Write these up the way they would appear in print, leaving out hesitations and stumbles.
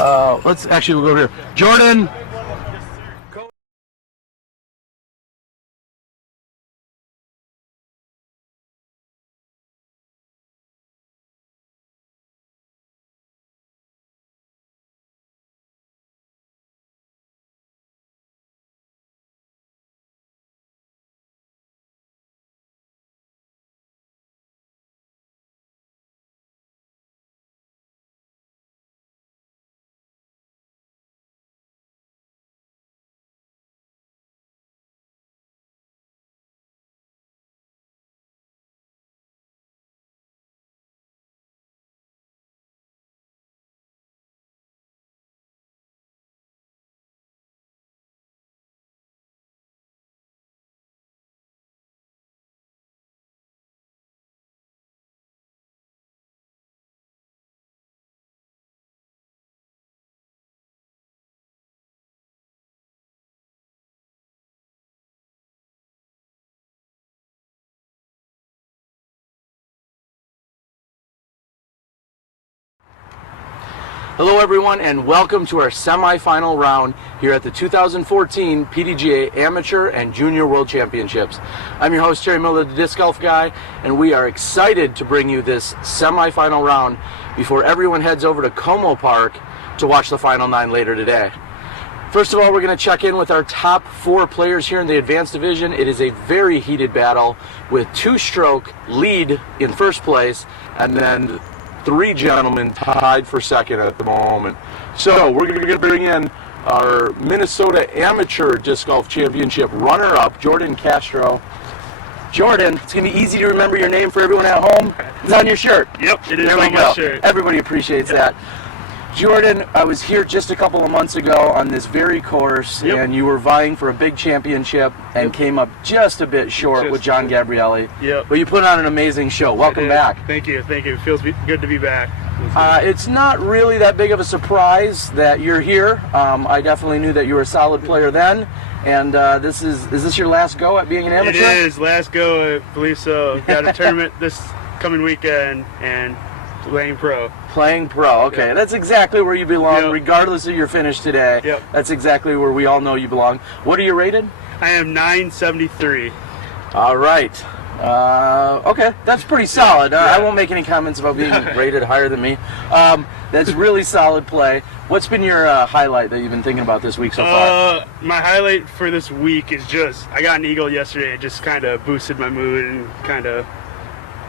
Let's actually, we'll go over here. Jordan. Hello everyone and welcome to our semi-final round here at the 2014 PDGA Amateur and Junior World Championships. I'm your host Terry Miller, the Disc Golf Guy, and we are excited to bring you this semi-final round before everyone heads over to Kaposia Park to watch the Final 9 later today. First of all, we're going to check in with our top 4 players here in the Advanced Division. It is a very heated battle with 2-stroke lead in first place and then 3 gentlemen tied for second at the moment. So we're going to bring in our Minnesota Amateur Disc Golf Championship runner-up, Jordan Castro. Jordan, it's going to be easy to remember your name for everyone at home. It's on your shirt. Yep, it is on my shirt. Everybody appreciates that. Jordan, I was here just a couple of months ago on this very course, and you were vying for a big championship and came up just a bit short with John Gabrielli. But you put on an amazing show. Welcome back. Thank you. It feels good to be back. It's not really that big of a surprise that you're here. I definitely knew that you were a solid player then. And is this your last go at being an amateur? It is. Last go, I believe so. Got a tournament this coming weekend and playing pro. Playing pro, okay. Yep. That's exactly where you belong, regardless of your finish today. Yep. That's exactly where we all know you belong. What are you rated? I am 973. All right. Okay, that's pretty solid. I won't make any comments about being rated higher than me. That's really solid play. What's been your highlight that you've been thinking about this week so far? My highlight for this week is I got an eagle yesterday. It just kind of boosted my mood and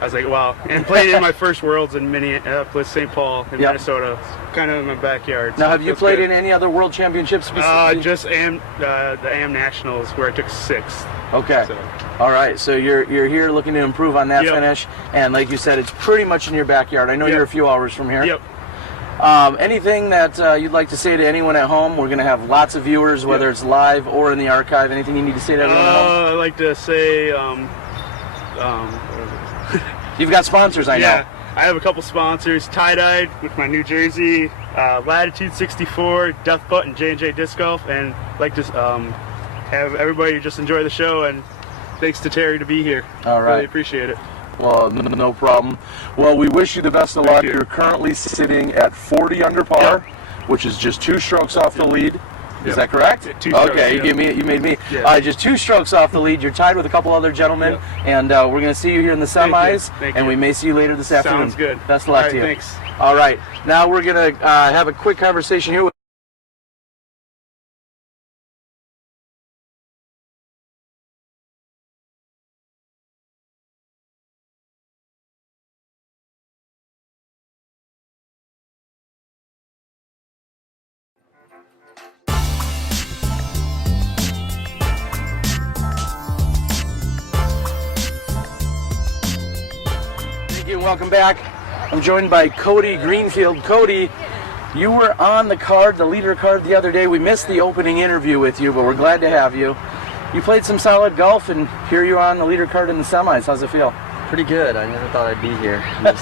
I was like, wow. And playing in my first Worlds in Minneapolis, St. Paul, in Minnesota, kind of in my backyard. Now, have you played in any other World Championships specifically? Just the AM Nationals, where I took 6th. Okay. So. All right. So you're here looking to improve on that finish, and like you said, it's pretty much in your backyard. I know you're a few hours from here. Yep. Anything that you'd like to say to anyone at home? We're going to have lots of viewers, whether it's live or in the archive. Anything you need to say to everyone at home? I'd like to say, You've got sponsors, I know. Yeah, I have a couple sponsors. Tie-Dyed with my New Jersey, Latitude 64, Death Butt, and J&J Disc Golf, and I'd like to have everybody just enjoy the show, and thanks to Terry to be here. All right. Really appreciate it. Well, no problem. Well, we wish you the best of luck. You're currently sitting at 40 under par, which is just 2 strokes off the lead. Is that correct? 2 strokes, okay, you made me. Just 2 strokes off the lead. You're tied with a couple other gentlemen, and we're going to see you here in the semis, and we may see you later this afternoon. Sounds good. Best of luck to you. Thanks. All right. Now we're going to have a quick conversation here with welcome back. I'm joined by Cody Greenfield. Cody, you were on the card, the leader card the other day. We missed the opening interview with you, but we're glad to have you. You played some solid golf, and here you are on the leader card in the semis. How's it feel? Pretty good. I never thought I'd be here. I'm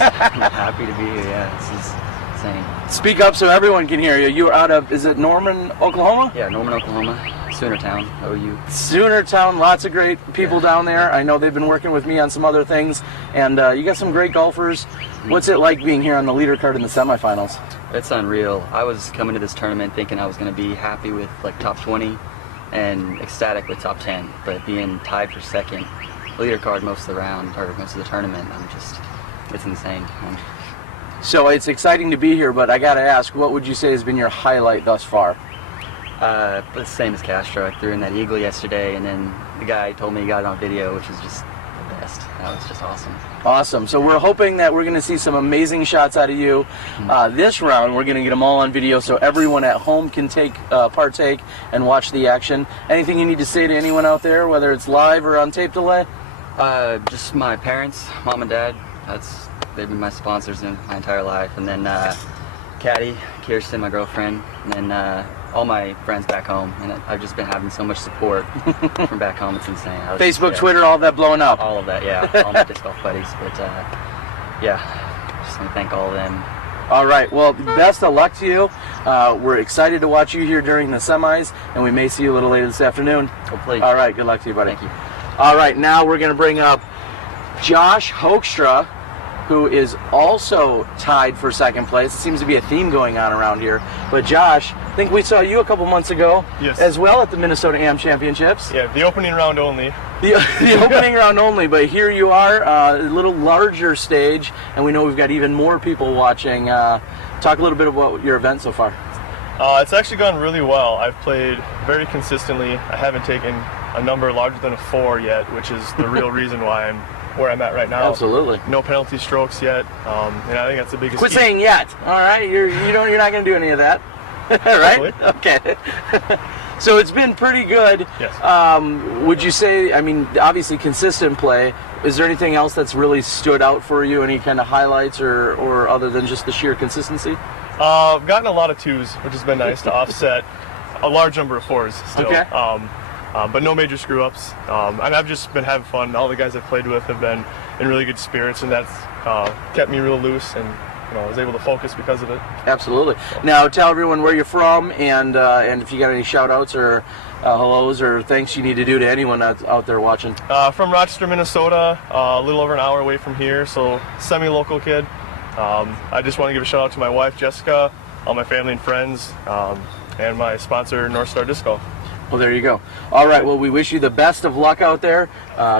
happy to be here. Yeah, this is insane. Speak up so everyone can hear you. You're out of, is it Norman, Oklahoma? Yeah, Norman, Oklahoma. Soonertown, OU. Soonertown, lots of great people down there. I know they've been working with me on some other things, and you got some great golfers. What's it like being here on the leader card in the semifinals? It's unreal. I was coming to this tournament thinking I was going to be happy with like top 20 and ecstatic with top 10, but being tied for second, leader card most of the round, or most of the tournament, it's insane. So it's exciting to be here, but I got to ask, what would you say has been your highlight thus far? The same as Castro. I threw in that eagle yesterday, and then the guy told me he got it on video, which is just the best. That was just awesome. Awesome. So we're hoping that we're going to see some amazing shots out of you. This round, we're going to get them all on video so everyone at home can partake and watch the action. Anything you need to say to anyone out there, whether it's live or on tape delay? Just my parents, mom and dad. They've been my sponsors in my entire life. And then Caddy, Kirsten, my girlfriend, and then all my friends back home. And I've just been having so much support from back home. It's insane. Facebook, Twitter, all of that blowing up. All of that, yeah. All my disc golf buddies. But yeah, just want to thank all of them. All right. Well, best of luck to you. We're excited to watch you here during the semis, and we may see you a little later this afternoon. Hopefully. All right. Good luck to you, buddy. Thank you. All right. Now we're going to bring up Josh Hoekstra, who is also tied for second place. It seems to be a theme going on around here. But Josh, I think we saw you a couple months ago as well at the Minnesota Am Championships. Yeah, the opening round only. The opening round only, but here you are, a little larger stage, and we know we've got even more people watching. Talk a little bit about your event so far. It's actually gone really well. I've played very consistently. I haven't taken a number larger than a 4 yet, which is the real reason why I'm where I'm at right now. Absolutely. No penalty strokes yet, and I think that's the biggest Quit key. saying yet. All right, you're not going to do any of that, right? Okay. So it's been pretty good. Yes. Would you say? I mean, obviously consistent play. Is there anything else that's really stood out for you? Any kind of highlights, or other than just the sheer consistency? I've gotten a lot of 2s, which has been nice to offset a large number of 4s still. Okay. But no major screw-ups. And I've just been having fun. All the guys I've played with have been in really good spirits, and that's kept me real loose, and I was able to focus because of it. Absolutely. So. Now tell everyone where you're from, and if you got any shout-outs or hellos or thanks you need to do to anyone that's out there watching. From Rochester, Minnesota, a little over an hour away from here, so semi-local kid. I just want to give a shout-out to my wife, Jessica, all my family and friends, and my sponsor, North Star Disc Golf. Well, there you go. All right, well, we wish you the best of luck out there.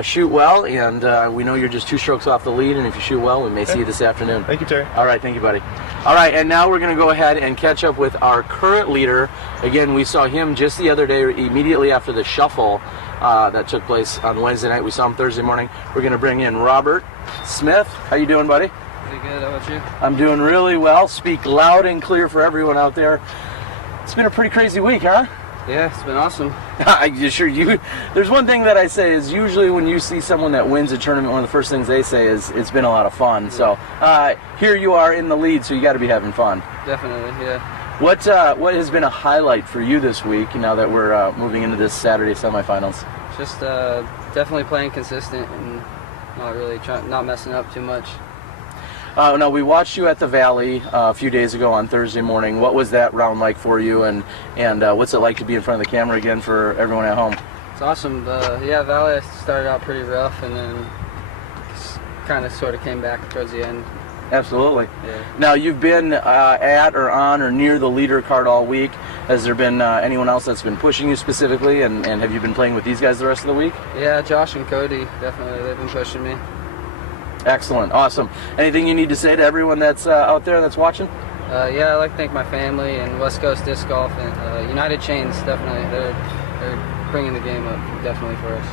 Shoot well, and we know you're just 2 strokes off the lead, and if you shoot well, we may see you this afternoon. Thank you, Terry. All right, thank you, buddy. All right, and now we're going to go ahead and catch up with our current leader. Again, we saw him just the other day, immediately after the shuffle that took place on Wednesday night. We saw him Thursday morning. We're going to bring in Robert Smith. How you doing, buddy? Pretty good. How about you? I'm doing really well. Speak loud and clear for everyone out there. It's been a pretty crazy week, huh? Yeah, it's been awesome. There's one thing that I say is usually when you see someone that wins a tournament, one of the first things they say is it's been a lot of fun. Yeah. So here you are in the lead, so you got to be having fun. Definitely, yeah. What has been a highlight for you this week? Now that we're moving into this Saturday semifinals. Just definitely playing consistent and not messing up too much. Now, we watched you at the Valley a few days ago on Thursday morning. What was that round like for you, and what's it like to be in front of the camera again for everyone at home? It's awesome. Yeah, Valley started out pretty rough, and then kind of sort of came back towards the end. Absolutely. Yeah. Now, you've been at or on or near the leader card all week. Has there been anyone else that's been pushing you specifically, and have you been playing with these guys the rest of the week? Yeah, Josh and Cody, definitely. They've been pushing me. Excellent. Awesome. Anything you need to say to everyone that's out there that's watching? Yeah, I'd like to thank my family and West Coast Disc Golf and United Chains, definitely. They're bringing the game up, definitely, for us.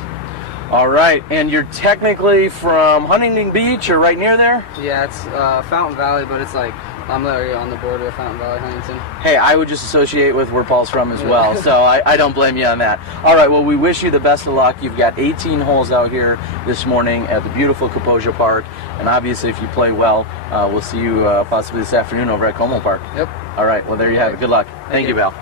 All right. And you're technically from Huntington Beach or right near there? Yeah, it's Fountain Valley, but it's like I'm literally on the border of Fountain Valley, Huntington. Hey, I would just associate with where Paul's from as well, so I don't blame you on that. All right, well, we wish you the best of luck. You've got 18 holes out here this morning at the beautiful Kaposia Park, and obviously if you play well, we'll see you possibly this afternoon over at Como Park. Yep. All right, well, there you have it. Good luck. Thank you, Val.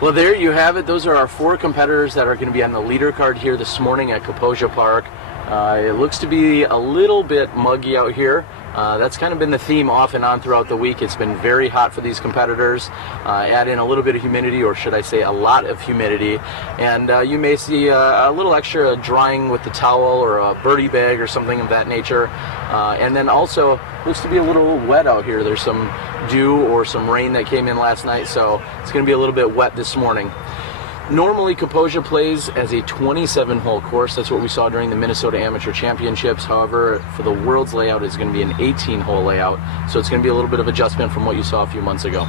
Well, there you have it. Those are our 4 competitors that are going to be on the leader card here this morning at Kaposia Park. It looks to be a little bit muggy out here, That's kind of been the theme off and on throughout the week. It's been very hot for these competitors. Add in a little bit of humidity, or should I say a lot of humidity, and you may see a little extra drying with the towel or a birdie bag or something of that nature. And then also looks to be a little wet out here. There's some dew or some rain that came in last night, so it's going to be a little bit wet this morning. Normally, Kaposia plays as a 27-hole course. That's what we saw during the Minnesota Amateur Championships. However, for the World's layout, it's going to be an 18-hole layout, so it's going to be a little bit of adjustment from what you saw a few months ago.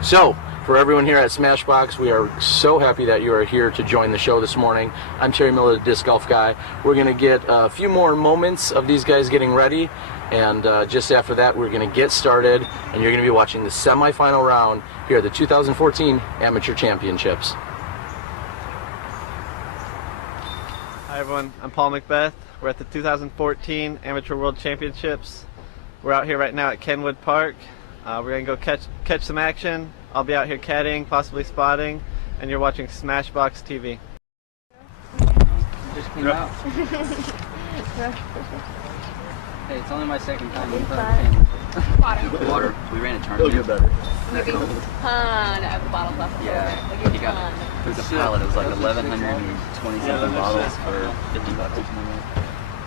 So, for everyone here at SmashBoxx, we are so happy that you are here to join the show this morning. I'm Terry Miller, the Disc Golf Guy. We're going to get a few more moments of these guys getting ready, and just after that, we're going to get started, and you're going to be watching the semifinal round here at the 2014 Amateur Championships. Hi everyone, I'm Paul Macbeth. We're at the 2014 Amateur World Championships. We're out here right now at Kaposia Park. We're gonna go catch some action. I'll be out here caddying, possibly spotting, and you're watching SmashBoxxTV. Just came out. Hey, it's only my second time in front of him. Water. We ran a tournament. It'll get better. Maybe a ton of bottles left. Yeah. Like He got, it was a pallet. It was like 1,127 bottles for $50 or something.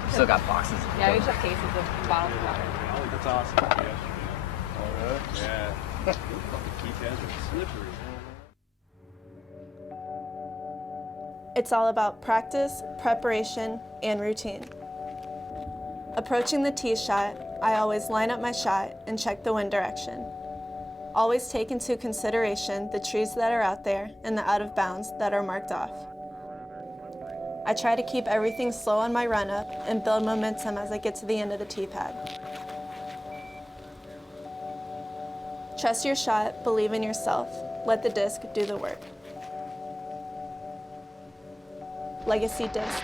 We still got boxes. Yeah, we just have cases of bottles of water. That's awesome. Yeah. All right. Yeah. Keep guys are slippery. It's all about practice, preparation, and routine. Approaching the tee shot, I always line up my shot and check the wind direction. Always take into consideration the trees that are out there and the out of bounds that are marked off. I try to keep everything slow on my run up and build momentum as I get to the end of the tee pad. Trust your shot, believe in yourself, let the disc do the work. Legacy Disc.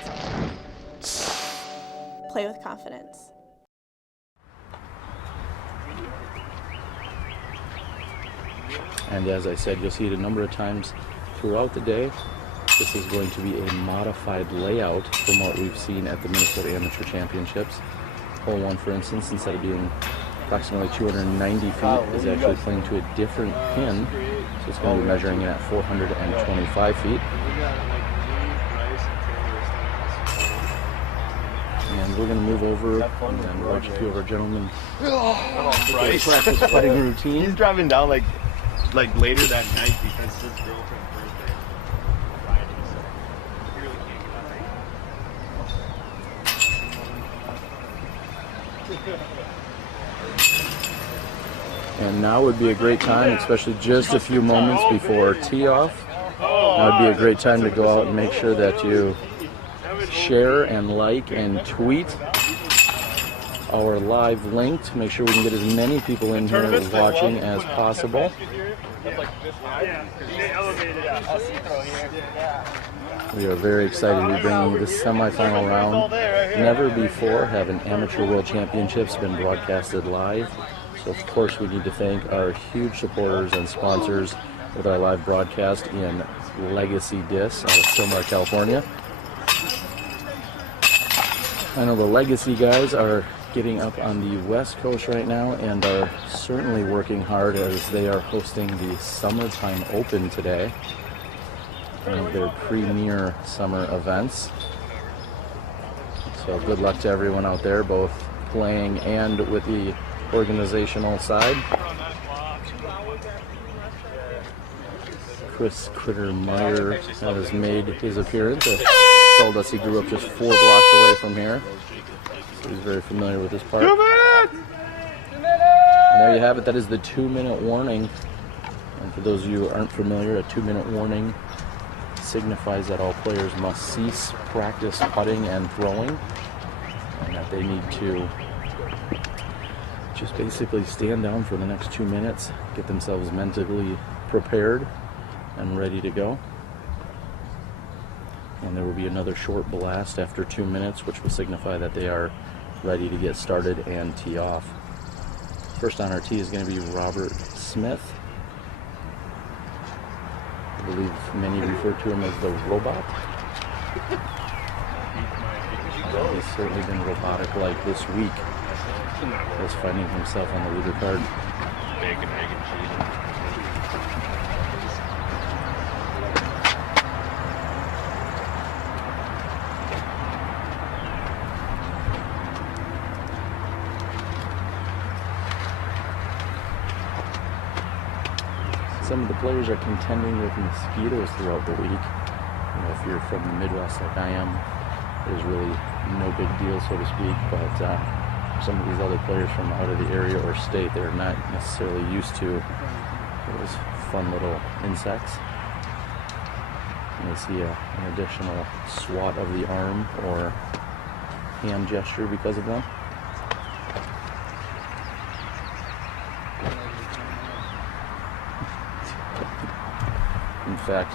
Play with confidence. And as I said, you'll see it a number of times throughout the day. This is going to be a modified layout from what we've seen at the Minnesota Amateur Championships. Hole 1, for instance, instead of being approximately 290 feet, is actually playing to a different pin. So it's going to be measuring in at 425 feet. And we're going to move over and watch a few of our gentlemen practice putting routine. He's driving down like later that night because his girlfriend's birthday on Friday, so he really can't get out. And now would be a great time, especially just a few moments before tee off. Now would be a great time to go out and make sure that you share and like and tweet our live link to make sure we can get as many people in here watching as possible. We are very excited to be bringing this semifinal round. Never before have an Amateur World Championships been broadcasted live. So of course we need to thank our huge supporters and sponsors with our live broadcast in Legacy Disc out of Stillmar, California. I know the Legacy guys are getting up on the West Coast right now and are certainly working hard as they are hosting the Summertime Open today, one of their premier summer events. So good luck to everyone out there, both playing and with the organizational side. Chris Critter Meyer has made his appearance. Told us he grew up just 4 blocks away from here, so he's very familiar with this park. 2 minutes! And there you have it. That is the 2-minute warning. And for those of you who aren't familiar, a 2-minute warning signifies that all players must cease practice putting and throwing, and that they need to just basically stand down for the next 2 minutes, get themselves mentally prepared and ready to go. And there will be another short blast after 2 minutes, which will signify that they are ready to get started and tee off. First on our tee is going to be Robert Smith. I believe many refer to him as the robot. He's certainly been robotic-like this week. Just finding himself on the leader card. Bacon, egg, and cheese. Some of the players are contending with mosquitoes throughout the week. You know, if you're from the Midwest like I am, there's really no big deal, so to speak, but some of these other players from out of the area or state, they're not necessarily used to those fun little insects. And they see an additional swat of the arm or hand gesture because of them. In fact,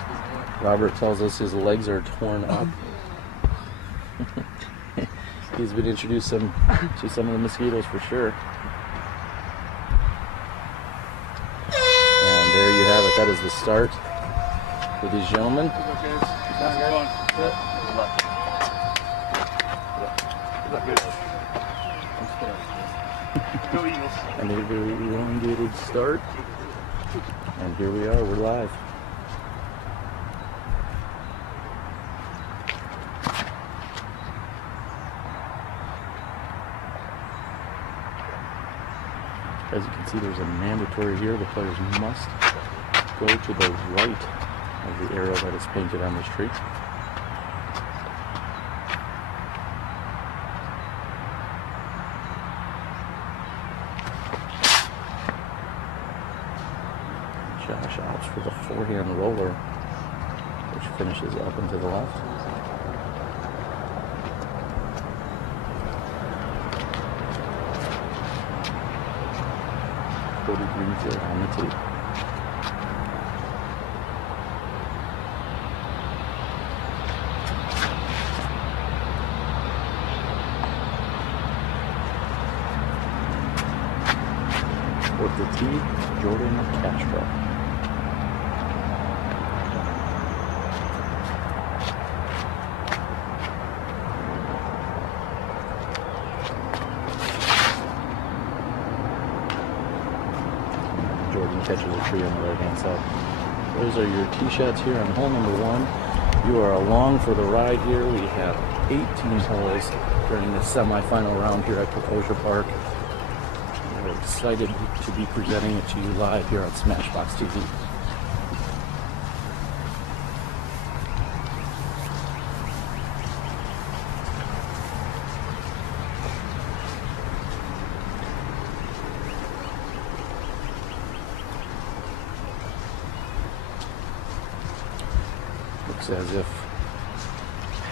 Robert tells us his legs are torn up. He's been introduced to some of the mosquitoes for sure. And there you have it. That is the start for these gentlemen. And a very elongated start. And here we are, we're live. As you can see, there's a mandatory here. The players must go to the right of the arrow that is painted on this tree. Josh opts for the forehand roller, which finishes up and to the left. Cody Greenfield on the tee. With the tee, Jordan Castro. Jordan catches a tree on the right hand side. Those are your tee shots here on hole number 1. You are along for the ride here. We have 18 holes during the semifinal round here at Kaposia Park. We're excited to be presenting it to you live here on SmashBoxxTV. Looks as if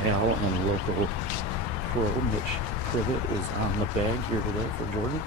Hal and local pro Mitch Privet is on the bag here today for Jordan.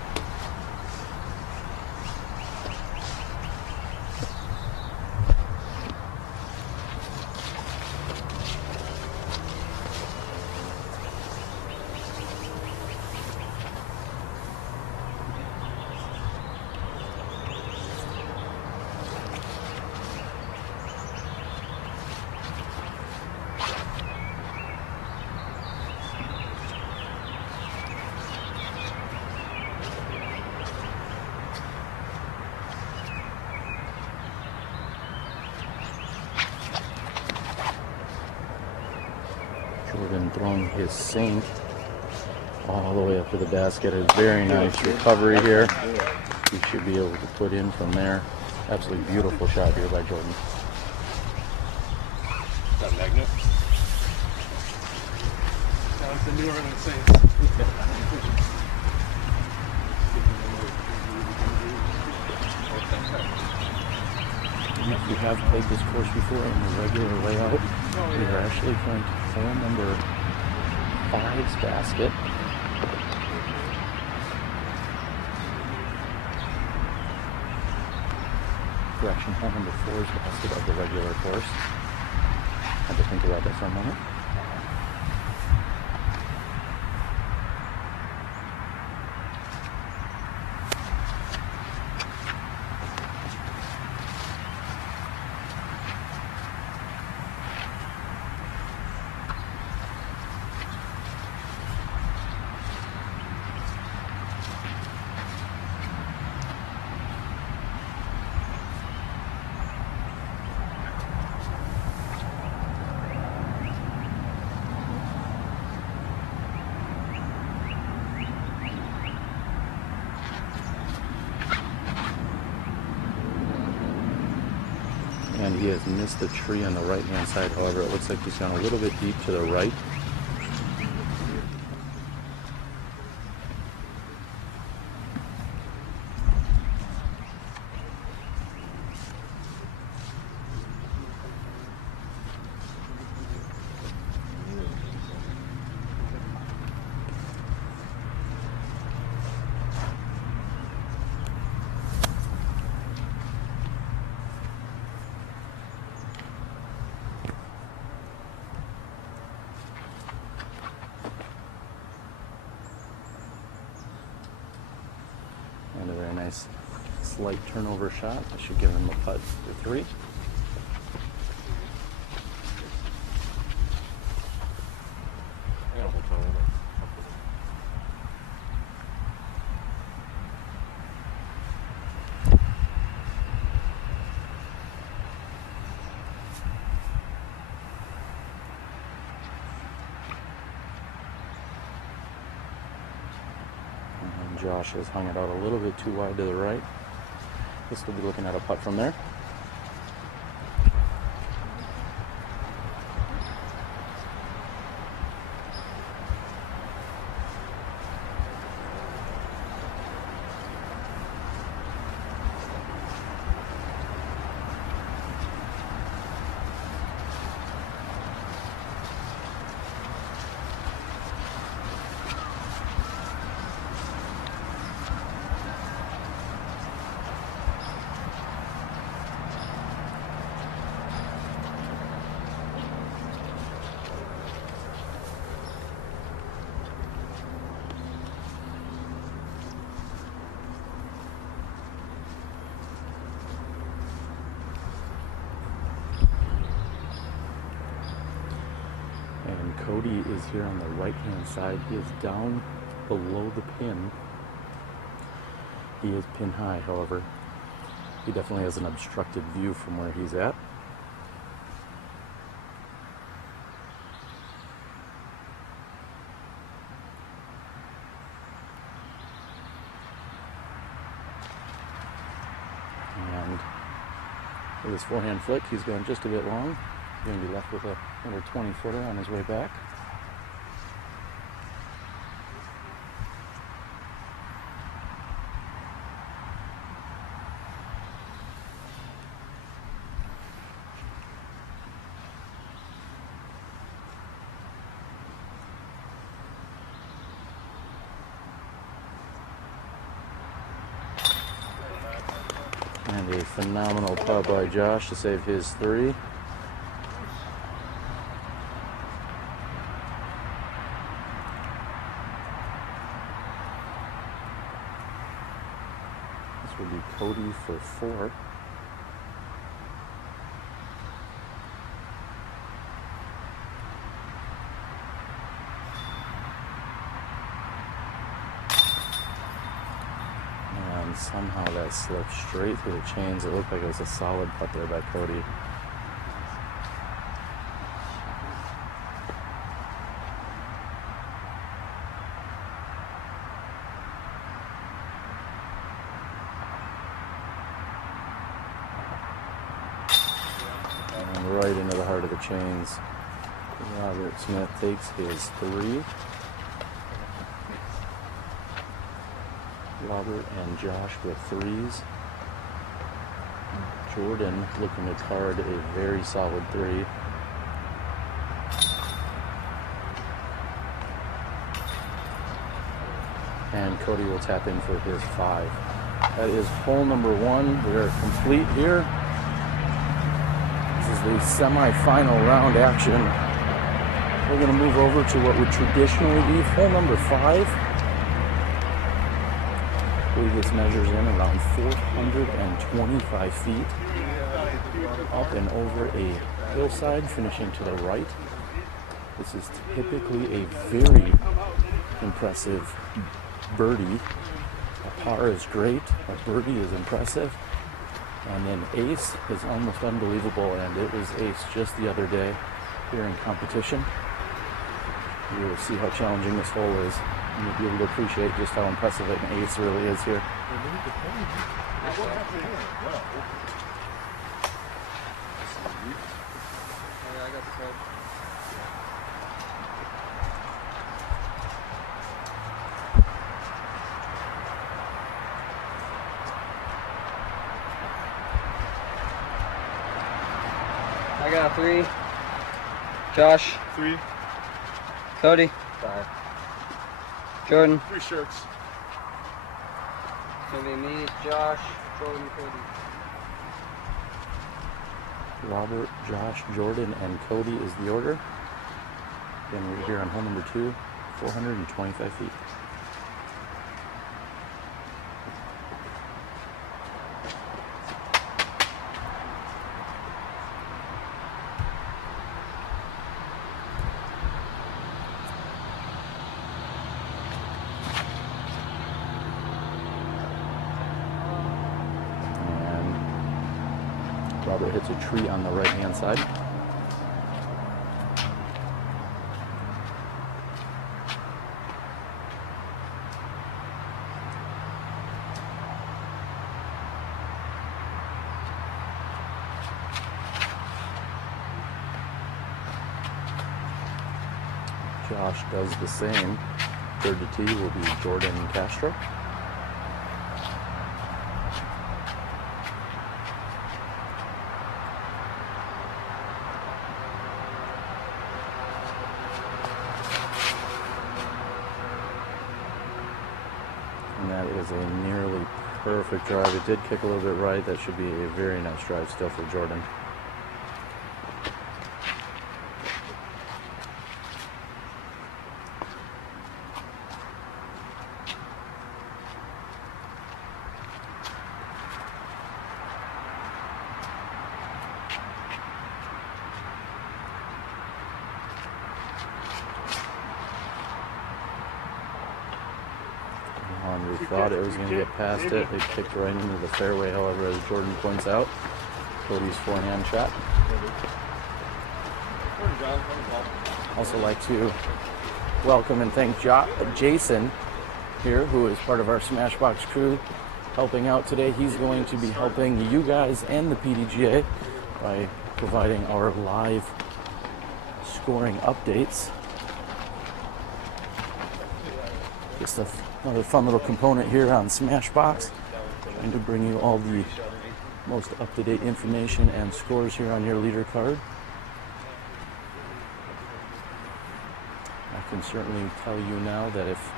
Jordan throwing his sink all the way up to the basket. A very nice recovery here. He should be able to put in from there. Absolutely beautiful shot here by Jordan. Is that magnet? That was the New Orleans Saints. If you have played this course before in the regular layout, we are actually going to hole number 5's basket. Correction, hole number 4's basket of the regular course. Had to think about that for a moment. He has missed the tree on the right-hand side. However, it looks like he's gone a little bit deep to the right. And a very nice slight turnover shot. That should give him a putt for 3. Josh has hung it out a little bit too wide to the right. This will be looking at a putt from there. And Cody is here on the right-hand side. He is down below the pin. He is pin high, however. He definitely has an obstructed view from where he's at. And with his forehand flick, he's going just a bit long. He's going to be left with a under 20-footer on his way back. And a phenomenal putt by Josh to save his 3. This will be Cody for 4. And somehow that slipped straight through the chains. It looked like it was a solid putt there by Cody. And right into the heart of the chains. Robert Smith takes his 3. Robert and Josh with 3s. Jordan looking to card a very solid 3. And Cody will tap in for his 5. That is hole number 1. We are complete here. This is the semi-final round action. We're going to move over to what would traditionally be hole number 5. This measures in around 425 feet up and over a hillside, finishing to the right. This is typically a very impressive birdie. A par is great, a birdie is impressive, and an ace is almost unbelievable, and it was ace just the other day here in competition. You will see how challenging this hole is. You'll be able to appreciate just how impressive an ace really is here. yeah, I got the card. I got 3. Josh. 3. Cody. 5. Jordan. 3 shirts. It's gonna be me, Josh, Jordan, Cody. Robert, Josh, Jordan, and Cody is the order. Again, we're here on hole number 2, 425 feet. Robert hits a tree on the right-hand side. Josh does the same. Third to tee will be Jordan Castro. And that is a nearly perfect drive. It did kick a little bit right. That should be a very nice drive still for Jordan. We thought it was going to get past it. It kicked right into the fairway, however, as Jordan points out. Cody's forehand shot. Also like to welcome and thank Jason here, who is part of our Smashbox crew, helping out today. He's going to be helping you guys and the PDGA by providing our live scoring updates. Just another fun little component here on Smashbox, trying to bring you all the most up-to-date information and scores here on your leader card. I can certainly tell you now that if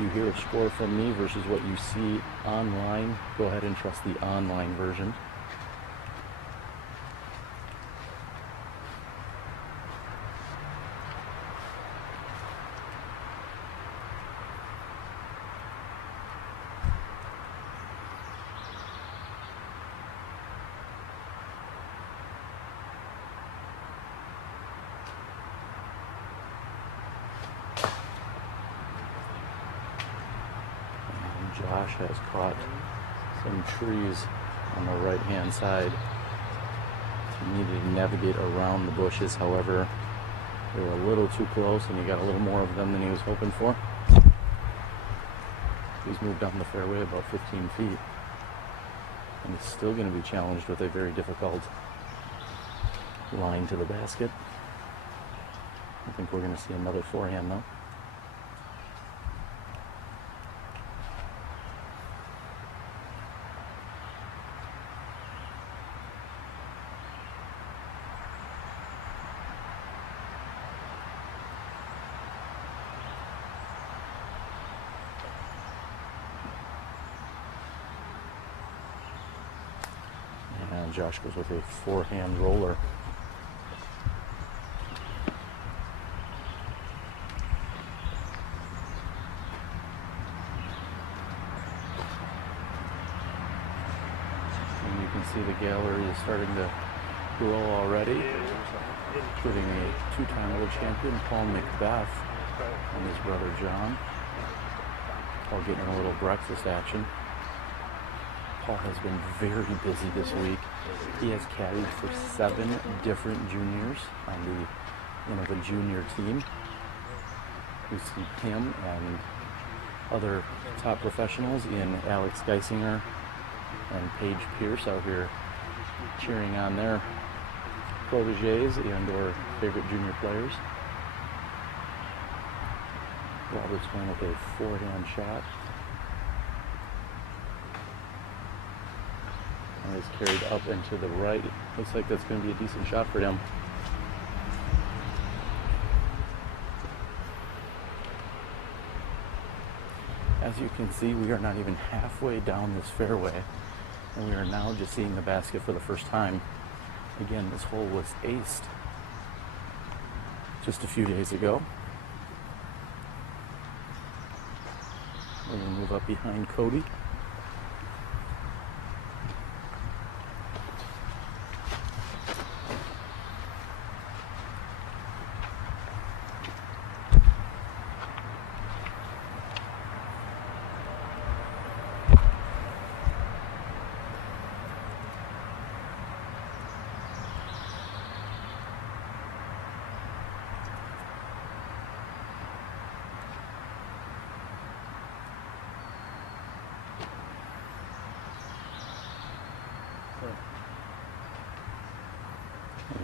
you hear a score from me versus what you see online, go ahead and trust the online version. Josh has caught some trees on the right-hand side. He needed to navigate around the bushes, however, they were a little too close and he got a little more of them than he was hoping for. He's moved down the fairway about 15 feet. And he's still going to be challenged with a very difficult line to the basket. I think we're going to see another forehand though. And Josh goes with a forehand roller. And you can see the gallery is starting to grow already, including a two-time world champion, Paul Macbeth, and his brother John, all getting a little breakfast action. Paul has been very busy this week. He has caddied for 7 different juniors on the junior team. We see him and other top professionals in Alex Geisinger and Paige Pierce out here cheering on their proteges and or favorite junior players. Robert's going with a forehand shot. And it's carried up and to the right. Looks like that's going to be a decent shot for him. As you can see, we are not even halfway down this fairway, and we are now just seeing the basket for the first time. Again, this hole was aced just a few days ago. We're going to move up behind Cody.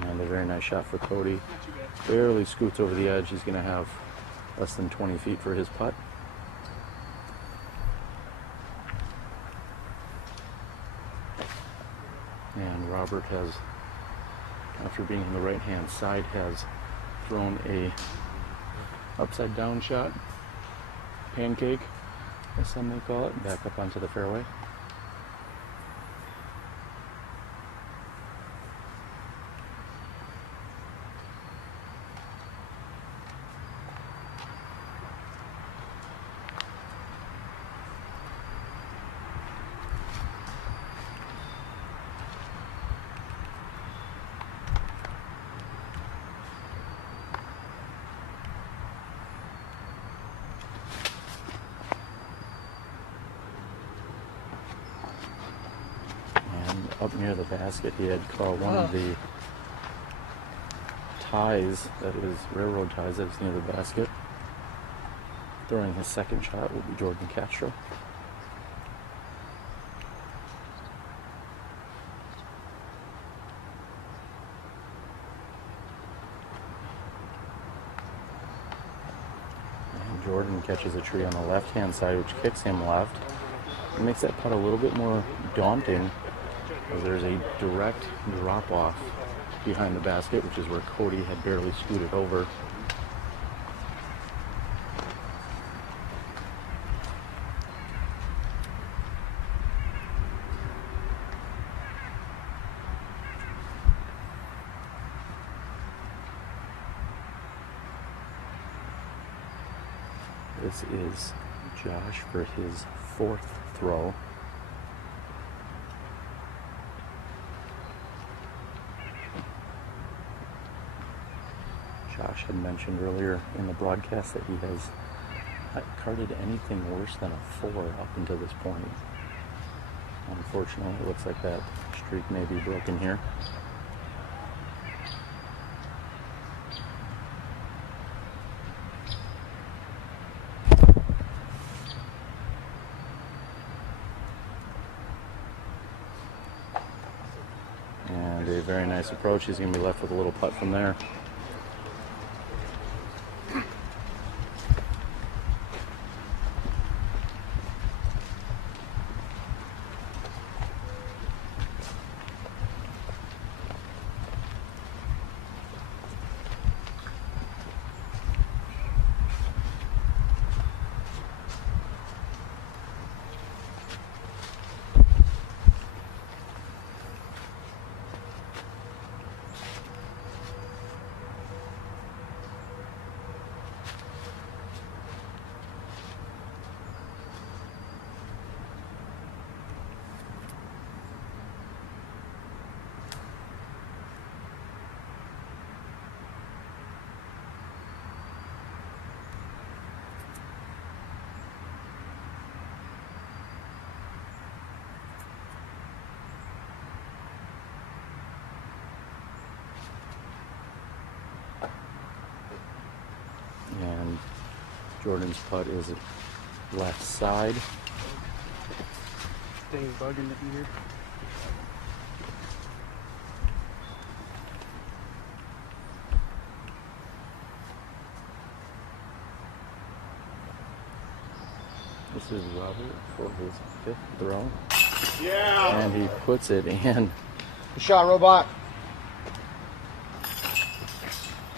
And a very nice shot for Cody. Barely scoots over the edge. He's going to have less than 20 feet for his putt. And Robert has, after being on the right-hand side, has thrown a upside down shot, pancake, as some may call it, back up onto the fairway. Up near the basket, he had caught one of the ties, that is railroad ties, that was near the basket. Throwing his second shot will be Jordan Castro. And Jordan catches a tree on the left-hand side, which kicks him left. It makes that putt a little bit more daunting. There's a direct drop-off behind the basket, which is where Cody had barely scooted over. This is Josh for his fourth throw. Josh had mentioned earlier in the broadcast that he has not carded anything worse than a 4 up until this point. Unfortunately, it looks like that streak may be broken here. And a very nice approach. He's going to be left with a little putt from there. And Jordan's putt is left side. Dang bug in the ear. This is Robert for his 5th throw. Yeah! And he puts it in. Good shot, Robot.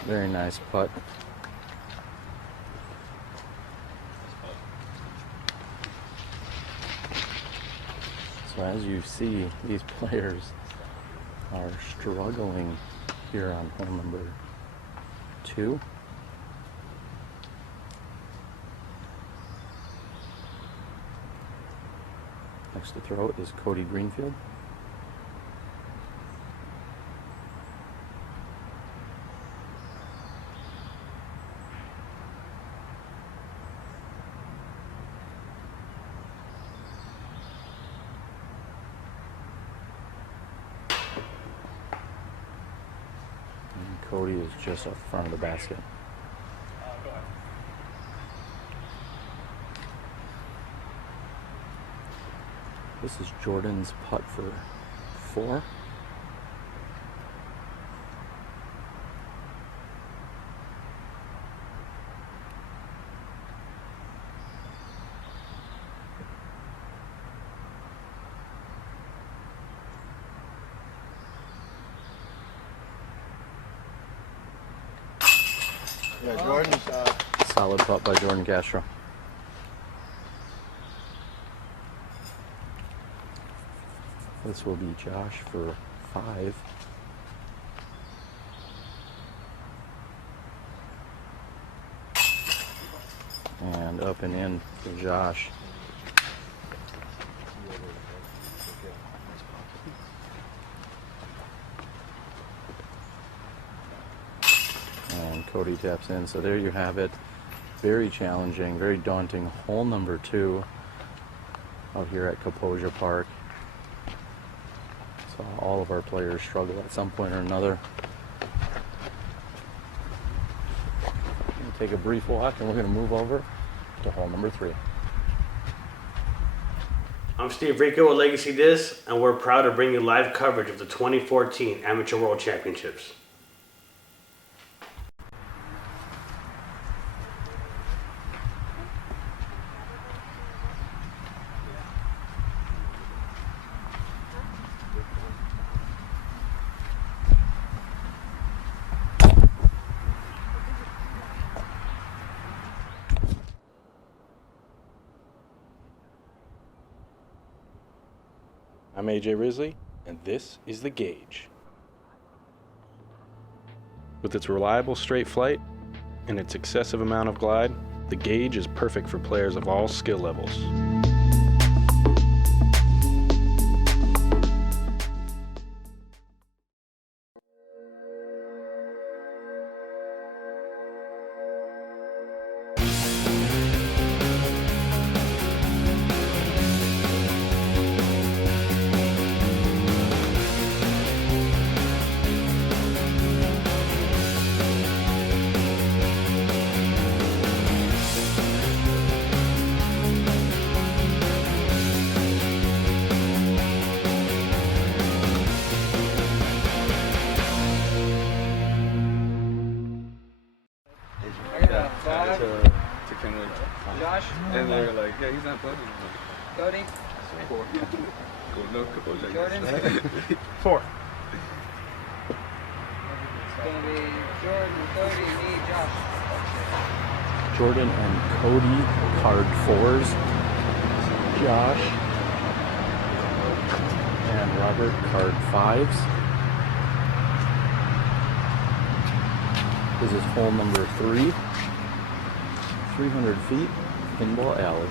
Very nice putt. So as you see, these players are struggling here on hole number 2. Next to throw is Cody Greenfield. And Cody is just up front of the basket. This is Jordan's putt for 4. Yeah, Jordan's Solid putt by Jordan Castro. This will be Josh for 5. And up and in for Josh. And Cody taps in. So there you have it. Very challenging, very daunting hole number 2 out here at Kaposia Park. So all of our players struggle at some point or another. We'll take a brief walk and we're going to move over to hole number 3. I'm Steve Rico with Legacy Disc, and we're proud to bring you live coverage of the 2014 Amateur World Championships. I'm AJ Risley, and this is the Gauge. With its reliable straight flight and its excessive amount of glide, the Gauge is perfect for players of all skill levels. Josh? And they were like, yeah, he's not playing. Cody? 4. No, Kaposia. Jordan? 4. It's going to be Jordan, Cody, me, Josh. Jordan and Cody, card 4s. Josh and Robert, card 5s. This is hole number 3. 300 feet, Pinball Alley.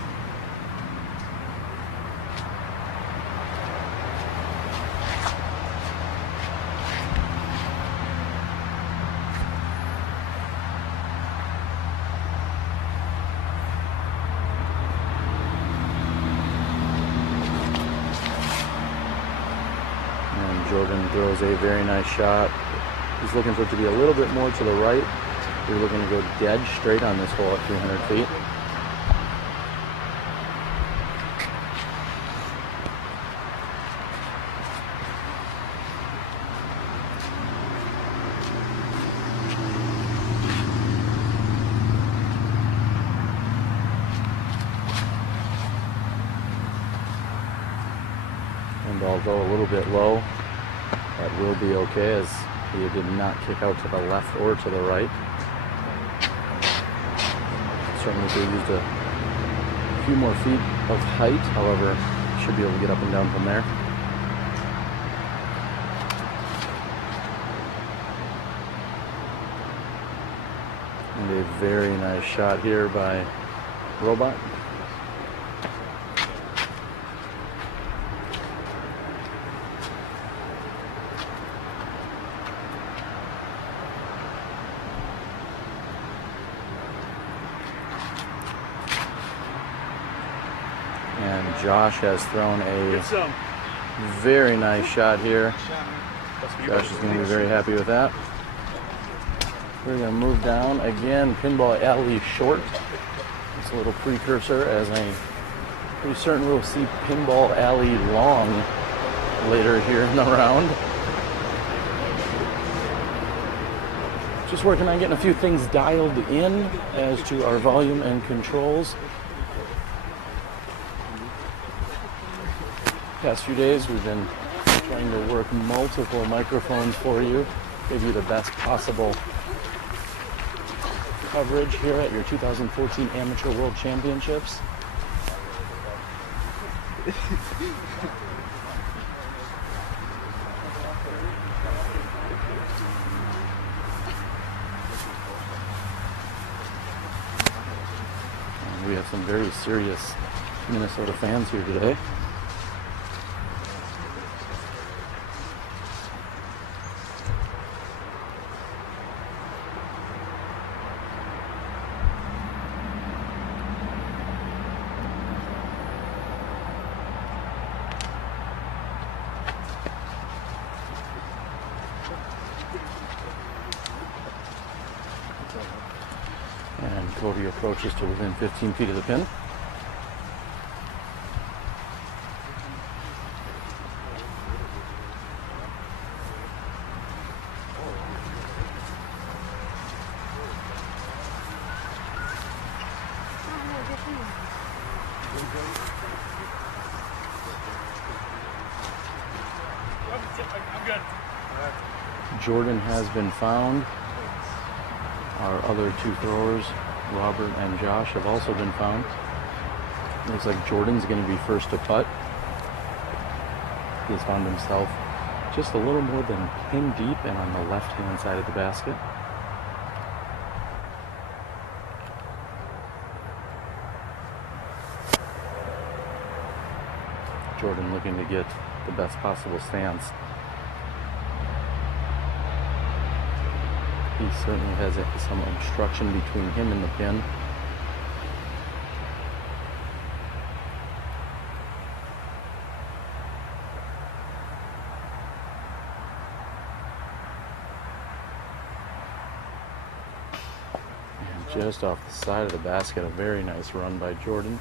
And Jordan throws a very nice shot. He's looking for it to be a little bit more to the right. You're looking to go dead straight on this hole at 300 feet. And although a little bit low, that will be okay as he did not kick out to the left or to the right. Certainly could have used a few more feet of height, however, should be able to get up and down from there. And a very nice shot here by Robot. And Josh has thrown a very nice shot here. Josh is going to be very happy with that. We're going to move down again. Pinball alley short. It's a little precursor, as I'm pretty certain we'll see pinball alley long later here in the round. Just working on getting a few things dialed in as to our volume and controls. Past few days we've been trying to work multiple microphones for you, give you the best possible coverage here at your 2014 Amateur World Championships. And we have some very serious Minnesota fans here today. And Cody approaches to within 15 feet of the pin. Jordan has been found. Our other two throwers, Robert and Josh, have also been found. Looks like Jordan's going to be first to putt. He has found himself just a little more than pin deep and on the left-hand side of the basket. Jordan looking to get the best possible stance. He certainly has some obstruction between him and the pin. And just off the side of the basket, a very nice run by Jordan.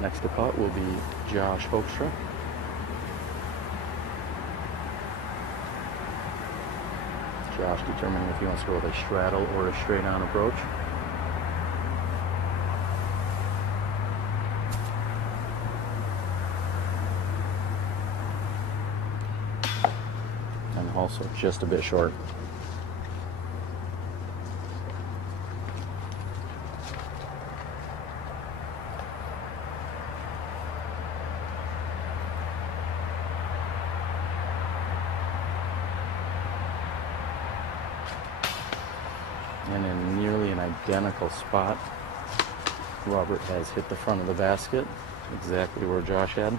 Next to putt will be Josh Hoekstra. Josh determining if he wants to go with a straddle or a straight on approach. And also just a bit short. And in nearly an identical spot, Robert has hit the front of the basket, exactly where Josh had.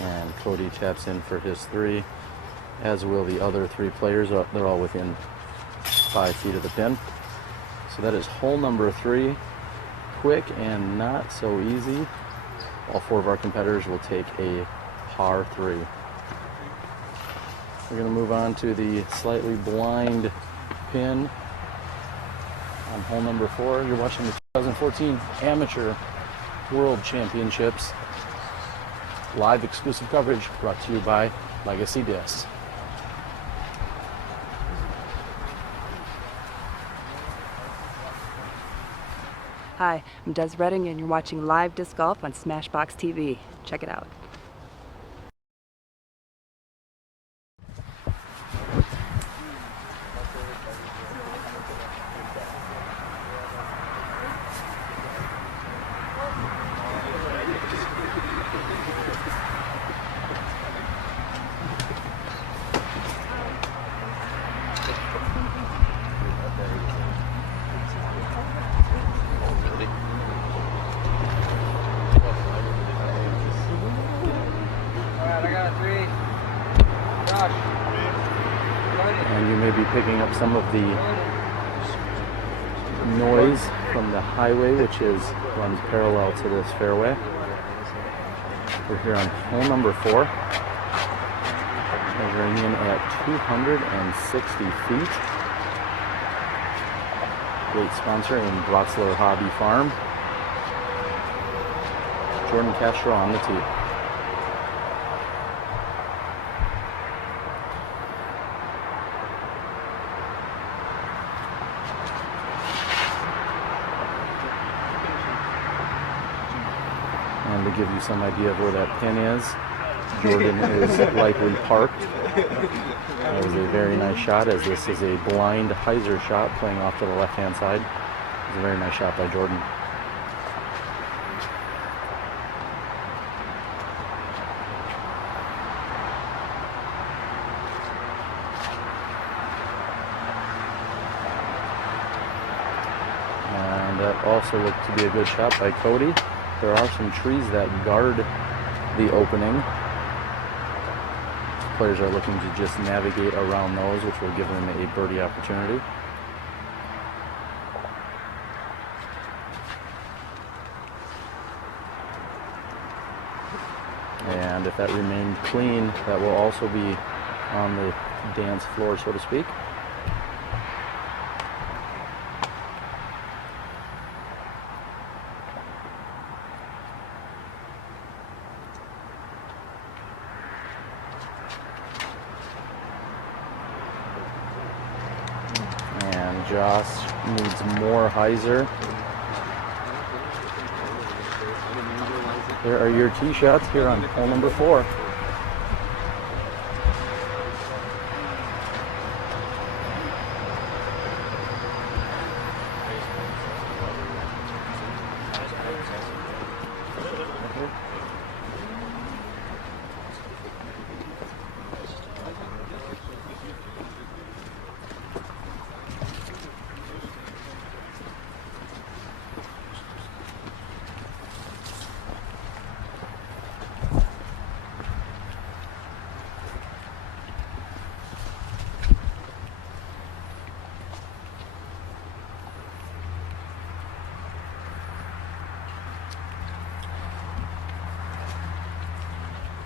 And Cody taps in for his three, as will the other three players. They're all within 5 feet of the pin. So that is hole number 3. Quick and not so easy. All 4 of our competitors will take a par 3. We're going to move on to the slightly blind pin on hole number 4. You're watching the 2014 Amateur World Championships. Live exclusive coverage brought to you by Legacy Discs. Hi, I'm Des Redding, and you're watching live disc golf on SmashBoxxTV. Check it out. And you may be picking up some of the noise from the highway, which runs parallel to this fairway. We're here on hole number 4, measuring in at 260 feet. Great sponsor in Brotzler Hobby Farm. Jordan Castro on the tee. And to give you some idea of where that pin is, Jordan is likely parked. That was a very nice shot, as this is a blind hyzer shot playing off to the left-hand side. It was a very nice shot by Jordan. And that also looked to be a good shot by Cody. There are some trees that guard the opening. Players are looking to just navigate around those, which will give them a birdie opportunity. And if that remained clean, that will also be on the dance floor, so to speak. Josh needs more hyzer. There are your tee shots here on hole number 4.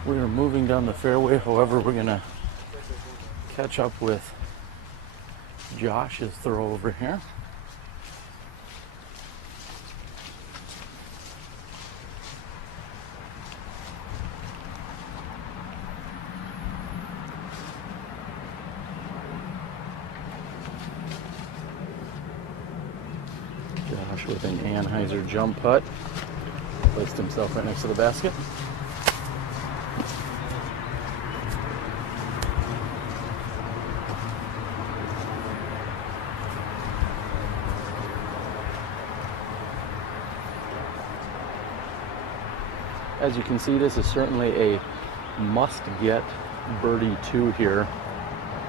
We are moving down the fairway, however, we're going to catch up with Josh's throw over here. Josh with an Anheuser jump putt. Placed himself right next to the basket. As you can see, this is certainly a must-get birdie 2 here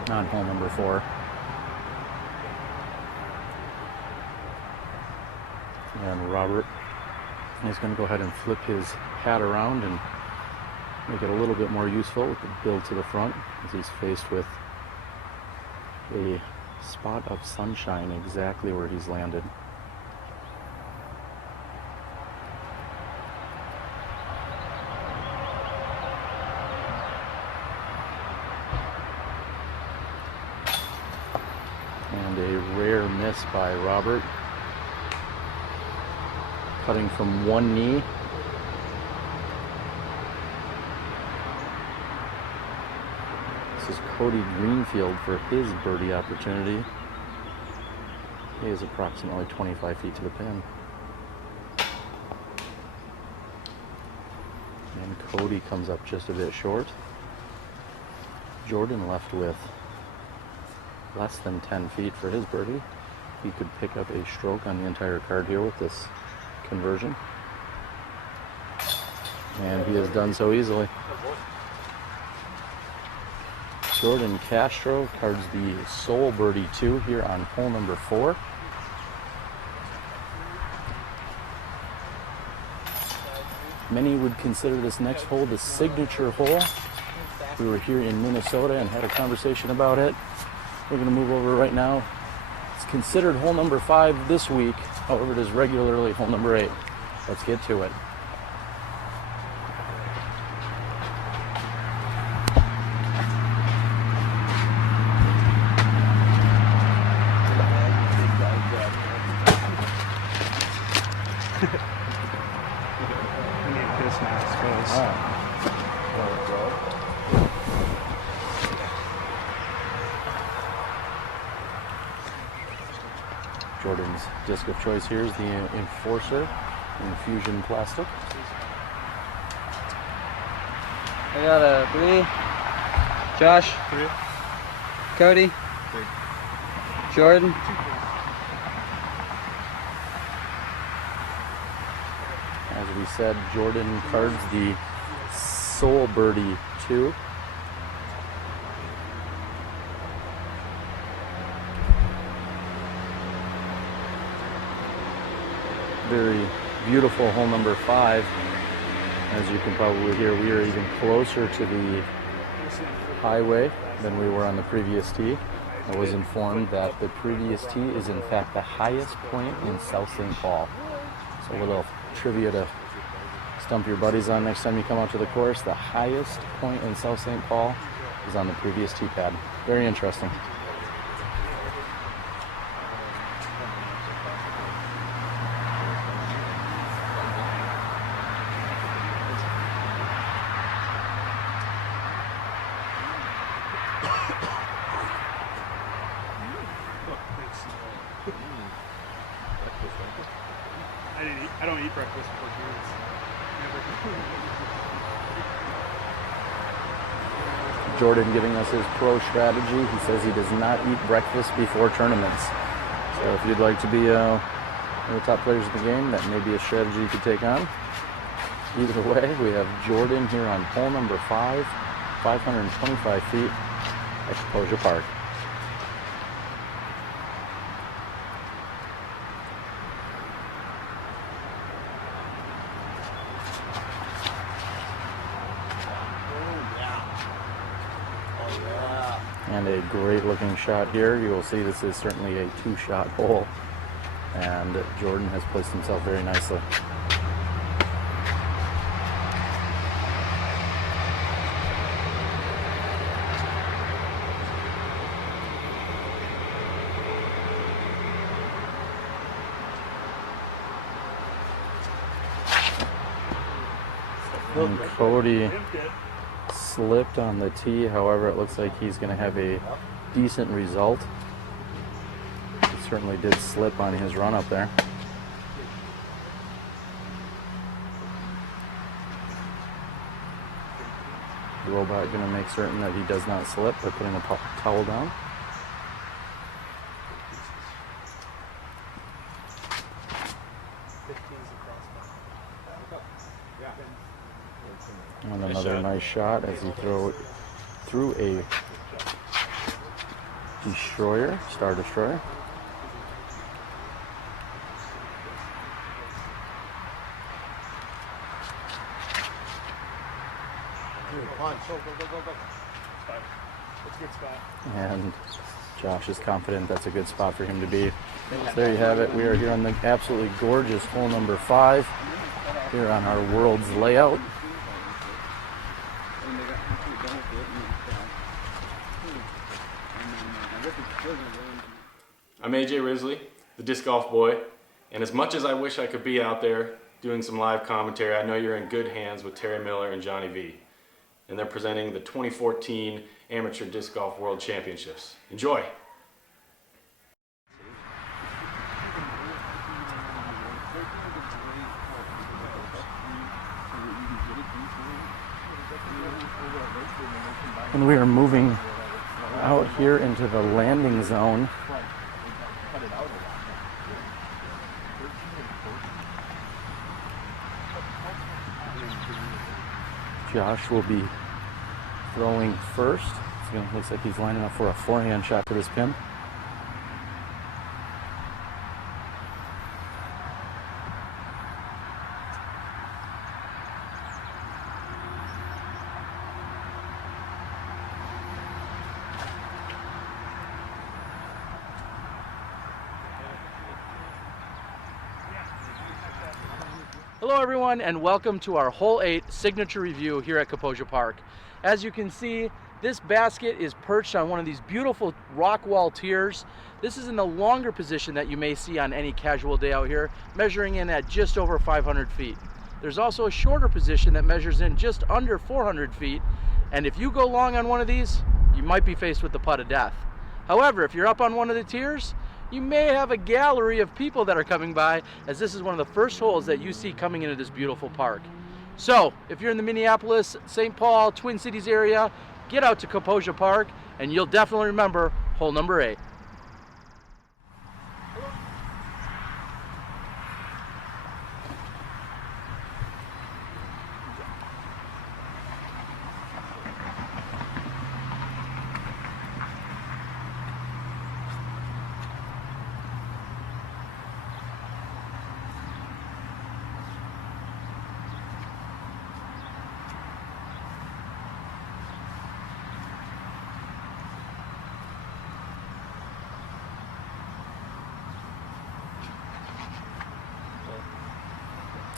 on hole number 4. And Robert is going to go ahead and flip his hat around and make it a little bit more useful with the build to the front, as he's faced with a spot of sunshine exactly where he's landed. And a rare miss by Robert. Putting from one knee. This is Cody Greenfield for his birdie opportunity. He is approximately 25 feet to the pin. Cody comes up just a bit short. Jordan left with less than 10 feet for his birdie. He could pick up a stroke on the entire card here with this conversion. And he has done so easily. Jordan Castro cards the sole birdie 2 here on hole number 4. Many would consider this next hole the signature hole. We were here in Minnesota and had a conversation about it. We're going to move over right now. It's considered hole number 5 this week. However, it is regularly hole number 8. Let's get to it. Jordan's disc of choice here is the Enforcer Infusion Plastic. I got a 3, Josh, 3, Cody, 3, Jordan, as we said, Jordan cards the sole birdie 2. Very beautiful hole number 5. As you can probably hear, we are even closer to the highway than we were on the previous tee. I was informed that the previous tee is in fact the highest point in South St. Paul. So a little trivia to stump your buddies on next time you come out to the course. The highest point in South St. Paul is on the previous tee pad. Very interesting. I don't eat breakfast before games. Jordan giving us his pro strategy. He says he does not eat breakfast before tournaments. So if you'd like to be one of the top players in the game, that may be a strategy you could take on. Either way, we have Jordan here on hole number 5, 525 feet at Kaposia Park. And a great looking shot here. You will see this is certainly a 2-shot hole, and Jordan has placed himself very nicely. And Cody slipped on the tee. However, it looks like he's going to have a decent result. He certainly did slip on his run up there. The robot going to make certain that he does not slip by putting a towel down. And another nice shot as he threw a destroyer, Star Destroyer. And Josh is confident that's a good spot for him to be. So there you have it. We are here on the absolutely gorgeous hole number 5 here on our world's layout. I'm AJ Risley, the disc golf boy, and as much as I wish I could be out there doing some live commentary, I know you're in good hands with Terry Miller and Johnny V. And they're presenting the 2014 Amateur Disc Golf World Championships. Enjoy! And we are moving out here into the landing zone. Josh will be throwing first. Looks like he's lining up for a forehand shot to this pin. Hello everyone, and welcome to our Hole 8 signature review here at Kaposia Park. As you can see, this basket is perched on one of these beautiful rock wall tiers. This is in the longer position that you may see on any casual day out here, measuring in at just over 500 feet. There's also a shorter position that measures in just under 400 feet, and if you go long on one of these, you might be faced with the putt of death. However, if you're up on one of the tiers, you may have a gallery of people that are coming by, as this is one of the first holes that you see coming into this beautiful park. So, if you're in the Minneapolis, St. Paul, Twin Cities area, get out to Kaposia Park, and you'll definitely remember hole number 8.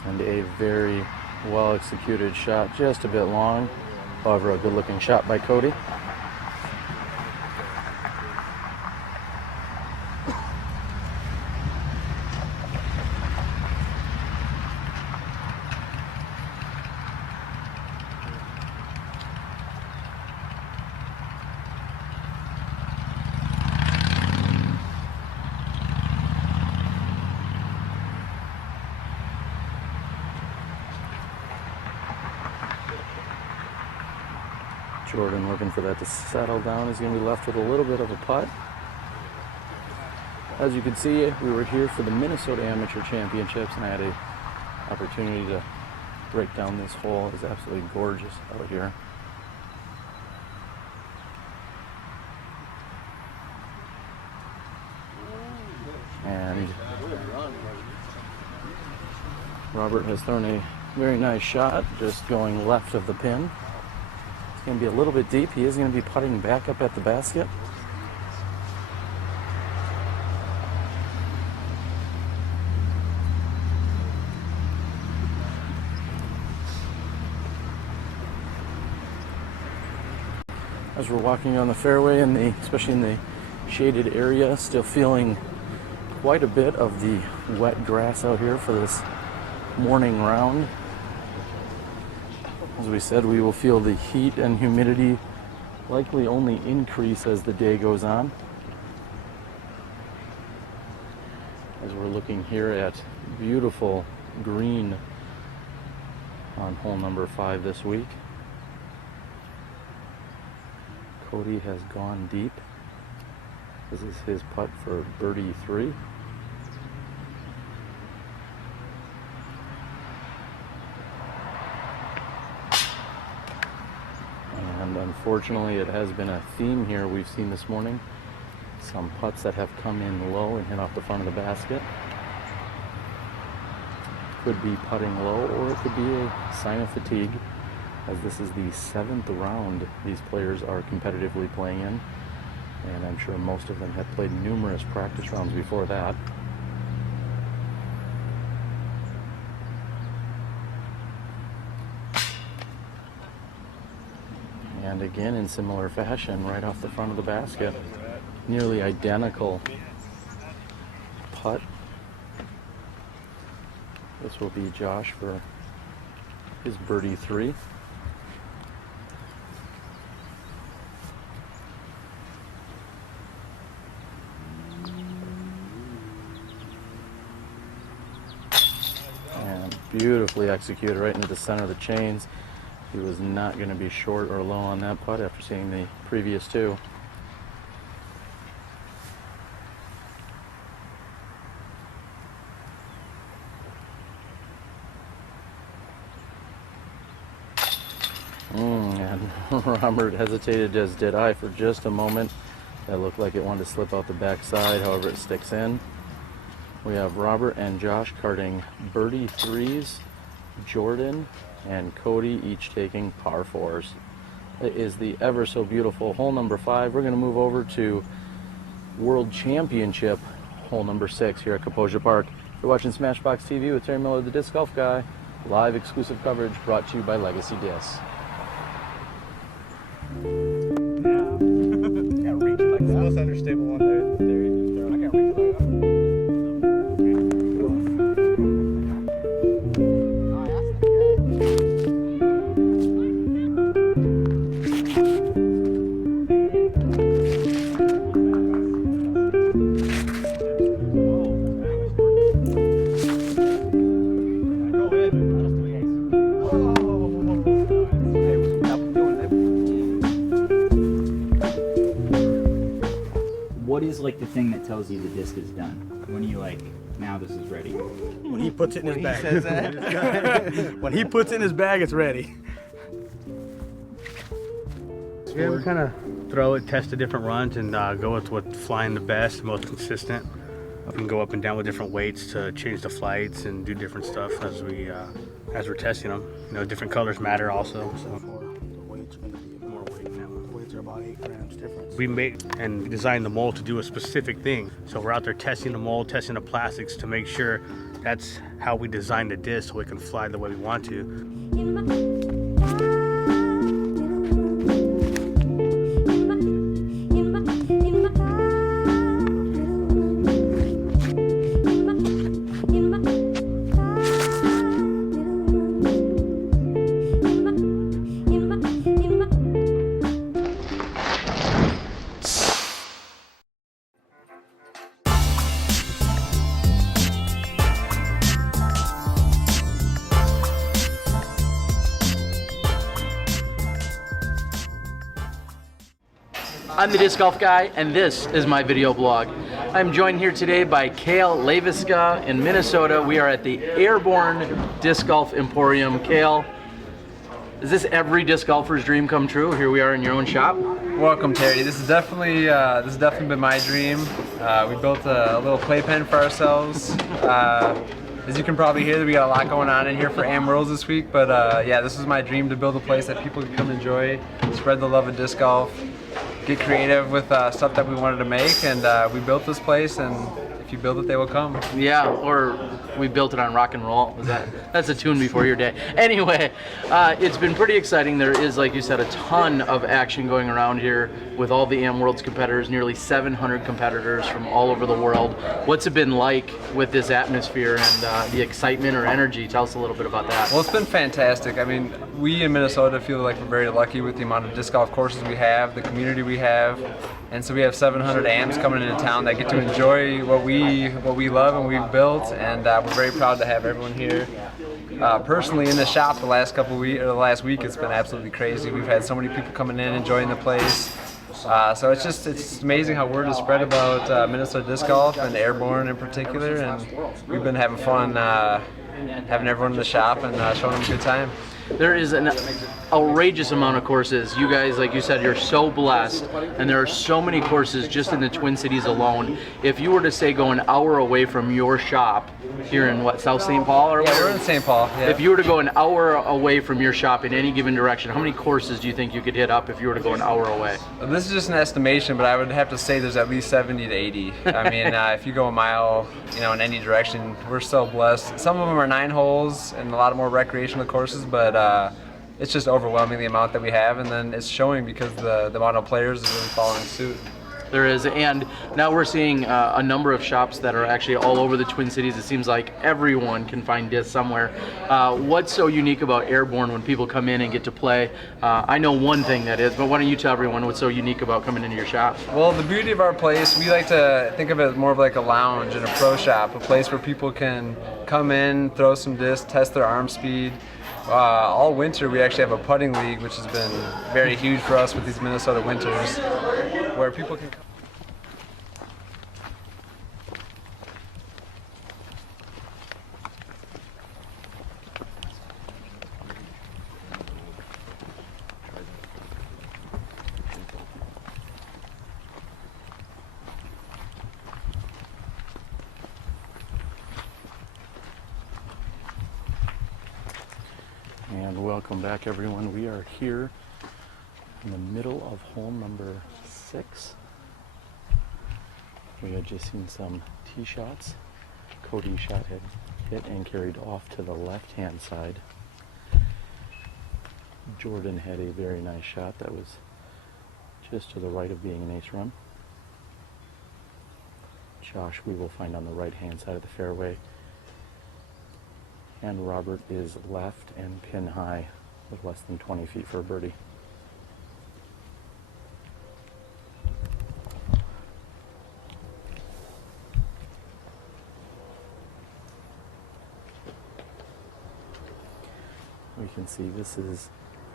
And a very well executed shot, just a bit long. However, a good looking shot by Cody. Jordan looking for that to settle down. He's going to be left with a little bit of a putt. As you can see, we were here for the Minnesota Amateur Championships, and I had an opportunity to break down this hole. It's absolutely gorgeous out here. And Robert has thrown a very nice shot, just going left of the pin. It's going to be a little bit deep. He is going to be putting back up at the basket. As we're walking on the fairway, especially in the shaded area, still feeling quite a bit of the wet grass out here for this morning round. As we said, we will feel the heat and humidity likely only increase as the day goes on. As we're looking here at beautiful green on hole number 5 this week. Cody has gone deep. This is his putt for birdie 3. And unfortunately, it has been a theme here we've seen this morning. Some putts that have come in low and hit off the front of the basket. Could be putting low, or it could be a sign of fatigue, as this is the 7th round these players are competitively playing in. And I'm sure most of them have played numerous practice rounds before that. And again, in similar fashion, right off the front of the basket. Nearly identical putt. This will be Josh for his birdie 3. And beautifully executed right into the center of the chains. He was not going to be short or low on that putt after seeing the previous two. And Robert hesitated, as did I, for just a moment. That looked like it wanted to slip out the backside, however it sticks in. We have Robert and Josh karting birdie threes, Jordan and Cody each taking par fours. It is the ever so beautiful hole number 5. We're going to move over to World Championship hole number 6 here at Kaposia Park. You're watching SmashBoxxTV with Terry Miller, the disc golf guy. Live exclusive coverage brought to you by Legacy Discs. The most unstable one there. I can't reach it like What is like the thing that tells you the disc is done? When are you like, now this is ready? When he puts it in his bag. says that? When he puts it in his bag, it's ready. Yeah, we kind of throw it, test the different runs, and go with what's flying the best, most consistent. We can go up and down with different weights to change the flights and do different stuff as we're testing them. You know, different colors matter also. So. About 8 grams difference. We make and design the mold to do a specific thing. So we're out there testing the mold, testing the plastics to make sure that's how we design the disc so it can fly the way we want to. I'm the Disc Golf Guy, and this is my video blog. I'm joined here today by Kale Leviska in Minnesota. We are at the Airborne Disc Golf Emporium. Kale, is this every disc golfer's dream come true? Here we are in your own shop. Welcome, Terry. This has definitely been my dream. We built a little playpen for ourselves. As you can probably hear, we got a lot going on in here for Am Worlds this week. But yeah, this is my dream, to build a place that people can come enjoy, spread the love of disc golf, get creative with stuff that we wanted to make, and we built this place, and if you build it, they will come. Yeah, or we built it on rock and roll. That's a tune before your day. Anyway, it's been pretty exciting. There is, like you said, a ton of action going around here with all the Am Worlds competitors, nearly 700 competitors from all over the world. What's it been like with this atmosphere and the excitement or energy? Tell us a little bit about that. Well, it's been fantastic. I mean, we in Minnesota feel like we're very lucky with the amount of disc golf courses we have, the community we have, and so we have 700 AMs coming into town that get to enjoy what we love and we've built, and we're very proud to have everyone here. Personally, in the shop the last last week, it's been absolutely crazy. We've had so many people coming in, enjoying the place. So it's amazing how word is spread about Minnesota disc golf and Airborne in particular, and we've been having fun having everyone in the shop and showing them a good time. There is an outrageous amount of courses. You guys, like you said, you're so blessed, and there are so many courses just in the Twin Cities alone. If you were to say go an hour away from your shop here in what, South St. Paul? Or yeah, we're in St. Paul. Yeah. If you were to go an hour away from your shop in any given direction, how many courses do you think you could hit up if you were to go an hour away? This is just an estimation, but I would have to say there's at least 70 to 80. I mean, if you go a mile, in any direction, we're so blessed. Some of them are 9 holes and a lot more recreational courses, but it's just overwhelming the amount that we have, and then it's showing because the amount of players is really following suit. There is, and now we're seeing a number of shops that are actually all over the Twin Cities. It seems like everyone can find discs somewhere. What's so unique about Airborne when people come in and get to play? I know one thing that is, but why don't you tell everyone what's so unique about coming into your shop? Well, the beauty of our place, we like to think of it more of like a lounge and a pro shop, a place where people can come in, throw some discs, test their arm speed, all winter we actually have a putting league, which has been very huge for us with these Minnesota winters, where people can come. And welcome back, everyone. We are here in the middle of hole number 6. We had just seen some tee shots. Cody shot had hit and carried off to the left-hand side. Jordan had a very nice shot that was just to the right of being an ace run. Josh we will find on the right-hand side of the fairway. And Robert is left and pin high with less than 20 feet for a birdie. We can see this is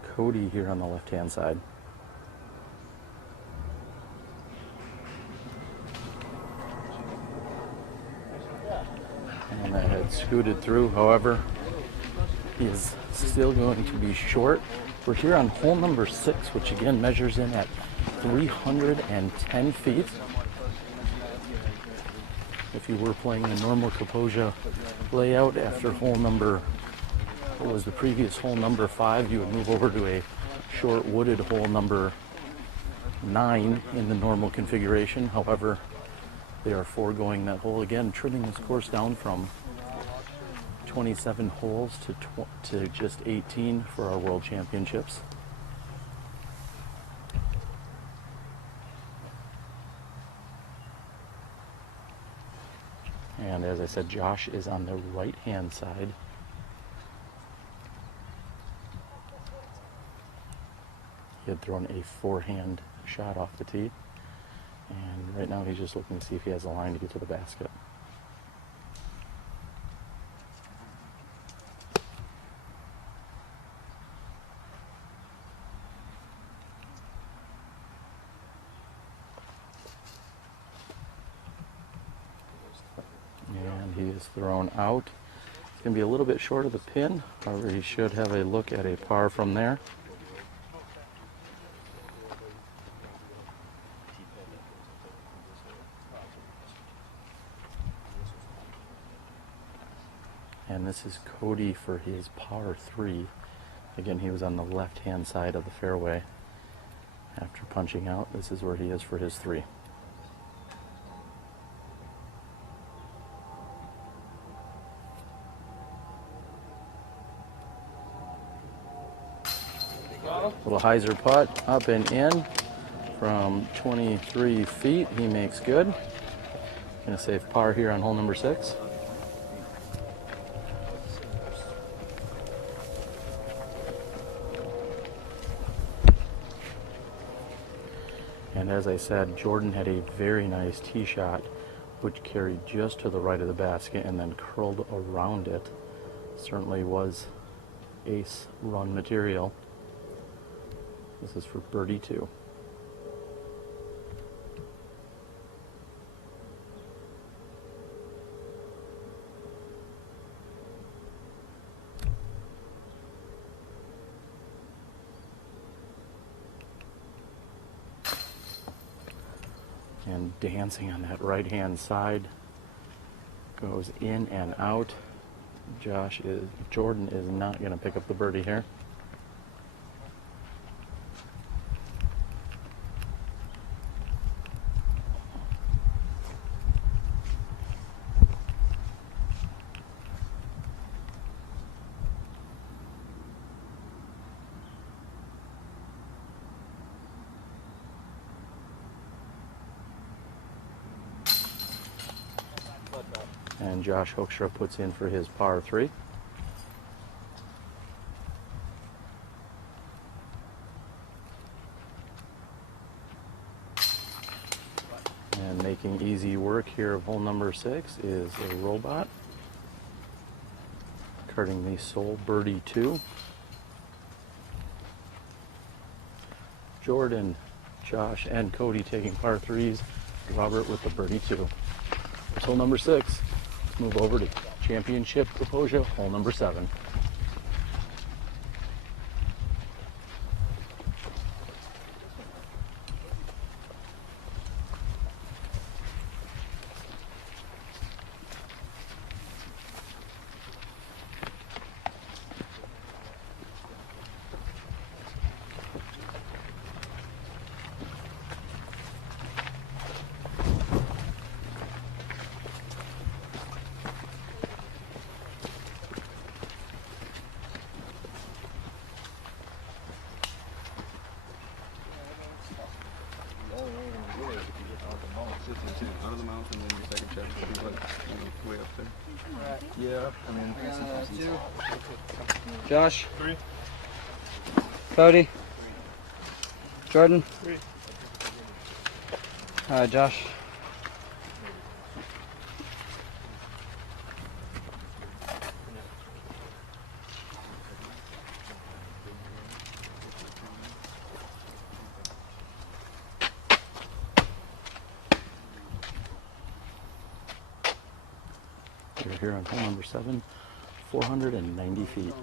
Cody here on the left-hand side. And that had scooted through, however, he is still going to be short. We're here on hole number 6, which again measures in at 310 feet. If you were playing the normal Kaposia layout after hole number, what was the previous hole number 5, you would move over to a short wooded hole number 9 in the normal configuration. However, they are foregoing that hole again, trimming this course down from 27 holes to just 18 for our World Championships. And as I said, Josh is on the right-hand side. He had thrown a forehand shot off the tee. And right now he's just looking to see if he has a line to get to the basket. And he is thrown out. It's going to be a little bit short of the pin. However, he should have a look at a par from there. And this is Cody for his par 3. Again, he was on the left-hand side of the fairway. After punching out, this is where he is for his 3. Little hyzer putt up and in from 23 feet. He makes good. Gonna save par here on hole number 6. And as I said, Jordan had a very nice tee shot, which carried just to the right of the basket and then curled around it. Certainly was ace run material. This is for birdie 2. And dancing on that right-hand side, goes in and out. Jordan is not going to pick up the birdie here. And Josh Hoekstra puts in for his par 3. And making easy work here of hole number 6 is a robot. Karting the sole birdie 2. Jordan, Josh, and Cody taking par 3s. Robert with the birdie 2. That's hole number 6. Let's move over to Championship Kaposia, hole number 7. Out of the mouth, and then your second check will be like, way up there. Yeah, I mean, Josh. 3. Cody. Jordan. 3. Josh. We're here on hole number 7, 490 feet.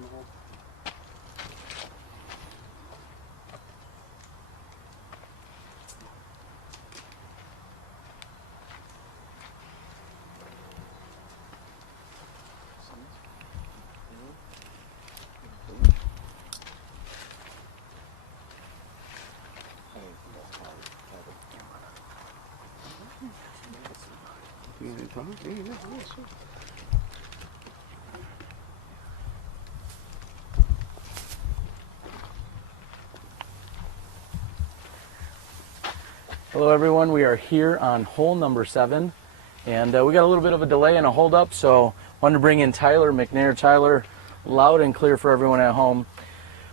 Hello everyone, we are here on hole number 7, and we got a little bit of a delay and a hold up, so wanted to bring in Tyler McNair. Tyler, loud and clear for everyone at home.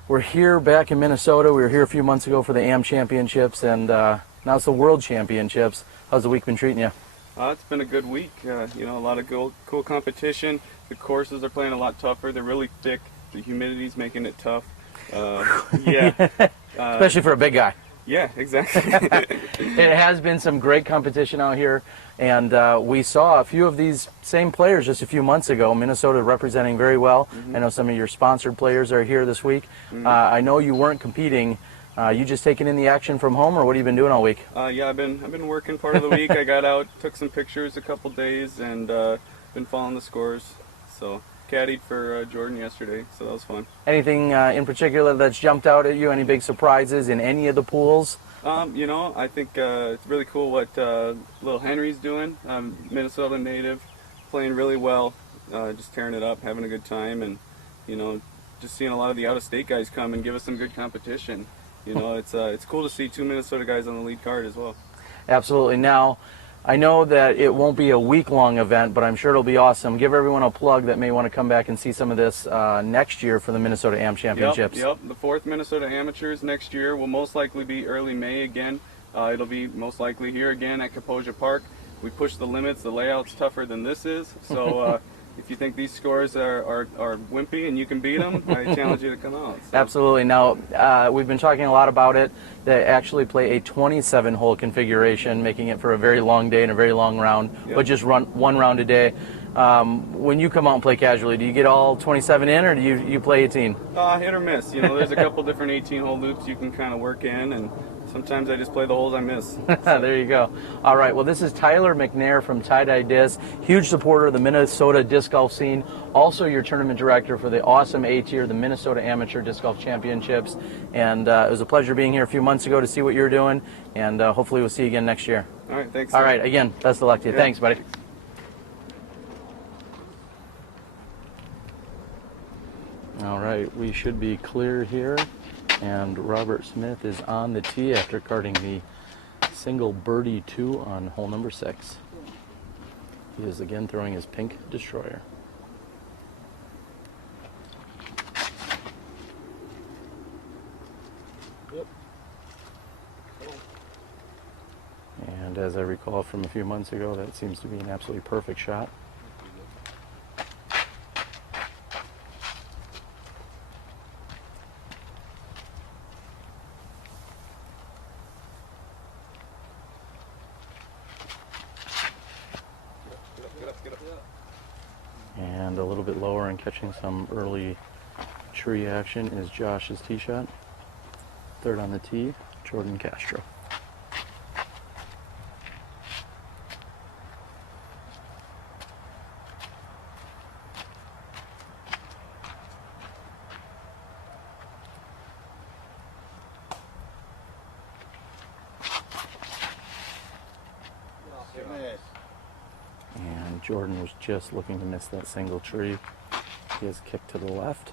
We're here back in Minnesota. We were here a few months ago for the AM Championships, and now it's the World Championships. How's the week been treating you? It's been a good week. You know, a lot of cool competition. The courses are playing a lot tougher. They're really thick. The humidity's making it tough. Yeah. Especially for a big guy. Yeah, exactly. It has been some great competition out here, and we saw a few of these same players just a few months ago. Minnesota representing very well. Mm-hmm. I know some of your sponsored players are here this week. Mm-hmm. I know you weren't competing. You just taking in the action from home, or what have you been doing all week? Yeah, I've been working part of the week. I got out, took some pictures a couple days, and been following the scores. So caddied for Jordan yesterday, so that was fun. Anything in particular that's jumped out at you? Any big surprises in any of the pools? You know, I think it's really cool what little Henry's doing. Minnesota native, playing really well, just tearing it up, having a good time, and you know, just seeing a lot of the out-of-state guys come and give us some good competition. You know, it's cool to see 2 Minnesota guys on the lead card as well. Absolutely. Now, I know that it won't be a week-long event, but I'm sure it'll be awesome. Give everyone a plug that may want to come back and see some of this next year for the Minnesota AM Championships. Yep. The 4th Minnesota Amateurs next year will most likely be early May again. It'll be most likely here again at Kaposia Park. We push the limits. The layout's tougher than this is, so if you think these scores are wimpy and you can beat them, I challenge you to come out. So. Absolutely. Now, we've been talking a lot about it. They actually play a 27-hole configuration, making it for a very long day and a very long round, but just run one round a day. When you come out and play casually, do you get all 27 in, or do you play 18? Hit or miss. You know, there's a couple different 18-hole loops you can kind of work in, and sometimes I just play the holes I miss. There you go. All right, well, this is Tyler McNair from Tie-Dye Disc, huge supporter of the Minnesota disc golf scene, also your tournament director for the awesome A-Tier, the Minnesota Amateur Disc Golf Championships, and it was a pleasure being here a few months ago to see what you're doing, and hopefully we'll see you again next year. All right, thanks. All right, again, best of luck to you. Yeah. Thanks, buddy. All right, we should be clear here, and Robert Smith is on the tee after karting the single birdie 2 on hole number 6. He is again throwing his pink destroyer. And as I recall from a few months ago, that seems to be an absolutely perfect shot. And a little bit lower and catching some early tree action is Josh's tee shot. Third on the tee, Jordan Castro. And Jordan was just looking to miss that single tree. He has kicked to the left.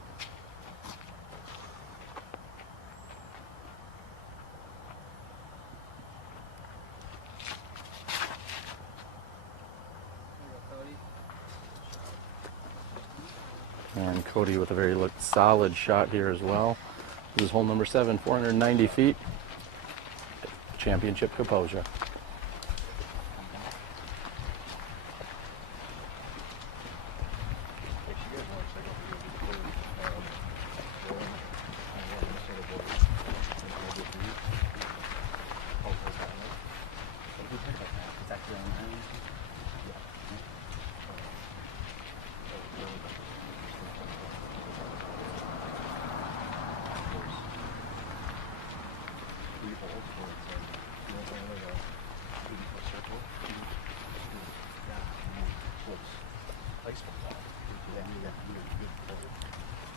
And Cody with a very solid shot here as well. This is hole number 7, 490 feet. Championship Kaposia.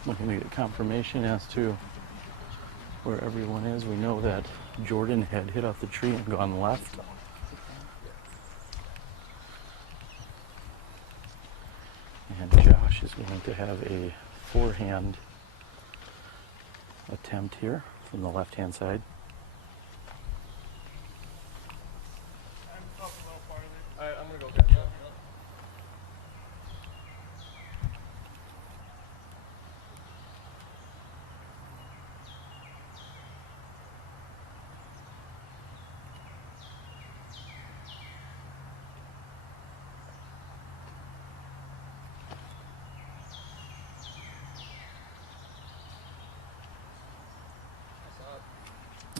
Looking to get confirmation as to where everyone is. We know that Jordan had hit off the tree and gone left. And Josh is going to have a forehand attempt here from the left-hand side. Alright, I'm gonna go catch that.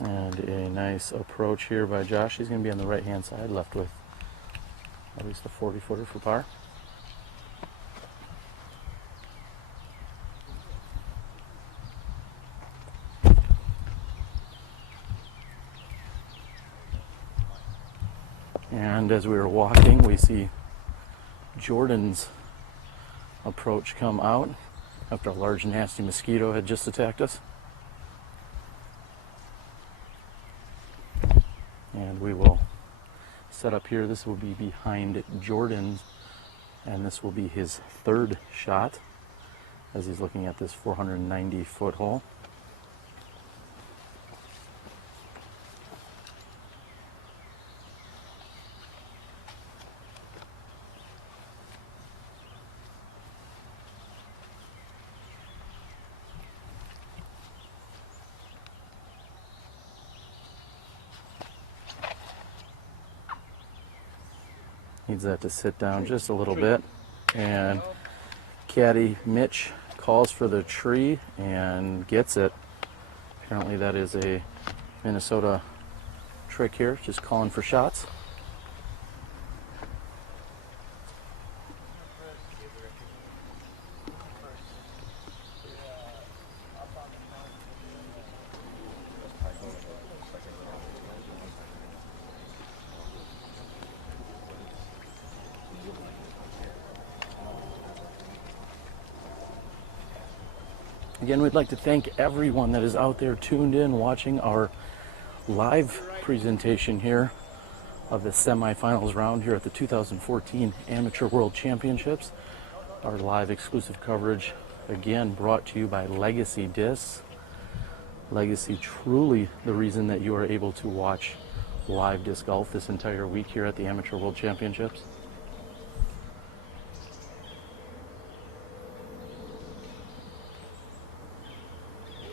And a nice approach here by Josh. He's going to be on the right-hand side, left with at least a 40-footer for par. And as we were walking, we see Jordan's approach come out after a large, nasty mosquito had just attacked us. And we will set up here. This will be behind Jordan's, and this will be his third shot as he's looking at this 490-foot hole. Needs that to sit down just a little bit. And caddy Mitch calls for the tree and gets it. Apparently that is a Minnesota trick here, just calling for shots. Again, we'd like to thank everyone that is out there tuned in watching our live presentation here of the semifinals round here at the 2014 Amateur World Championships. Our live exclusive coverage, again, brought to you by Legacy Discs. Legacy, truly the reason that you are able to watch live disc golf this entire week here at the Amateur World Championships.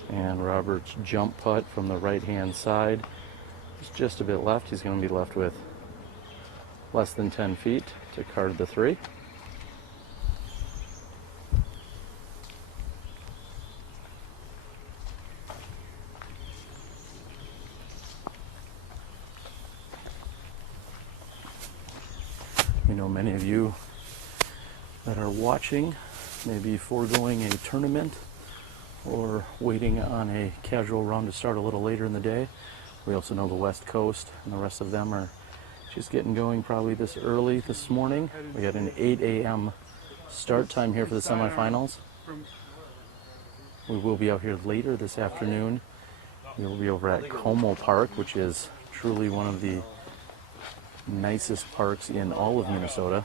And Robert's jump putt from the right-hand side is just a bit left. He's going to be left with less than 10 feet to card the 3. You know, many of you that are watching maybe foregoing a tournament or waiting on a casual round to start a little later in the day. We also know the West Coast and the rest of them are just getting going probably this early this morning. We got an 8 a.m. start time here for the semifinals. We will be out here later this afternoon. We'll be over at Kaposia Park, which is truly one of the nicest parks in all of Minnesota.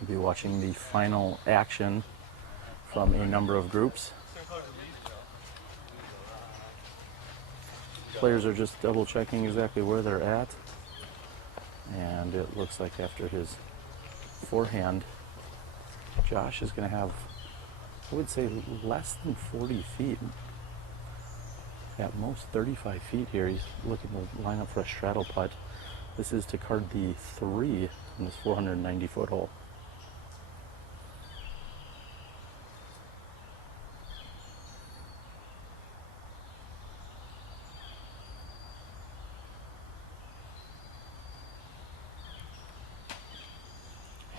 We'll be watching the final action from a number of groups. Players are just double checking exactly where they're at. And it looks like after his forehand, Josh is going to have, I would say, less than 40 feet. At most 35 feet here. He's looking to line up for a straddle putt. This is to card the 3 in this 490-foot hole.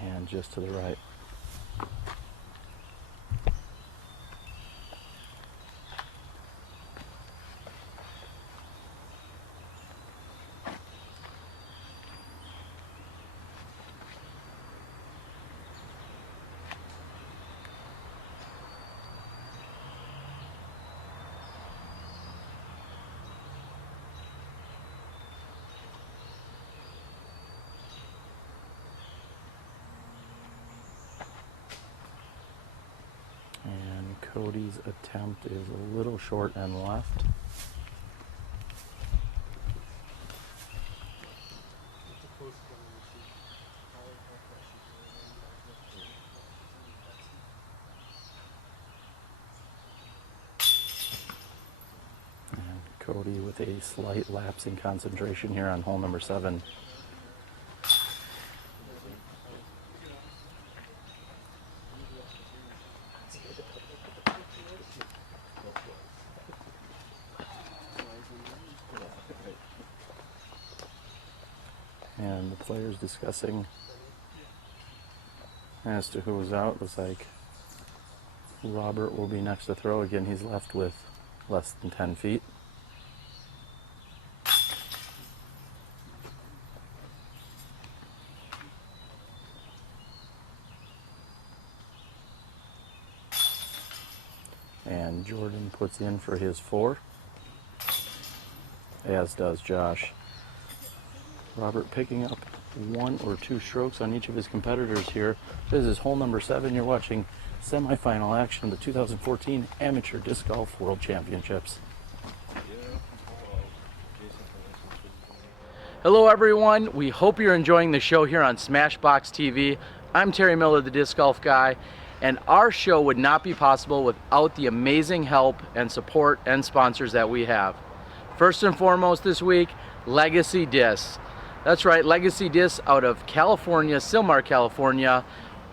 And just to the right. Cody's attempt is a little short and left. And Cody with a slight lapse in concentration here on hole number 7. And the players discussing as to who was out. Looks like Robert will be next to throw. Again, he's left with less than 10 feet. And Jordan puts in for his 4, as does Josh. Robert picking up 1 or 2 strokes on each of his competitors here. This is hole number 7. You're watching semifinal action of the 2014 Amateur Disc Golf World Championships. Hello everyone, we hope you're enjoying the show here on SmashBoxxTV. I'm Terry Miller, the Disc Golf Guy, and our show would not be possible without the amazing help and support and sponsors that we have. First and foremost this week, Legacy Discs. That's right, Legacy Discs out of California, Silmar, California.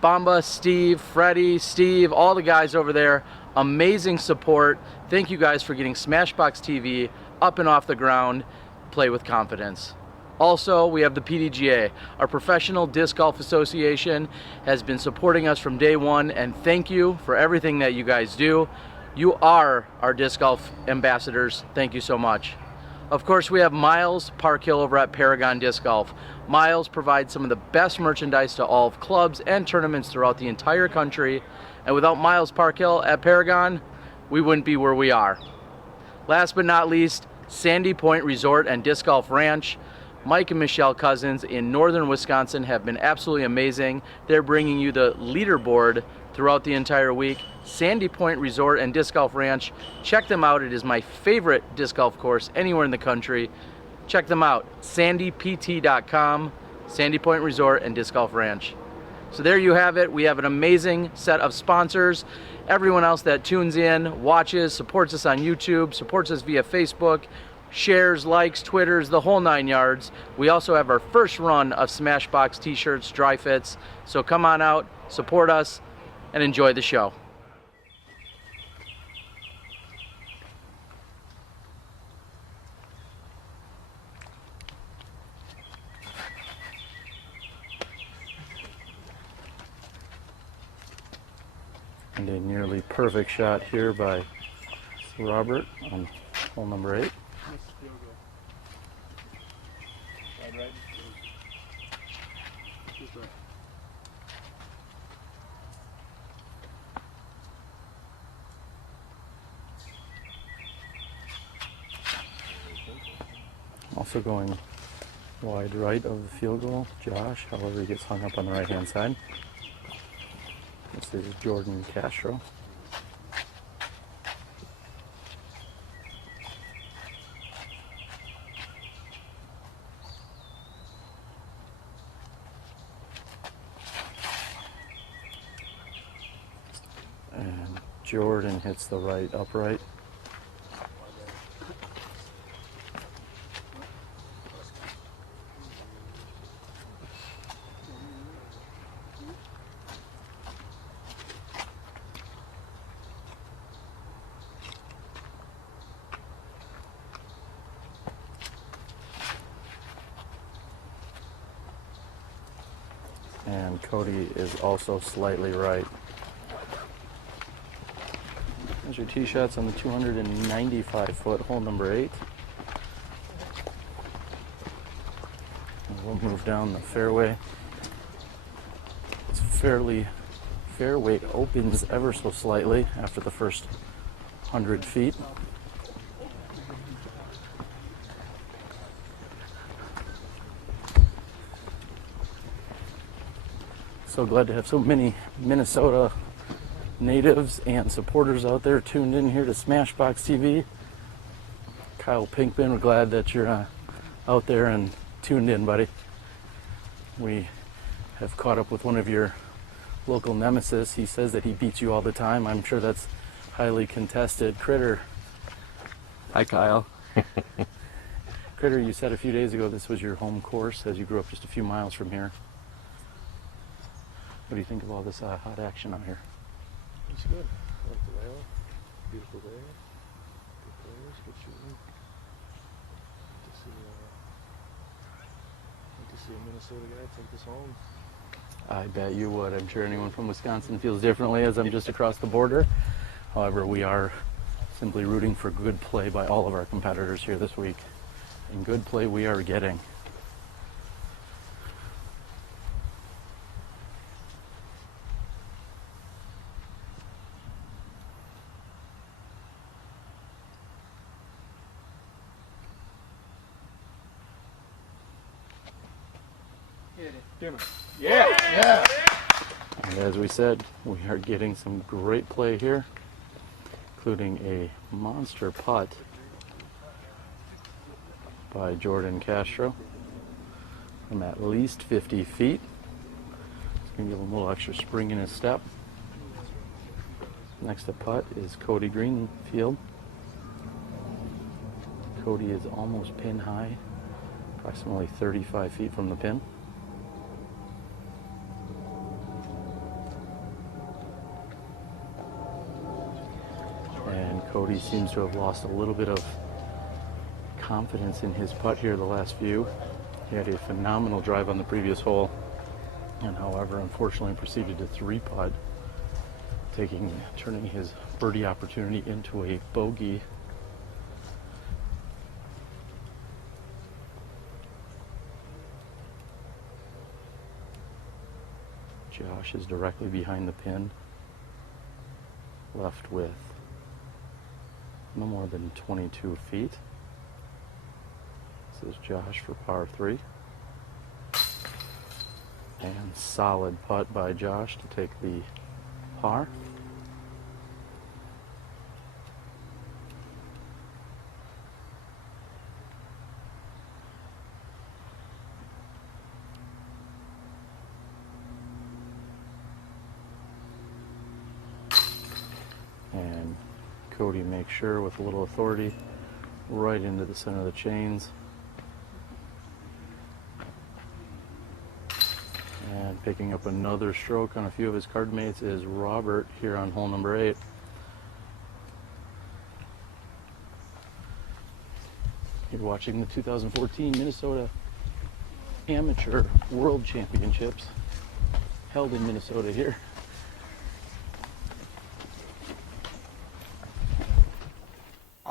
Bamba, Steve, Freddie, Steve, all the guys over there, amazing support. Thank you guys for getting SmashBoxxTV up and off the ground. Play with confidence. Also, we have the PDGA. Our Professional Disc Golf Association has been supporting us from day one, and thank you for everything that you guys do. You are our disc golf ambassadors. Thank you so much. Of course, we have Miles Parkhill over at Paragon Disc Golf. Miles provides some of the best merchandise to all of clubs and tournaments throughout the entire country. And without Miles Parkhill at Paragon, we wouldn't be where we are. Last but not least, Sandy Point Resort and Disc Golf Ranch. Mike and Michelle Cousins in northern Wisconsin have been absolutely amazing. They're bringing you the leaderboard throughout the entire week. Sandy Point Resort and Disc Golf Ranch. Check them out. It is my favorite disc golf course anywhere in the country. Check them out. sandypt.com, Sandy Point Resort and Disc Golf Ranch. So there you have it. We have an amazing set of sponsors. Everyone else that tunes in, watches, supports us on YouTube, supports us via Facebook, shares, likes, Twitters, the whole 9 yards. We also have our first run of SmashBoxx t-shirts, dry fits. So come on out, support us, and enjoy the show. And a nearly perfect shot here by Robert on hole number 8. Also going wide right of the field goal, Josh. However, he gets hung up on the right-hand side. This is Jordan Castro. And Jordan hits the right upright. And Cody is also slightly right. There's your tee shots on the 295-foot hole number 8. And we'll move down the fairway. It's fairway opens ever so slightly after the first 100 feet. So glad to have so many Minnesota natives and supporters out there tuned in here to SmashBoxxTV. Kyle Pinkman, we're glad that you're out there and tuned in, buddy. We have caught up with one of your local nemesis. He says that he beats you all the time. I'm sure that's highly contested. Critter. Hi, Kyle. Critter, you said a few days ago this was your home course as you grew up just a few miles from here. What do you think of all this hot action out here? It's good. I like the layout. Beautiful day. Good players, good shooting. Like to see a Minnesota guy take this home. I bet you would. I'm sure anyone from Wisconsin feels differently as I'm just across the border. However, we are simply rooting for good play by all of our competitors here this week. And good play we are getting. Yeah. Yeah. And as we said, we are getting some great play here, including a monster putt by Jordan Castro from at least 50 feet. It's going to give him a little extra spring in his step. Next to putt is Cody Greenfield. Cody is almost pin high, approximately 35 feet from the pin. And Cody seems to have lost a little bit of confidence in his putt here the last few. He had a phenomenal drive on the previous hole, and however, unfortunately proceeded to 3-putt, turning his birdie opportunity into a bogey. Josh is directly behind the pin, left with no more than 22 feet. This is Josh for par 3. And solid putt by Josh to take the par. And Cody makes sure with a little authority right into the center of the chains. And picking up another stroke on a few of his card mates is Robert here on hole number 8. You're watching the 2014 Minnesota Amateur World Championships held in Minnesota here.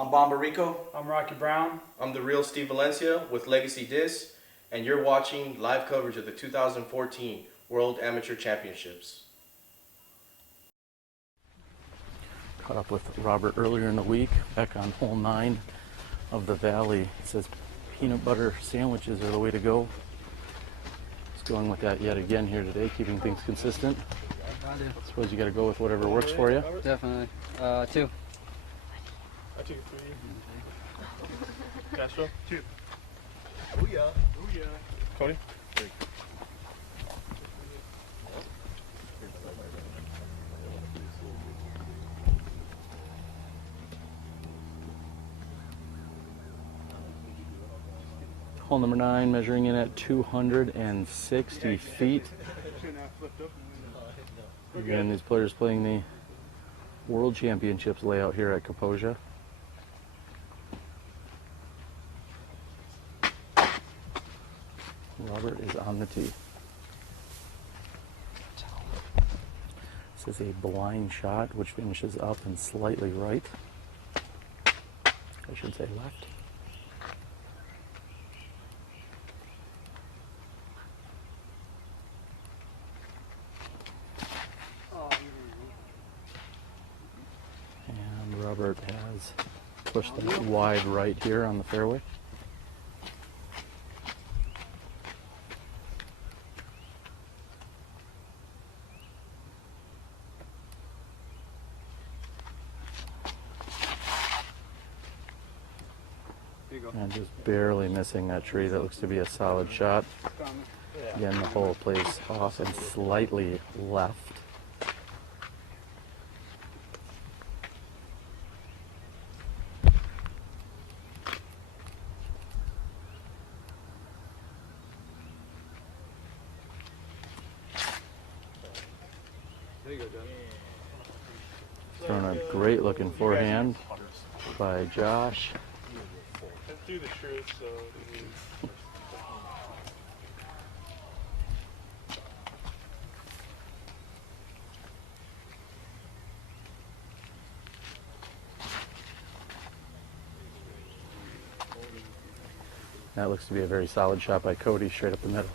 I'm Bomberico. I'm Rocky Brown. I'm the real Steve Valencia with Legacy Disc, and you're watching live coverage of the 2014 World Amateur Championships. Caught up with Robert earlier in the week, back on hole 9 of the Valley. It says peanut butter sandwiches are the way to go. Just going with that yet again here today, keeping things consistent. I do. I suppose you got to go with whatever works for you. Definitely. 2. I took it 3. Castro? 2. Oh yeah. Oh yeah. Cody? 3. Hole number 9, measuring in at 260 feet. Again, these players playing the World Championships layout here at Kaposia. Robert is on the tee. This is a blind shot, which finishes up and slightly right. I should say left. And Robert has pushed that wide right here on the fairway. And just barely missing that tree. That looks to be a solid shot. Again, the hole plays off and slightly left. There you go, John. Throwing a great looking forehand by Josh. Do the truth, so That looks to be a very solid shot by Cody, straight up the middle.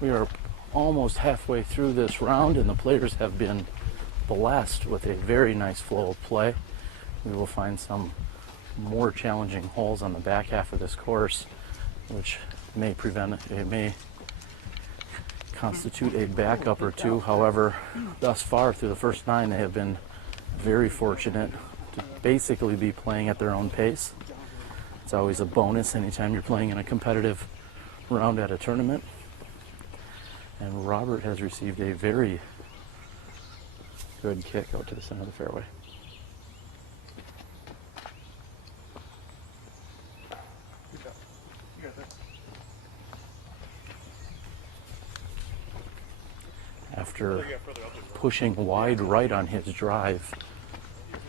We are almost halfway through this round, and the players have been blessed with a very nice flow of play. We will find some more challenging holes on the back half of this course, which may constitute a backup or two. However, thus far through the first 9, they have been very fortunate to basically be playing at their own pace. It's always a bonus anytime you're playing in a competitive round at a tournament. And Robert has received a very good kick out to the center of the fairway. After pushing wide right on his drive,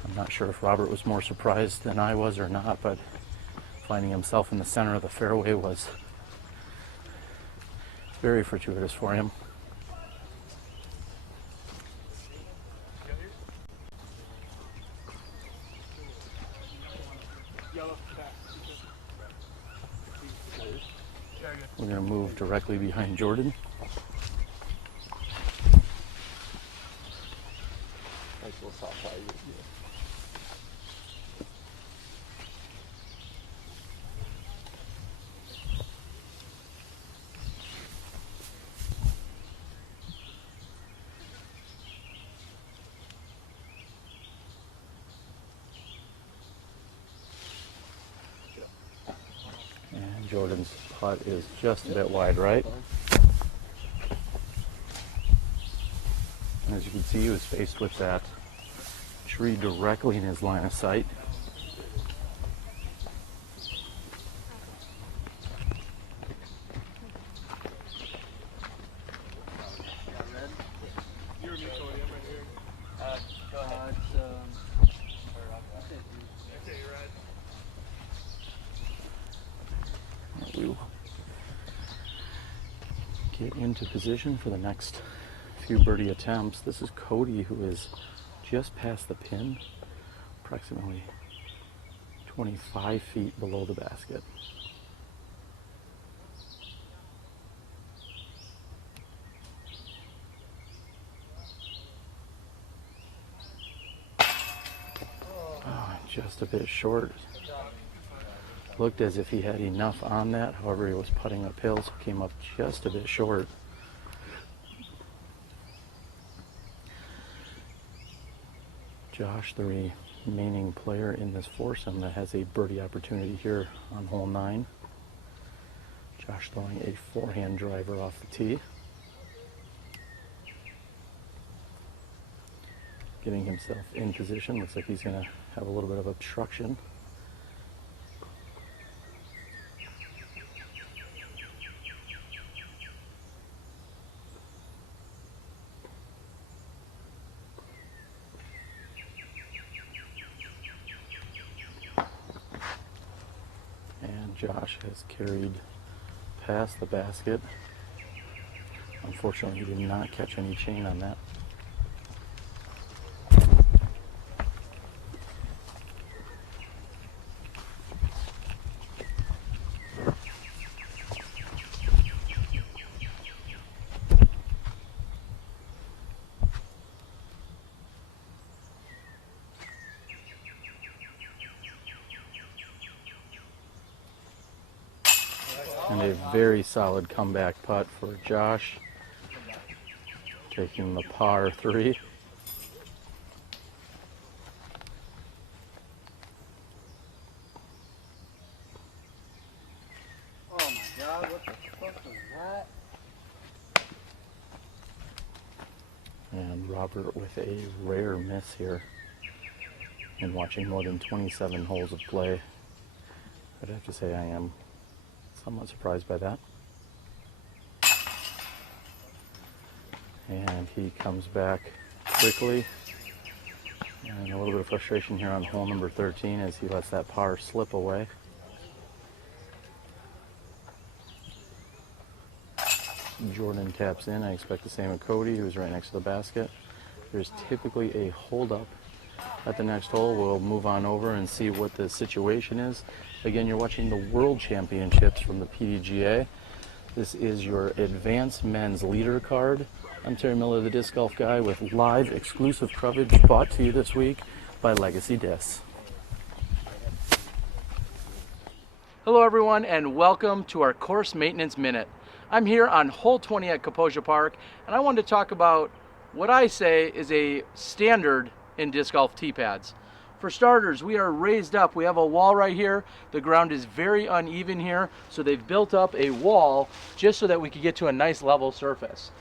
I'm not sure if Robert was more surprised than I was or not, but finding himself in the center of the fairway was very fortuitous for him. We're going to move directly behind Jordan. Nice little soft tie. And Jordan's putt is just a bit wide right. And as you can see, he was faced with that tree directly in his line of sight. We will get into position for the next few birdie attempts. This is Cody, who is just past the pin, approximately 25 feet below the basket. Oh, just a bit short. Looked as if he had enough on that, however he was putting uphill, so came up just a bit short. Josh, the remaining player in this foursome, that has a birdie opportunity here on hole 9. Josh throwing a forehand driver off the tee. Getting himself in position. Looks like he's going to have a little bit of obstruction. Josh has carried past the basket. Unfortunately, he did not catch any chain on that. And a very solid comeback putt for Josh, taking the par 3. Oh my God, what the fuck was that? And Robert with a rare miss here. And watching more than 27 holes of play, I'd have to say I am somewhat surprised by that. And he comes back quickly. And a little bit of frustration here on hole number 13 as he lets that par slip away. Jordan taps in. I expect the same of Cody, who's right next to the basket. There's typically a hold-up at the next hole. We'll move on over and see what the situation is. Again, you're watching the World Championships from the PDGA. This is your advanced men's leader card. I'm Terry Miller, the Disc Golf Guy, with live exclusive coverage brought to you this week by Legacy Disc. Hello everyone, and welcome to our Course Maintenance Minute. I'm here on hole 20 at Kaposia Park, and I wanted to talk about what I say is a standard in disc golf tee pads. For starters, we are raised up. We have a wall right here. The ground is very uneven here, so they've built up a wall just so that we could get to a nice level surface.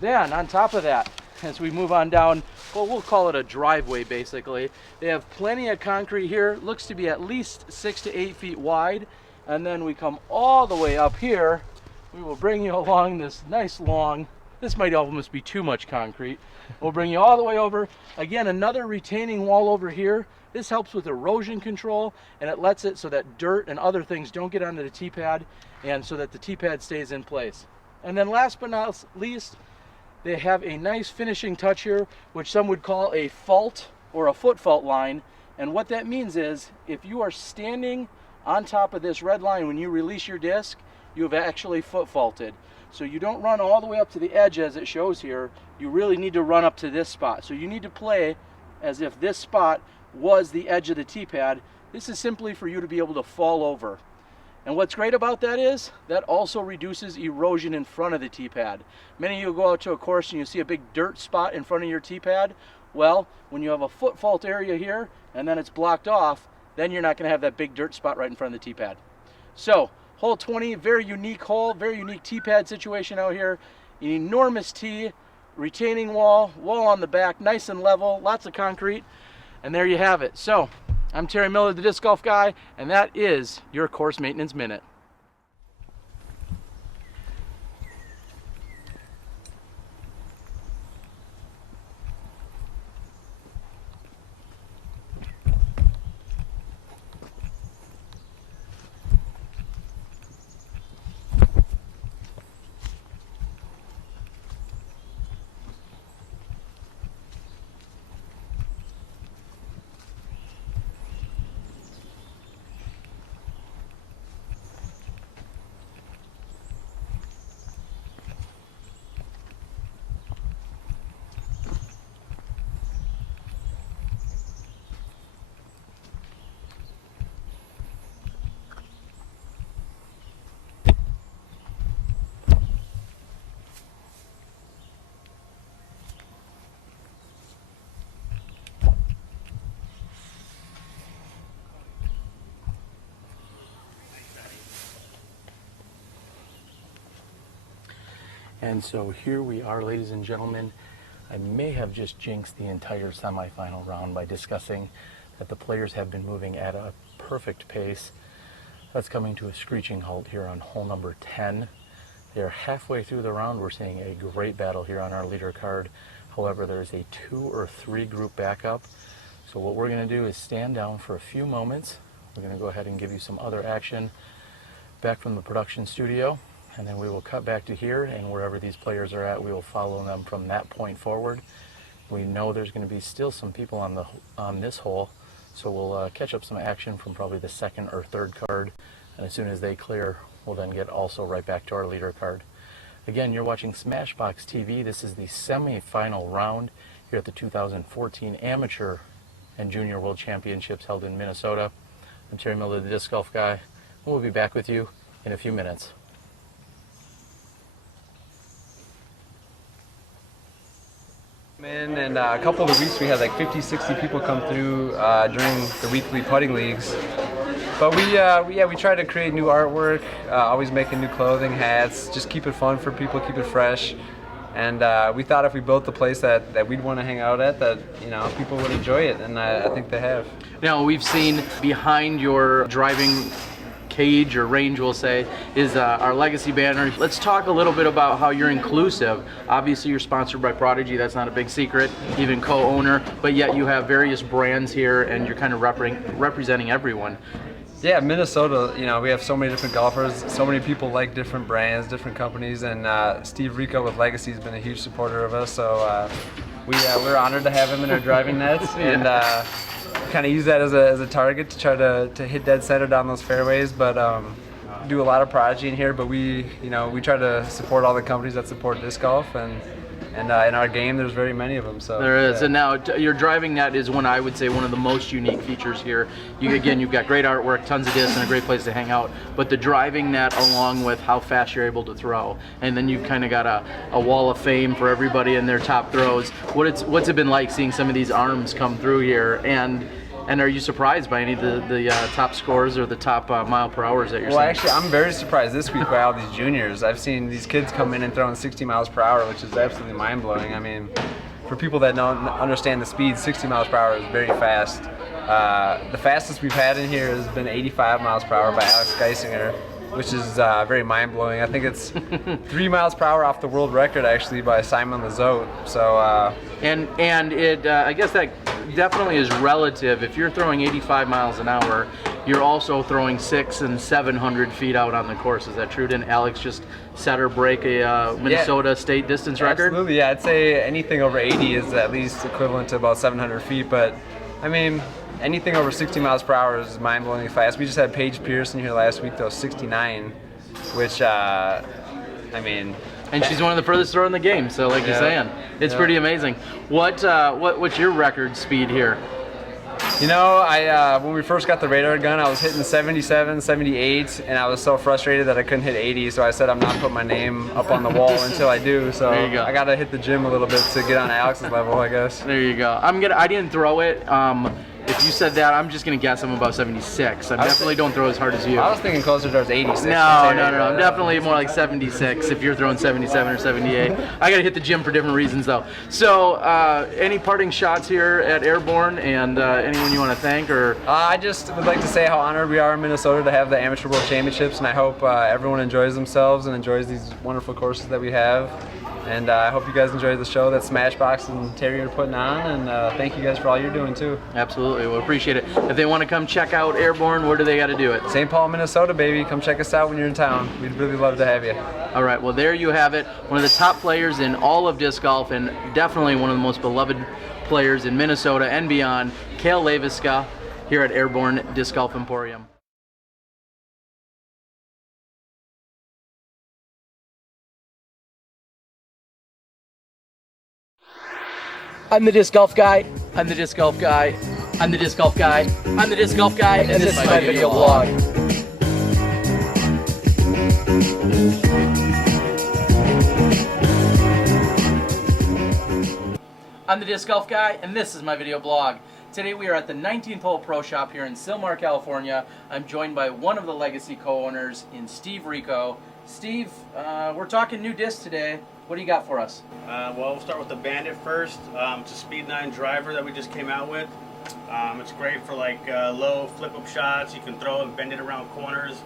Then, on top of that, as we move on down, well, we'll call it a driveway basically. They have plenty of concrete here. Looks to be at least 6 to 8 feet wide. And then we come all the way up here. We will bring you along this nice long, this might almost be too much concrete. We'll bring you all the way over. Again, another retaining wall over here. This helps with erosion control, and it lets it so that dirt and other things don't get onto the tee pad, and so that the tee pad stays in place. And then last but not least, they have a nice finishing touch here, which some would call a fault or a foot fault line. And what that means is, if you are standing on top of this red line when you release your disc, you have actually foot faulted. So you don't run all the way up to the edge as it shows here. You really need to run up to this spot. So you need to play as if this spot was the edge of the tee pad. This is simply for you to be able to fall over. And what's great about that is that also reduces erosion in front of the tee pad. Many of you go out to a course and you see a big dirt spot in front of your tee pad. Well, when you have a foot fault area here and then it's blocked off, then you're not going to have that big dirt spot right in front of the tee pad. So hole 20, very unique hole, very unique tee pad situation out here. An enormous tee, retaining wall, wall on the back, nice and level, lots of concrete, and there you have it. So I'm Terry Miller, the Disc Golf Guy, and that is your Course Maintenance Minute. And so here we are, ladies and gentlemen. I may have just jinxed the entire semifinal round by discussing that the players have been moving at a perfect pace. That's coming to a screeching halt here on hole number 10. They're halfway through the round. We're seeing a great battle here on our leader card. However, there's a 2 or 3 group backup. So what we're going to do is stand down for a few moments. We're going to go ahead and give you some other action back from the production studio. And then we will cut back to here, and wherever these players are at, we will follow them from that point forward. We know there's going to be still some people on this hole, so we'll catch up some action from probably the 2nd or 3rd card, and as soon as they clear, we'll then get also right back to our leader card. Again, you're watching SmashBoxxTV. This is the semi-final round here at the 2014 Amateur and Junior World Championships held in Minnesota. I'm Terry Miller, the Disc Golf Guy, and we'll be back with you in a few minutes. And a couple of the weeks we had like 50, 60 people come through during the weekly putting leagues. But we try to create new artwork, always making new clothing, hats, just keep it fun for people, keep it fresh. And we thought if we built the place that we'd want to hang out at, that people would enjoy it, and I think they have. Now we've seen behind your driving cage or range, we'll say, is our legacy banner. Let's talk a little bit about how you're inclusive. Obviously you're sponsored by Prodigy, that's not a big secret, even co-owner, but yet you have various brands here and you're kind of representing everyone. Yeah, Minnesota, we have so many different golfers, so many people like different brands, different companies, and Steve Rico with Legacy has been a huge supporter of us, so we're honored to have him in our driving nets, and kind of use that as a target to try to hit dead center down those fairways, but do a lot of Prodigy in here, but we try to support all the companies that support disc golf, and in our game there's very many of them. So there is, yeah. And now your driving net is I would say one of the most unique features here. You've got great artwork, tons of discs, and a great place to hang out, but the driving net along with how fast you're able to throw, and then you've kind of got a wall of fame for everybody in their top throws. What's it been like seeing some of these arms come through here, and are you surprised by any of the top scores or the top mile per hours that you're seeing? Well, actually, I'm very surprised this week by all these juniors. I've seen these kids come in and throwing 60 miles per hour, which is absolutely mind-blowing. I mean, for people that don't understand the speed, 60 miles per hour is very fast. The fastest we've had in here has been 85 miles per hour by Alex Geisinger, which is very mind-blowing. I think it's 3 miles per hour off the world record, actually, by Simon Lizotte. So, and it, I guess that definitely is relative. If you're throwing 85 miles an hour, you're also throwing 600 and 700 feet out on the course. Is that true? Didn't Alex just set or break a Minnesota state distance record? Absolutely, yeah. I'd say anything over 80 is at least equivalent to about 700 feet, but I mean, anything over 60 miles per hour is mind-blowingly fast. We just had Paige Pearson here last week, though, 69, which, I mean... And she's one of the furthest thrower in the game, so like you're saying, it's pretty amazing. What's your record speed here? When we first got the radar gun, I was hitting 77, 78, and I was so frustrated that I couldn't hit 80, so I said I'm not putting my name up on the wall until I do, so there you go. I gotta hit the gym a little bit to get on Alex's level, I guess. There you go. I didn't throw it. If you said that, I'm just gonna guess I'm about 76. I definitely don't throw as hard as you. I was thinking closer towards 86. No. I'm definitely more like 76 if you're throwing 77 or 78. I gotta hit the gym for different reasons though. So, any parting shots here at Airborne, and anyone you want to thank? Or I just would like to say how honored we are in Minnesota to have the Amateur World Championships, and I hope everyone enjoys themselves and enjoys these wonderful courses that we have. And I hope you guys enjoy the show that SmashBoxx and Terry are putting on, and thank you guys for all you're doing too. Absolutely, we'll appreciate it. If they want to come check out Airborne, where do they got to do it? St. Paul, Minnesota, baby. Come check us out when you're in town. We'd really love to have you. All right, well there you have it. One of the top players in all of disc golf, and definitely one of the most beloved players in Minnesota and beyond, Kale Leviska, here at Airborne Disc Golf Emporium. I'm the Disc Golf Guy. I'm the Disc Golf Guy. I'm the Disc Golf Guy. I'm the Disc Golf Guy. And this is my video blog. I'm the Disc Golf Guy, and this is my video blog. Today we are at the 19th Hole Pro Shop here in Sylmar, California. I'm joined by one of the Legacy co-owners in Steve Rico. Steve, we're talking new disc today. What do you got for us? Well, we'll start with the Bandit first. It's a Speed 9 driver that we just came out with. It's great for like low flip-up shots. You can throw and bend it around corners,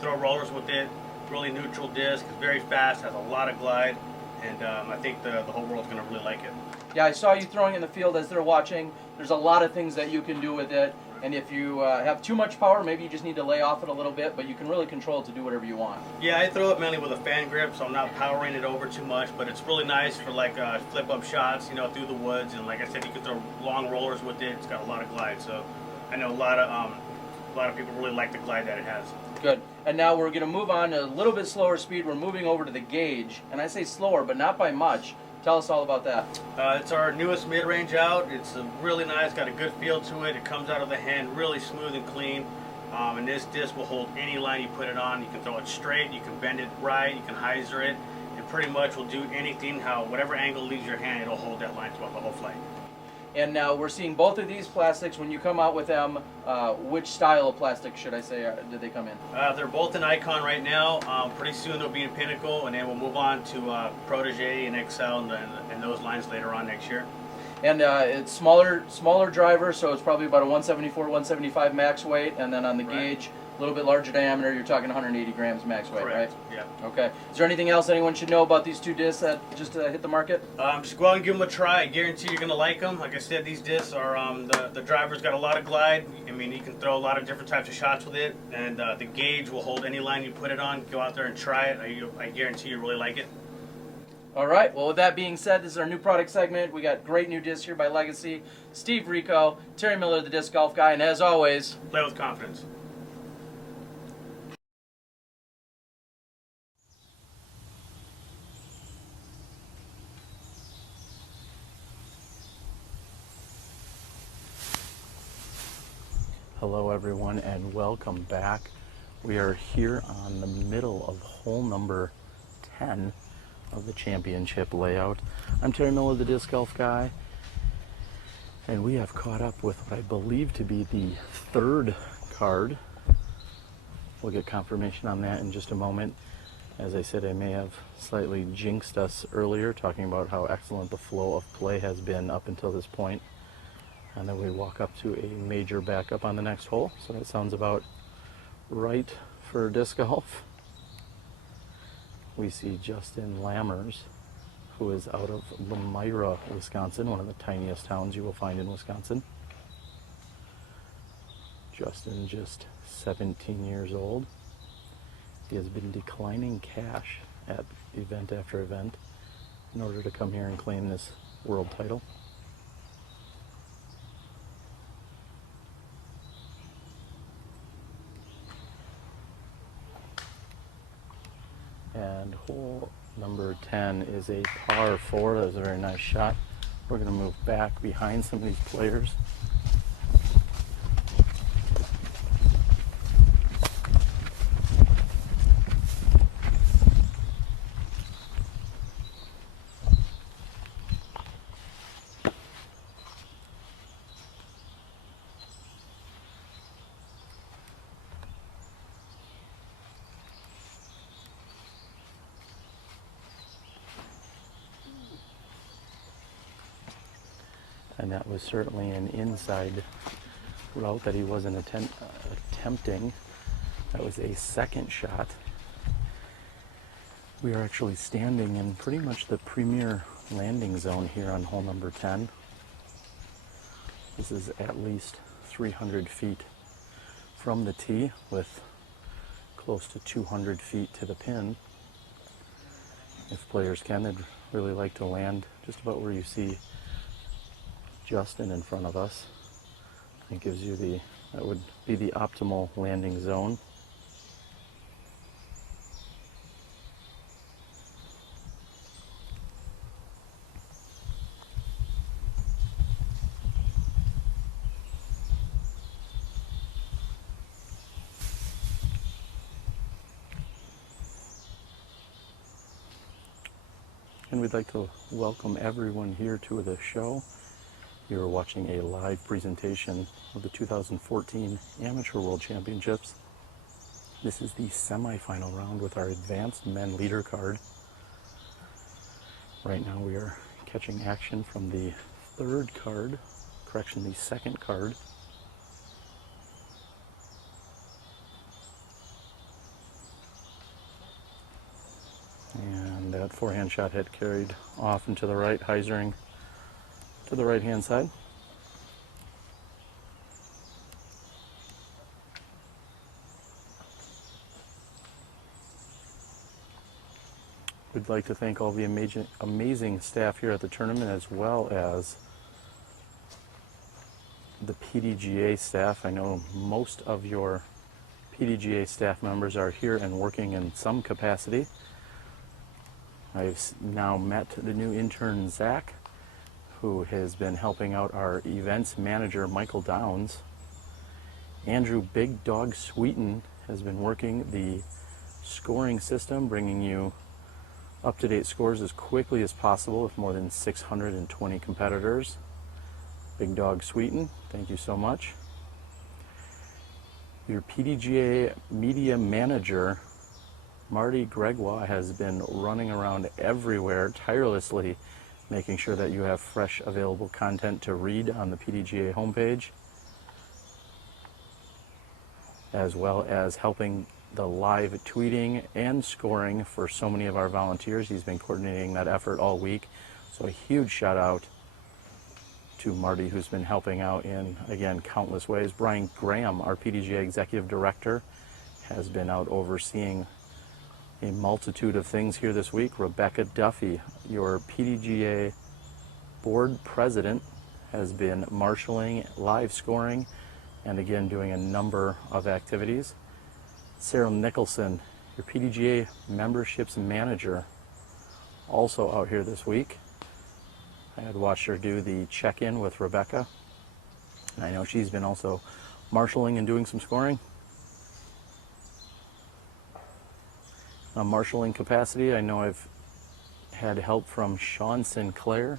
throw rollers with it. Really neutral disc. It's very fast, has a lot of glide, and I think the whole world's going to really like it. Yeah, I saw you throwing it in the field as they're watching. There's a lot of things that you can do with it, and if you have too much power, maybe you just need to lay off it a little bit, but you can really control it to do whatever you want. Yeah, I throw it mainly with a fan grip, so I'm not powering it over too much, but it's really nice for like flip-up shots, you know, through the woods, and like I said, you can throw long rollers with it. It's got a lot of glide, so I know a lot of people really like the glide that it has. Good. And now we're going to move on to a little bit slower speed. We're moving over to the gauge, and I say slower, but not by much. Tell us all about that. It's our newest mid-range out. It's really nice, got a good feel to it. It comes out of the hand really smooth and clean. And this disc will hold any line you put it on. You can throw it straight, you can bend it right, you can hyzer it. It pretty much will do anything, whatever angle leaves your hand, it'll hold that line throughout the whole flight. And now we're seeing both of these plastics. When you come out with them, which style of plastic should I say did they come in? They're both in Icon right now. Pretty soon they'll be in Pinnacle, and then we'll move on to PDGA and XL and those lines later on next year. And it's smaller driver, so it's probably about a 174, 175 max weight, and then on the gauge, a little bit larger diameter, you're talking 180 grams max weight, Correct. right? Yeah. Okay. Is there anything else anyone should know about these two discs that just hit the market? Just go out and give them a try. I guarantee you're going to like them. Like I said, these discs are, the driver's got a lot of glide. I mean, you can throw a lot of different types of shots with it, and the gauge will hold any line you put it on. Go out there and try it. I guarantee you really like it. All right. Well, with that being said, this is our new product segment. We got great new discs here by Legacy. Steve Rico, Terry Miller, the disc golf guy, and as always, play with confidence. Hello everyone and welcome back. We are here on the middle of hole number 10 of the championship layout. I'm Terry Miller, the disc golf guy, and we have caught up with what I believe to be the third card. We'll get confirmation on that in just a moment. As I said, I may have slightly jinxed us earlier talking about how excellent the flow of play has been up until this point. And then we walk up to a major backup on the next hole. So that sounds about right for disc golf. We see Justin Lammers, who is out of Lemira, Wisconsin, one of the tiniest towns you will find in Wisconsin. Justin, just 17 years old. He has been declining cash at event after event in order to come here and claim this world title. And hole number 10 is a par 4. That was a very nice shot. We're going to move back behind some of these players. And that was certainly an inside route that he wasn't attempting. That was a second shot. We are actually standing in pretty much the premier landing zone here on hole number 10. This is at least 300 feet from the tee with close to 200 feet to the pin. If players can, they'd really like to land just about where you see Justin in front of us. It gives you that would be the optimal landing zone. And we'd like to welcome everyone here to the show. You are watching a live presentation of the 2014 Amateur World Championships. This is the semifinal round with our advanced men leader card. Right now we are catching action from the third card, correction, the second card. And that forehand shot hit carried off and to the right, hyzering to the right hand side. We'd like to thank all the amazing staff here at the tournament, as well as the PDGA staff. I know most of your PDGA staff members are here and working in some capacity. I've now met the new intern, Zach, who has been helping out our events manager, Michael Downs. Andrew Big Dog Sweeten has been working the scoring system, bringing you up-to-date scores as quickly as possible with more than 620 competitors. Big Dog Sweeten, thank you so much. Your PDGA media manager, Marty Gregoire, has been running around everywhere tirelessly, making sure that you have fresh available content to read on the PDGA homepage, as well as helping the live tweeting and scoring for so many of our volunteers. He's been coordinating that effort all week. So a huge shout out to Marty, who's been helping out in, again, countless ways. Brian Graham, our PDGA Executive Director, has been out overseeing a multitude of things here this week. Rebecca Duffy, your PDGA Board President, has been marshaling live scoring and again doing a number of activities. Sarah Nicholson, your PDGA Memberships Manager, also out here this week. I had watched her do the check-in with Rebecca. And I know she's been also marshaling and doing some scoring. On marshaling capacity, I know I've had help from Sean Sinclair.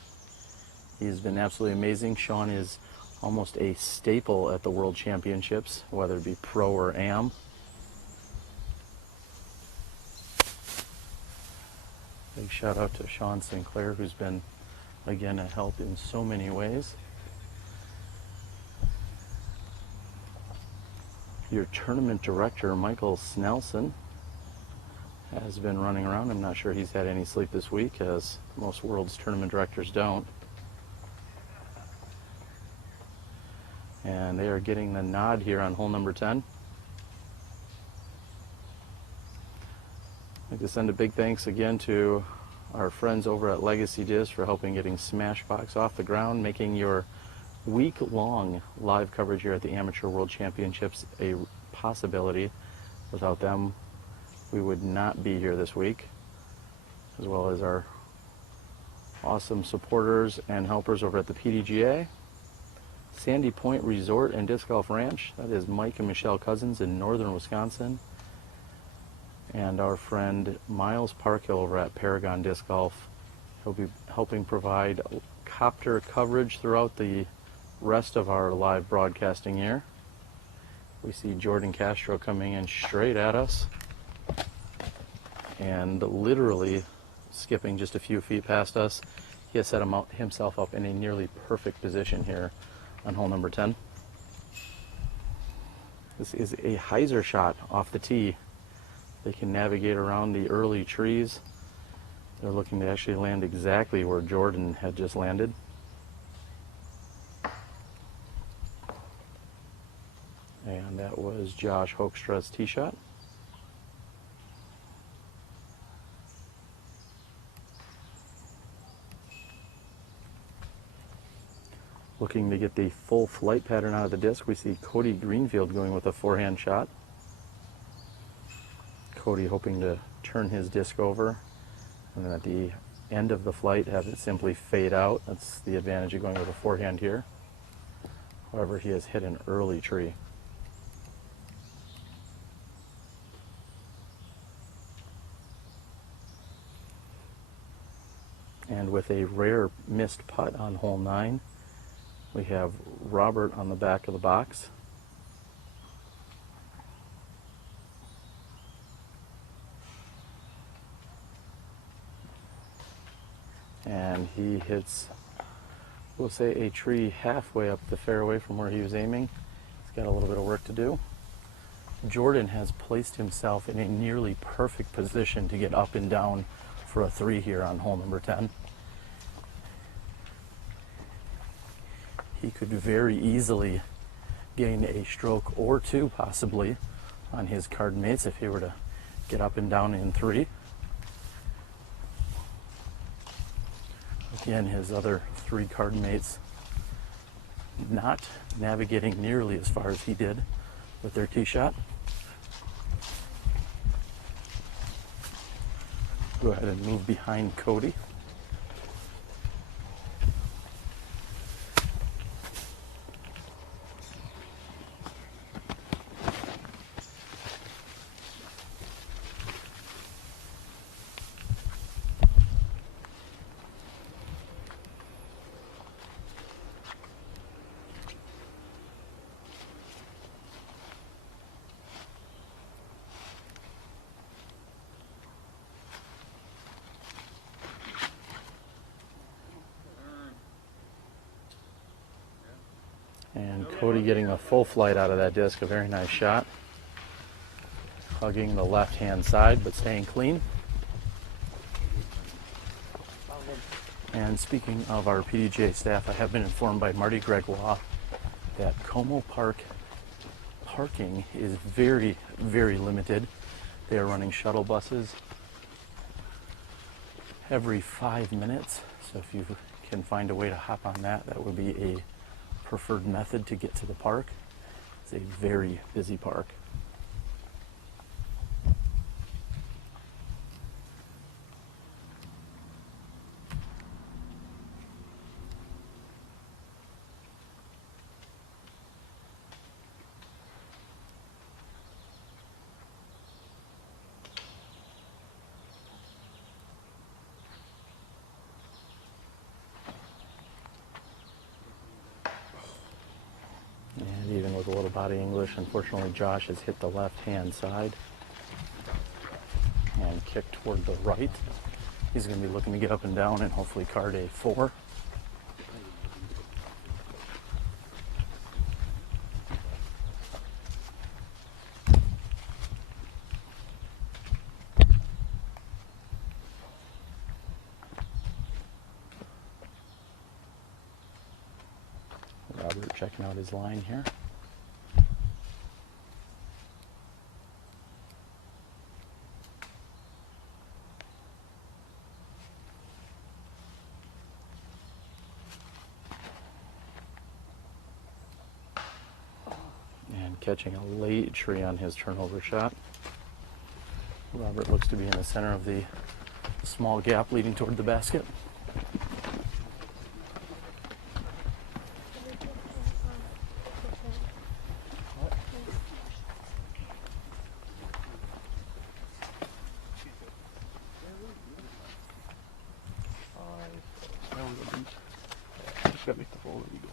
He's been absolutely amazing. Sean is almost a staple at the World Championships, whether it be pro or am. Big shout out to Sean Sinclair, who's been, again, a help in so many ways. Your tournament director, Michael Snelson, has been running around. I'm not sure he's had any sleep this week, as most World's tournament directors don't. And they are getting the nod here on hole number 10. I'd like to send a big thanks again to our friends over at Legacy Disc for helping getting SmashBoxx off the ground, making your week-long live coverage here at the Amateur World Championships a possibility. Without them, we would not be here this week, as well as our awesome supporters and helpers over at the PDGA. Sandy Point Resort and Disc Golf Ranch, that is Mike and Michelle Cousins in northern Wisconsin. And our friend Miles Parkhill over at Paragon Disc Golf. He'll be helping provide copter coverage throughout the rest of our live broadcasting here. We see Jordan Castro coming in straight at us and literally skipping just a few feet past us. He has set himself up in a nearly perfect position here on hole number 10. This is a hyzer shot off the tee. They can navigate around the early trees. They're looking to actually land exactly where Jordan had just landed. And that was Josh Hoekstra's tee shot. Looking to get the full flight pattern out of the disc, we see Cody Greenfield going with a forehand shot. Cody hoping to turn his disc over, and then at the end of the flight have it simply fade out. That's the advantage of going with a forehand here. However, he has hit an early tree. And with a rare missed putt on hole 9, we have Robert on the back of the box. And he hits, we'll say, a tree halfway up the fairway from where he was aiming. He's got a little bit of work to do. Jordan has placed himself in a nearly perfect position to get up and down for a 3 here on hole number 10. He could very easily gain a stroke or 2 possibly on his card mates if he were to get up and down in 3. Again, his other 3 card mates not navigating nearly as far as he did with their tee shot. Go ahead and move behind Cody. And Cody getting a full flight out of that disc, a very nice shot. Hugging the left-hand side, but staying clean. And speaking of our PDGA staff, I have been informed by Marty Gregoire that Como Park parking is very, very limited. They are running shuttle buses every 5 minutes. So if you can find a way to hop on that, that would be a preferred method to get to the park. It's a very busy park. And even with a little body English, unfortunately Josh has hit the left-hand side and kicked toward the right. He's going to be looking to get up and down and hopefully card a 4. Robert checking out his line here. And catching a late tree on his turnover shot. Robert looks to be in the center of the small gap leading toward the basket. Gotta make the hole that we go.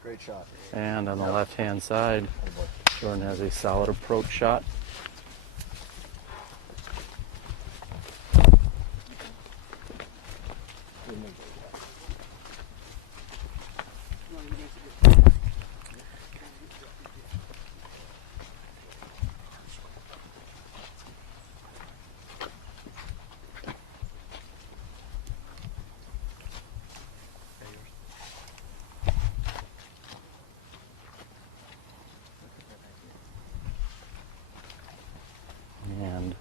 Great shot. And on the left-hand side, Jordan has a solid approach shot. And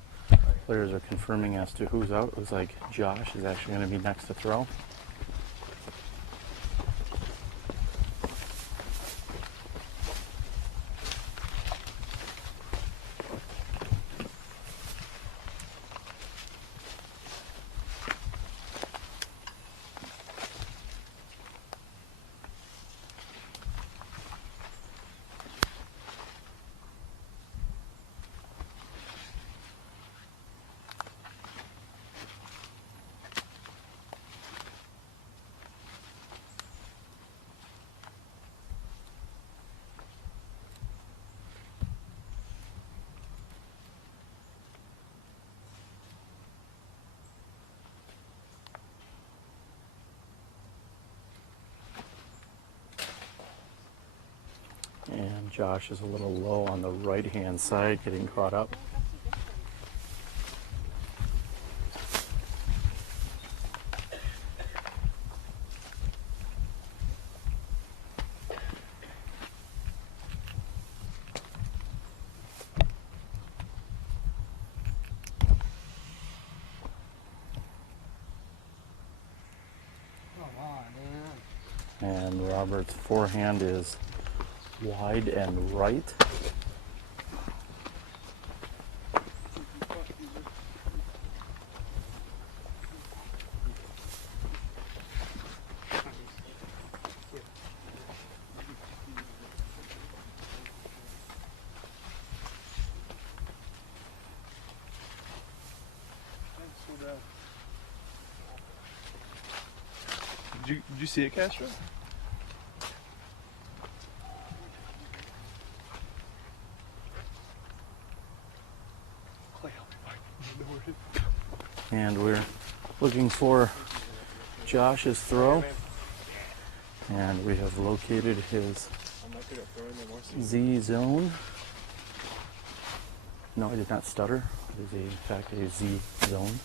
players are confirming as to who's out. It looks like Josh is actually going to be next to throw. Josh is a little low on the right-hand side, getting caught up. And Robert's forehand is wide and right. Did you see it, Castro? And we're looking for Josh's throw. And we have located his Z zone. No, I did not stutter. It is in fact a Z zone.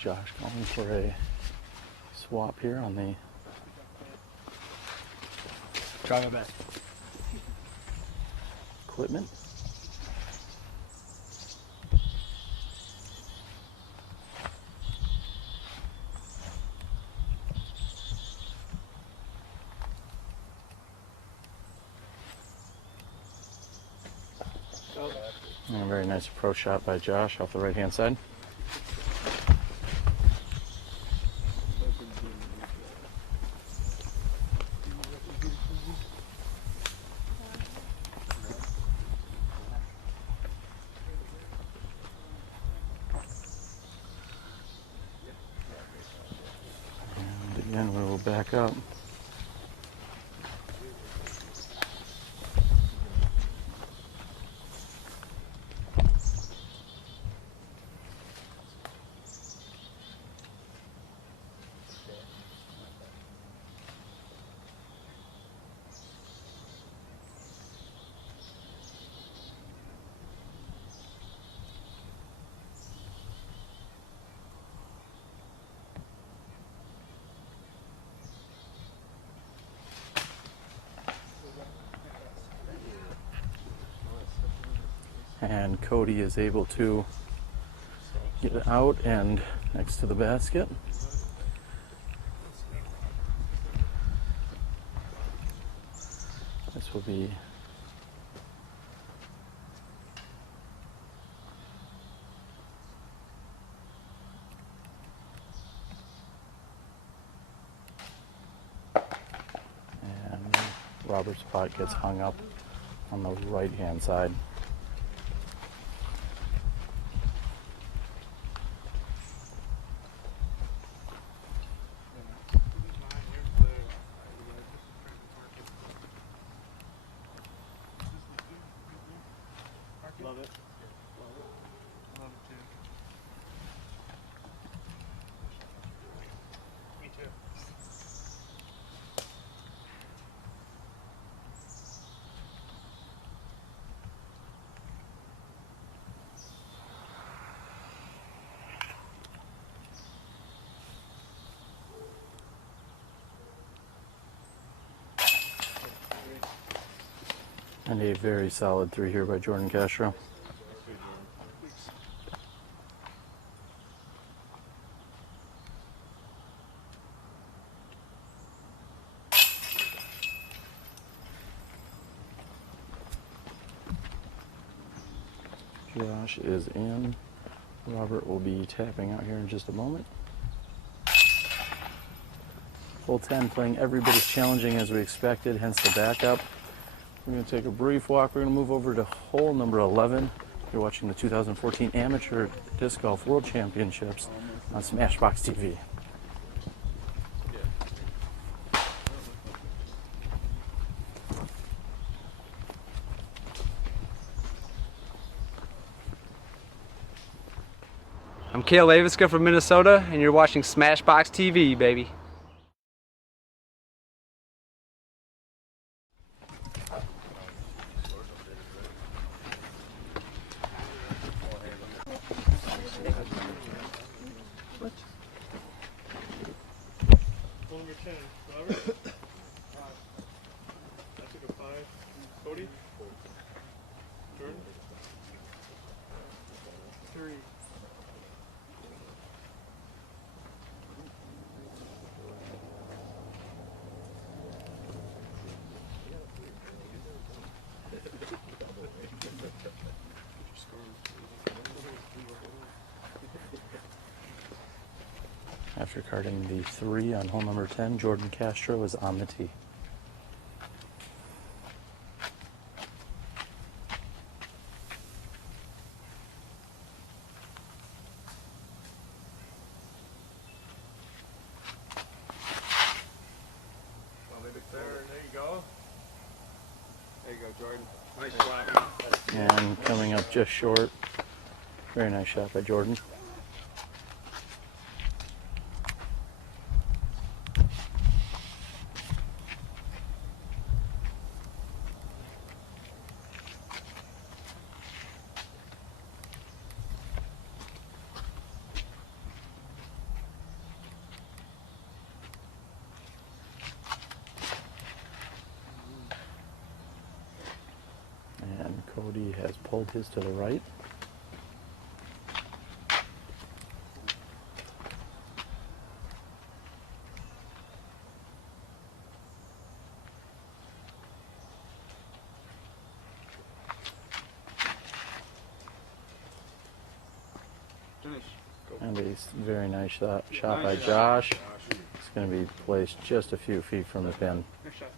Josh calling for a swap here on the Try my best. equipment. And a very nice approach shot by Josh off the right-hand side. And again, we will back up. And Cody is able to get out and next to the basket. This will be and Robert's putt gets hung up on the right-hand side. Love it. Love it. Love it too. Me too. And a very solid three here by Jordan Castro. Josh is in. Robert will be tapping out here in just a moment. Full 10 playing every bit as challenging as we expected, hence the backup. We're going to take a brief walk. We're going to move over to hole number 11. You're watching the 2014 Amateur Disc Golf World Championships on SmashBoxxTV. I'm Kale Aviska from Minnesota, and you're watching SmashBoxxTV, baby. Number 10, Robert. I took a 5. Cody. Jordan. 3. After carding the 3 on hole number 10, Jordan Castro is on the tee. There you go. There you go, Jordan. Nice shot. And coming up just short. Very nice shot by Jordan. And Cody has pulled his to the right. Finish. And a very nice shot by Josh. It's going to be placed just a few feet from the pin. Nice shot.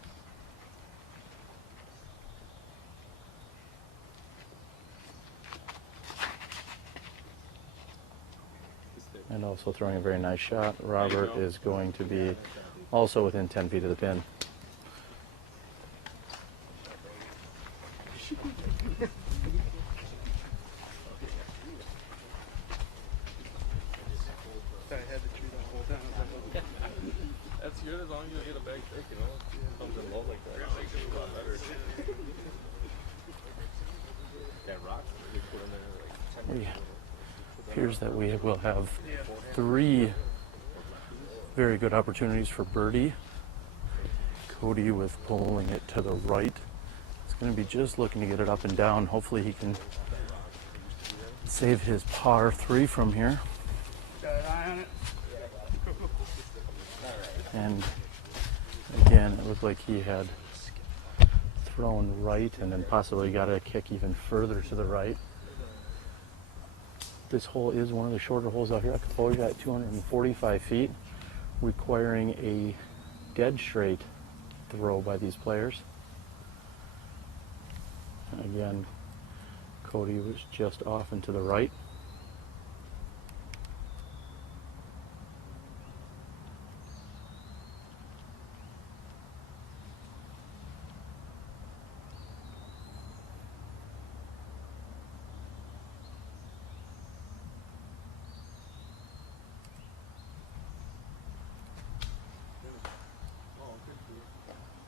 And also throwing a very nice shot. Robert is going to be also within 10 feet of the pin. That's good as long as you get a bag pick, you know. Comes in low like that, it makes it a lot better. That rock we put in there like 10 It appears that we will have 3 very good opportunities for birdie. Cody with pulling it to the right. It's going to be just looking to get it up and down. Hopefully he can save his par 3 from here. Got an eye on it. And again, it looked like he had thrown right and then possibly got a kick even further to the right. This hole is one of the shorter holes out here at Kaposia at 245 feet, requiring a dead straight throw by these players. And again, Cody was just off and to the right.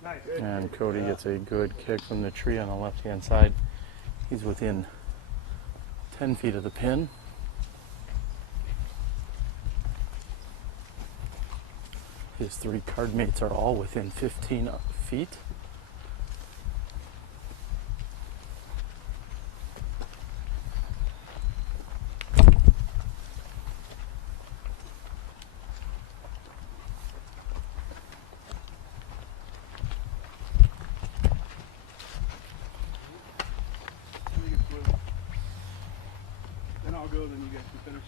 Nice. And Cody gets a good kick from the tree on the left-hand side. He's within 10 feet of the pin. His 3 card mates are all within 15 feet. Then I'll go, then you guys can finish.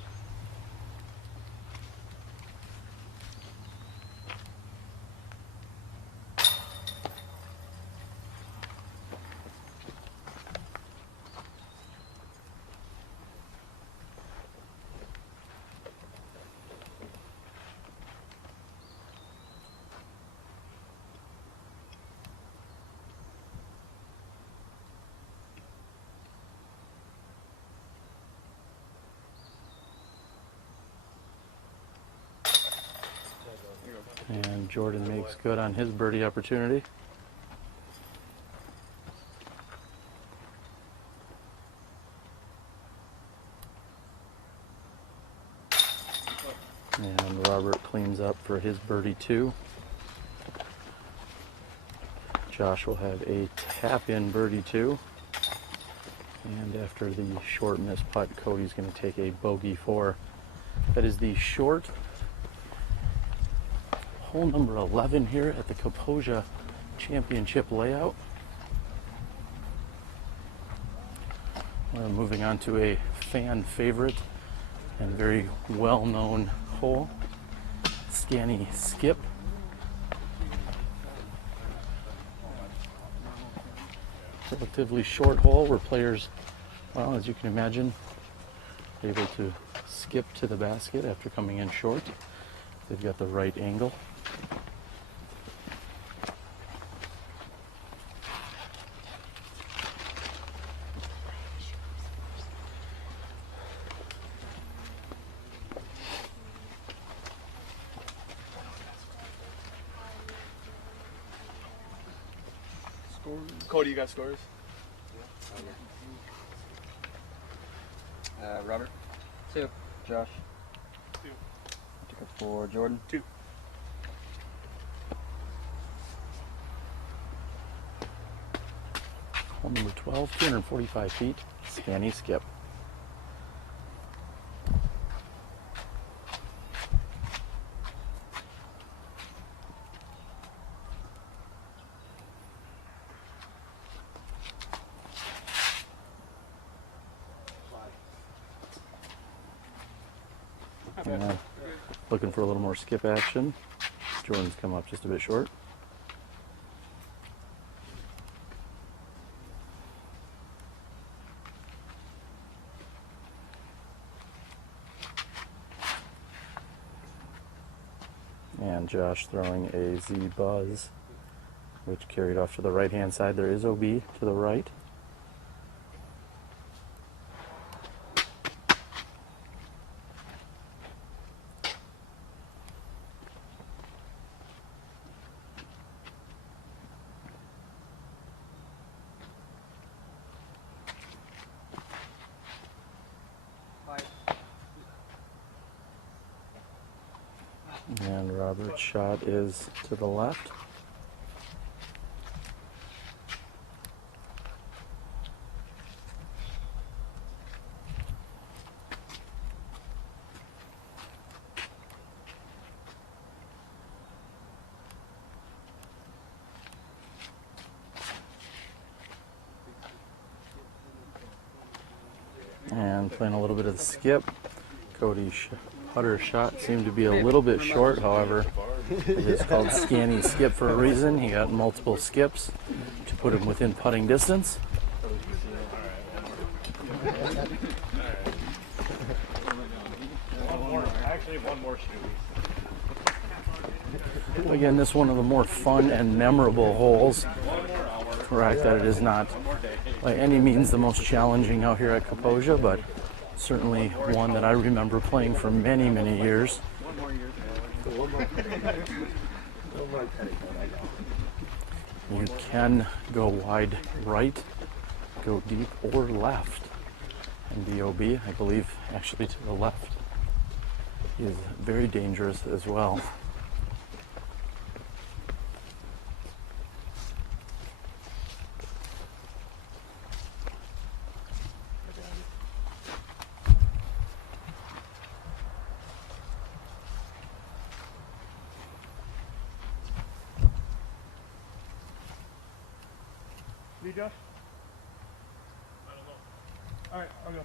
And Jordan makes good on his birdie opportunity. And Robert cleans up for his birdie 2. Josh will have a tap-in birdie 2. And after the short missed putt, Cody's going to take a bogey 4. That is the short hole number 11 here at the Kaposia Championship layout. We're moving on to a fan favorite and very well-known hole, Scanny Skip. Relatively short hole where players, well, as you can imagine, are able to skip to the basket after coming in short. They've got the right angle. Cody, you got scores? Robert? 2. Josh? 2. Took it for Jordan? 2. Hole number 12, 245 feet, Scanny Skip. And looking for a little more skip action. Jordan's come up just a bit short. And Josh throwing a Z Buzz, which carried off to the right hand side. There is OB to the right. And Robert's shot is to the left. And playing a little bit of the skip. Cody's putter shot seemed to be a little bit short, however, it is called Scanny Skip for a reason. He got multiple skips to put him within putting distance. Actually, one more shoe. Again, this is one of the more fun and memorable holes. Correct that it is not by any means the most challenging out here at Kaposia, but certainly one that I remember playing for many, many years. You can go wide right, go deep or left, and the OB, I believe, actually to the left, is very dangerous as well. Josh? I don't know. All right, I'll go.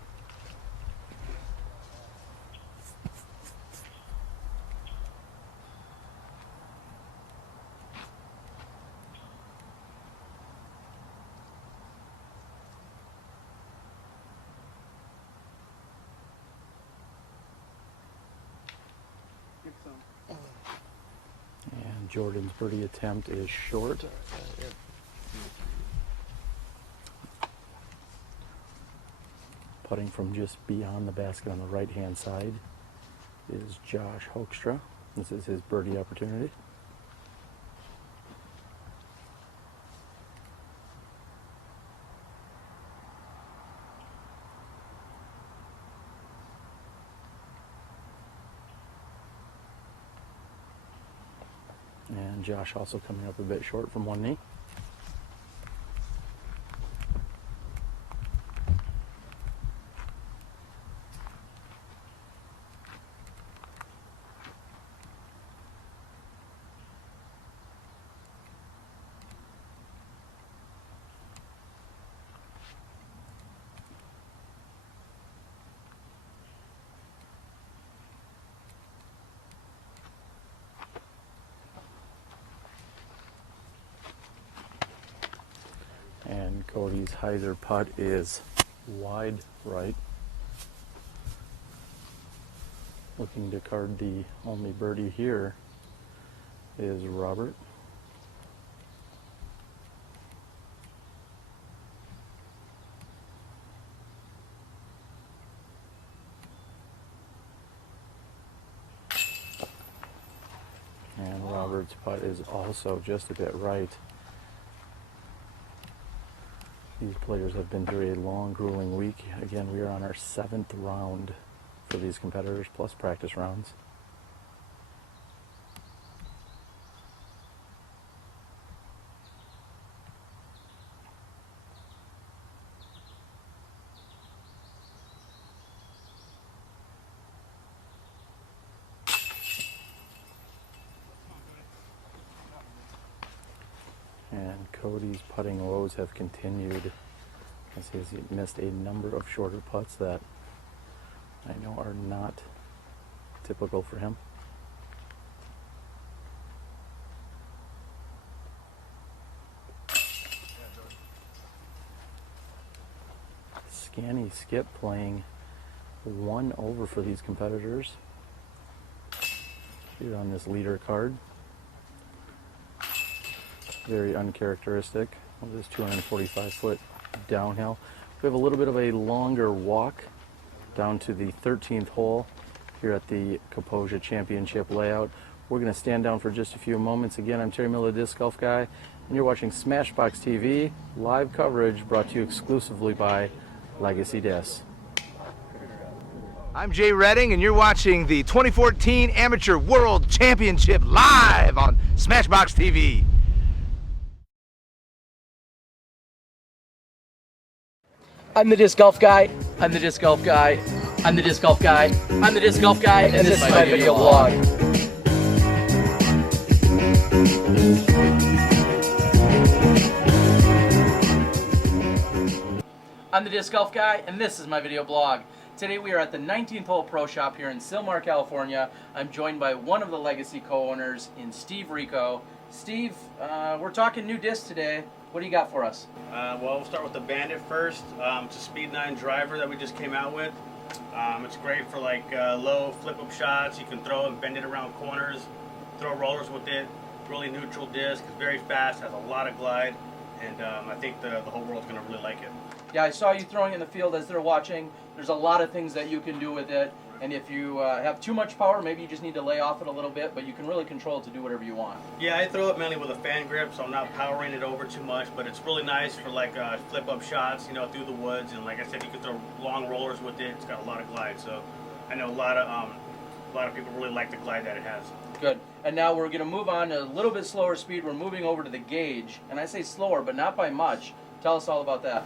And Jordan's birdie attempt is short. Putting from just beyond the basket on the right-hand side is Josh Hoekstra. This is his birdie opportunity. And Josh also coming up a bit short from one knee. And Cody's hyzer putt is wide right. Looking to card the only birdie here is Robert. And Robert's putt is also just a bit right. These players have been through a long, grueling week. Again, we are on our 7th round for these competitors, plus practice rounds. And Cody's putting woes have continued as he's missed a number of shorter putts that I know are not typical for him. Scanny Skip playing 1 over for these competitors here on this leader card. Very uncharacteristic of this 245-foot downhill. We have a little bit of a longer walk down to the 13th hole here at the Kaposia Championship layout. We're going to stand down for just a few moments. Again, I'm Terry Miller, Disc Golf Guy, and you're watching SmashBoxxTV, live coverage brought to you exclusively by Legacy Disc. I'm Jay Redding, and you're watching the 2014 Amateur World Championship live on SmashBoxxTV. I'm the Disc Golf Guy. I'm the Disc Golf Guy. I'm the Disc Golf Guy. I'm the Disc Golf Guy, and this is my video blog. I'm the Disc Golf Guy, and this is my video blog. Today we are at the 19th Hole Pro Shop here in Sylmar, California. I'm joined by one of the Legacy co-owners in Steve Rico. Steve, we're talking new discs today. What do you got for us? Well, we'll start with the Bandit first. It's a Speed 9 driver that we just came out with. It's great for like low flip-up shots. You can throw and bend it around corners, throw rollers with it. Really neutral disc. It's very fast, has a lot of glide, and I think the whole world's going to really like it. Yeah, I saw you throwing in the field as they're watching. There's a lot of things that you can do with it. And if you have too much power, maybe you just need to lay off it a little bit, but you can really control it to do whatever you want. Yeah, I throw it mainly with a fan grip, so I'm not powering it over too much, but it's really nice for like flip-up shots, you know, through the woods. And like I said, you can throw long rollers with it. It's got a lot of glide, so I know a lot of people really like the glide that it has. Good. And now we're going to move on to a little bit slower speed. We're moving over to the gauge, and I say slower, but not by much. Tell us all about that.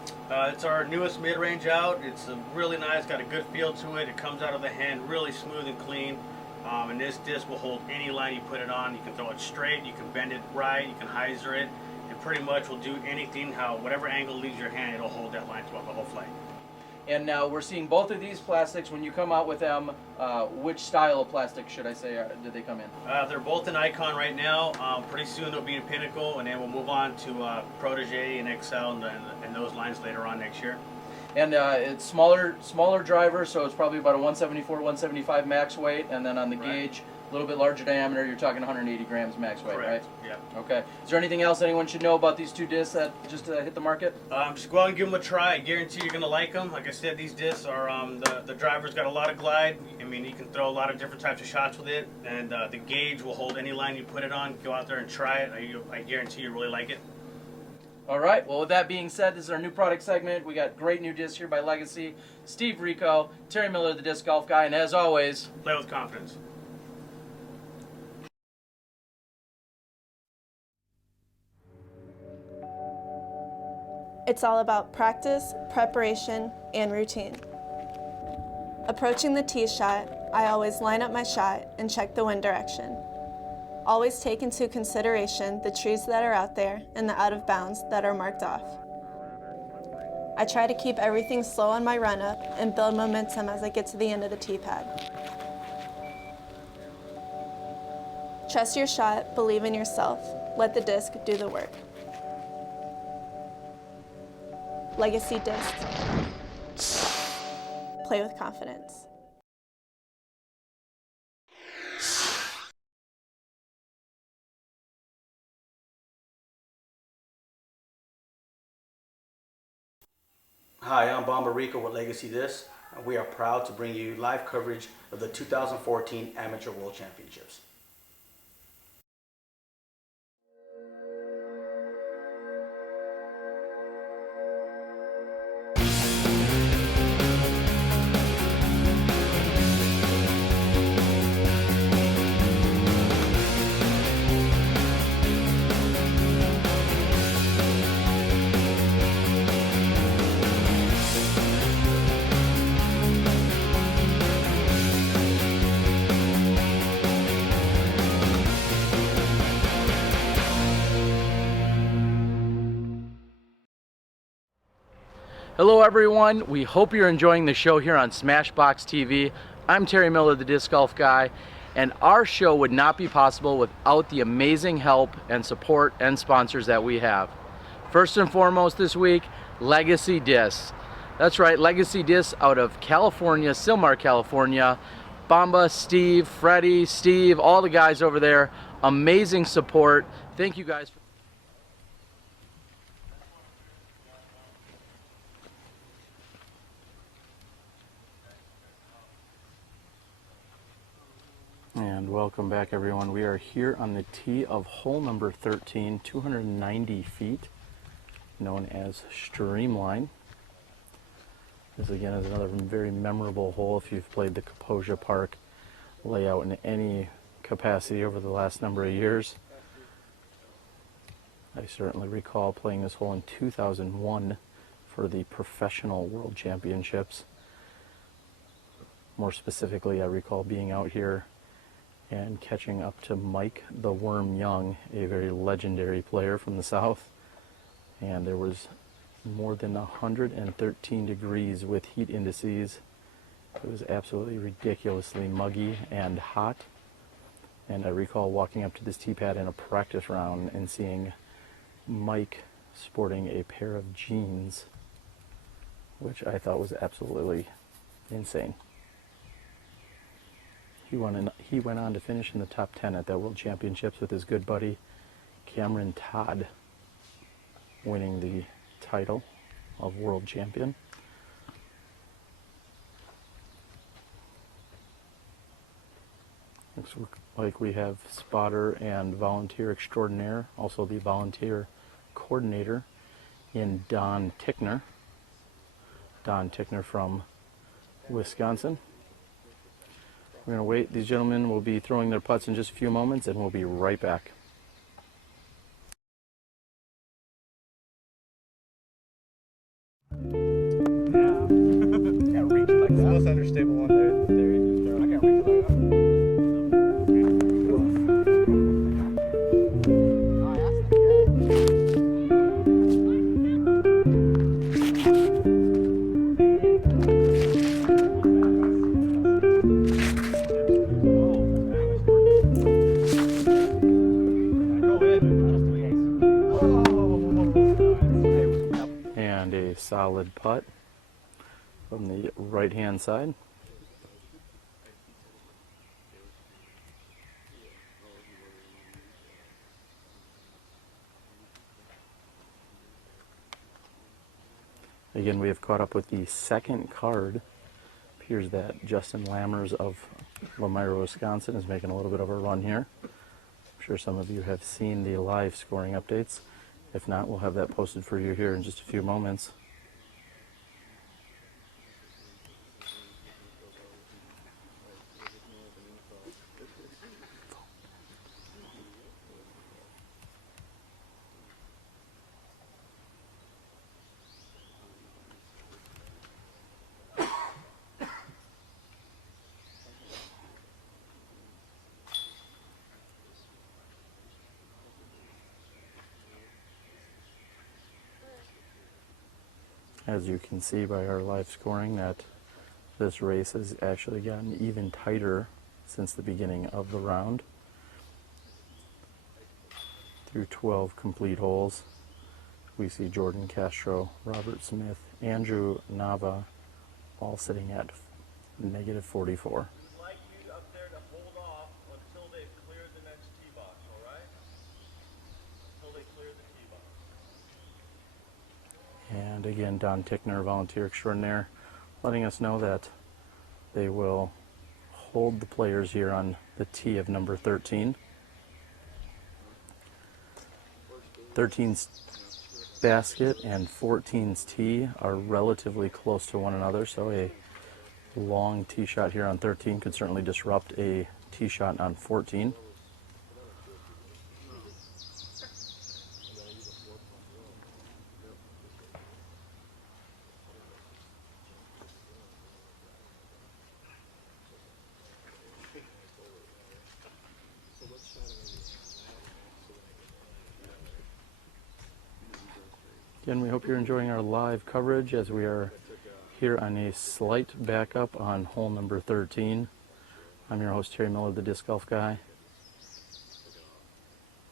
It's our newest mid-range out. It's really nice, got a good feel to it. It comes out of the hand really smooth and clean. And this disc will hold any line you put it on. You can throw it straight, you can bend it right, you can hyzer it. It pretty much will do anything, whatever angle leaves your hand, it'll hold that line throughout the whole flight. And now we're seeing both of these plastics. When you come out with them, which style of plastic should I say did they come in? They're both in Icon right now. Pretty soon they'll be in Pinnacle, and then we'll move on to PDGA and XL and those lines later on next year. And it's smaller driver, so it's probably about a 174, 175 max weight, and then on the gauge, a little bit larger diameter. You're talking 180 grams max weight, Correct. right? Yeah. Okay. Is there anything else anyone should know about these two discs that just hit the market? Just go out and give them a try. I guarantee you're gonna like them. Like I said, these discs are the driver's got a lot of glide. I mean, you can throw a lot of different types of shots with it, and the gauge will hold any line you put it on. Go out there and try it. I guarantee you really like it. All right. Well, with that being said, this is our new product segment. We got great new discs here by Legacy. Steve Rico, Terry Miller, the disc golf guy, and as always, play with confidence. It's all about practice, preparation, and routine. Approaching the tee shot, I always line up my shot and check the wind direction. Always take into consideration the trees that are out there and the out of bounds that are marked off. I try to keep everything slow on my run up and build momentum as I get to the end of the tee pad. Trust your shot, believe in yourself, let the disc do the work. Legacy discs. Play with confidence. Hi, I'm Bomba Rico with Legacy Discs, and we are proud to bring you live coverage of the 2014 Amateur World Championships. hello everyone. We hope you're enjoying the show here on SmashBoxxTV. I'm Terry Miller, the disc golf guy, and our show would not be possible without the amazing help and support and sponsors that we have. First and foremost this week, Legacy Discs. That's right, Legacy Discs out of California, Silmar, California. Bomba, Steve, Freddie, Steve, all the guys over there, amazing support. Thank you guys. And welcome back everyone. We are here on the tee of hole number 13, 290 feet, known as Streamline. This again is another very memorable hole if you've played the Kaposia Park layout in any capacity over the last number of years. I certainly recall playing this hole in 2001 for the Professional World Championships. More specifically, I recall being out here and catching up to Mike the Worm Young, a very legendary player from the South. And there was more than 113 degrees with heat indices. It was absolutely ridiculously muggy and hot. And I recall walking up to this tee pad in a practice round and seeing Mike sporting a pair of jeans, which I thought was absolutely insane. He went on to finish in the top 10 at that World Championships with his good buddy Cameron Todd, winning the title of World Champion. Looks like we have spotter and volunteer extraordinaire, also the volunteer coordinator in Don Tickner. Don Tickner from Wisconsin. We're going to wait. These gentlemen will be throwing their putts in just a few moments, and we'll be right back. Can't reach it like that. Most understable one there. There you go. I can't reach it like that. And a solid putt from the right hand side. Again, we have caught up with the second card. Appears that Justin Lammers of Lamira, Wisconsin is making a little bit of a run here. I'm sure some of you have seen the live scoring updates. If not, we'll have that posted for you here in just a few moments. As you can see by our live scoring, that this race has actually gotten even tighter since the beginning of the round. Through 12 complete holes, we see Jordan Castro, Robert Smith, Andrew Nava all sitting at negative 44. And again, Don Tickner, volunteer extraordinaire, letting us know that they will hold the players here on the tee of number 13. 13's basket and 14's tee are relatively close to one another, so a long tee shot here on 13 could certainly disrupt a tee shot on 14. Again, we hope you're enjoying our live coverage as we are here on a slight backup on hole number 13. I'm your host, Terry Miller, the Disc Golf Guy.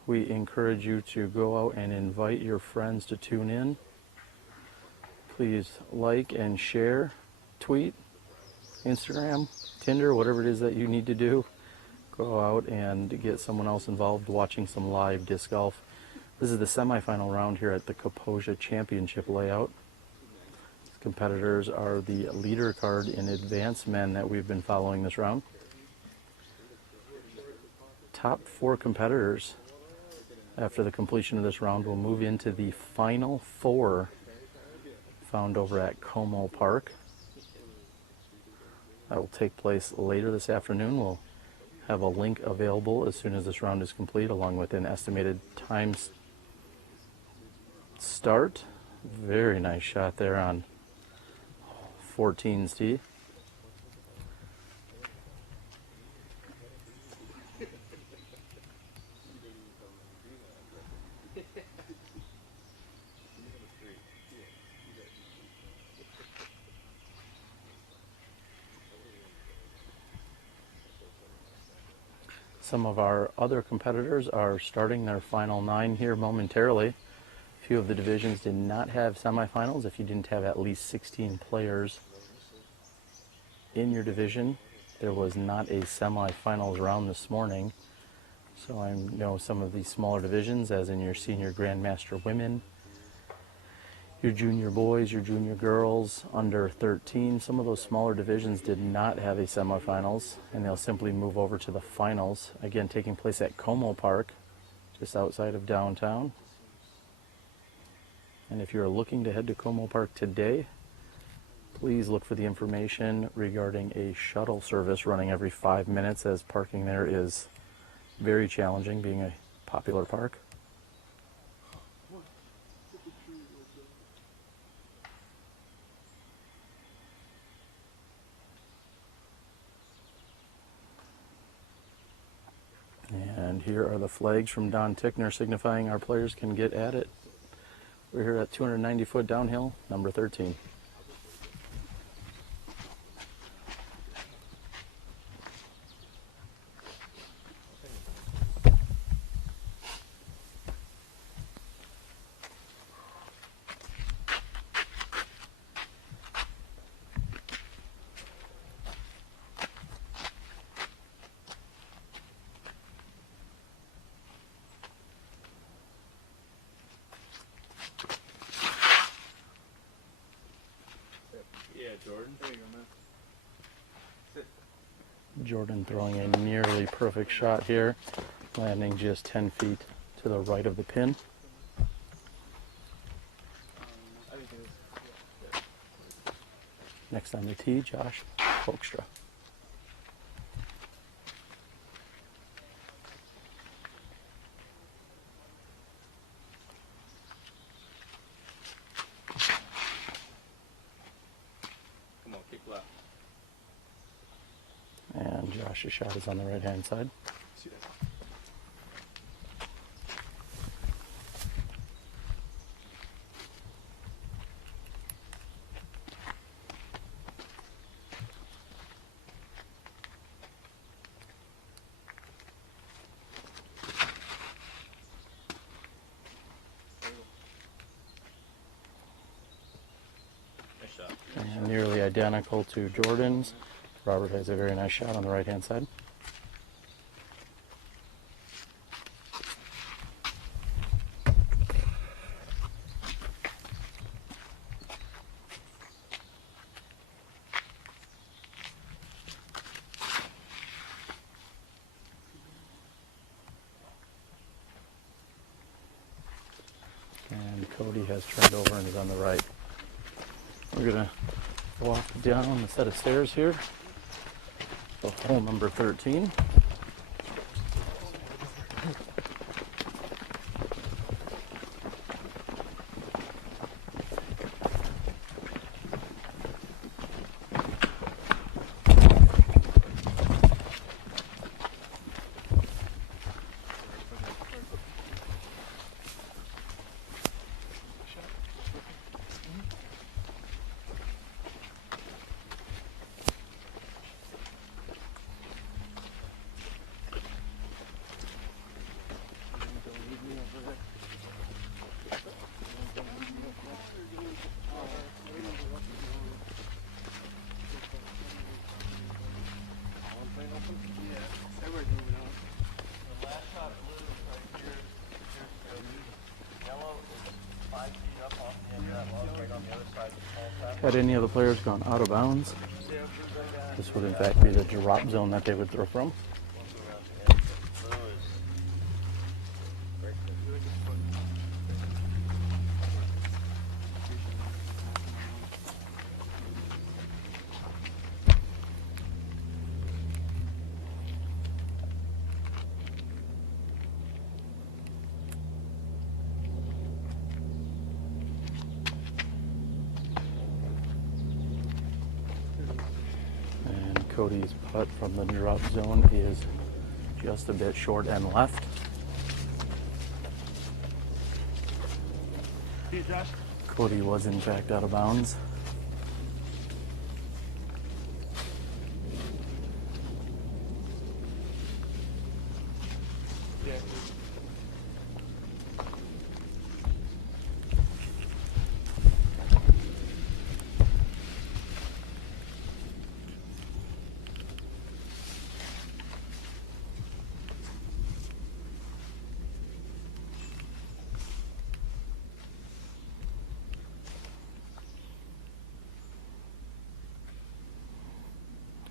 We encourage you to go out and invite your friends to tune in. Please like and share, tweet, Instagram, Tinder, whatever it is that you need to do. Go out and get someone else involved watching some live disc golf. This is the semifinal round here at the Kaposia Championship layout. These competitors are the leader card in advanced men that we've been following this round. Top 4 competitors after the completion of this round will move into the final 4 found over at Como Park. That will take place later this afternoon. We'll have a link available as soon as this round is complete, along with an estimated times start. Very nice shot there on 14's tee. Some of our other competitors are starting their final 9 here momentarily. A few of the divisions did not have semifinals. If you didn't have at least 16 players in your division, there was not a semifinals round this morning. So I know some of these smaller divisions, as in your senior grandmaster women, your junior boys, your junior girls, under 13, some of those smaller divisions did not have a semifinals, and they'll simply move over to the finals, again taking place at Como Park, just outside of downtown. And if you're looking to head to Como Park today, please look for the information regarding a shuttle service running every 5 minutes, as parking there is very challenging, being a popular park. And here are the flags from Don Tickner signifying our players can get at it. We're here at 290 foot downhill, number 13. Jordan throwing a nearly perfect shot here, landing just 10 feet to the right of the pin. Next on the tee, Josh Hoekstra. Come on, kick left. And Josh's shot is on the right-hand side. And nearly identical to Jordan's. Robert has a very nice shot on the right-hand side. And Cody has turned over and is on the right. We're going to walk down the set of stairs here. So hole number 13. Had any of the players gone out of bounds, this would in fact be the drop zone that they would throw from. Cody's putt from the drop zone is just a bit short and left. Cody was in fact out of bounds.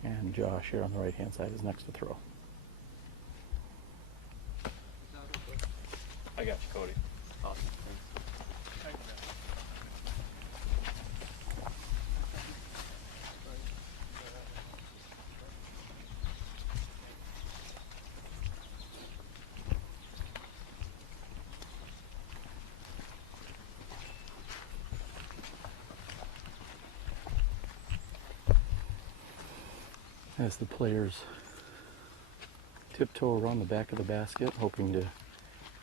And Josh here on the right-hand side is next to throw. I got you, Cody. Awesome. As the players tiptoe around the back of the basket, hoping to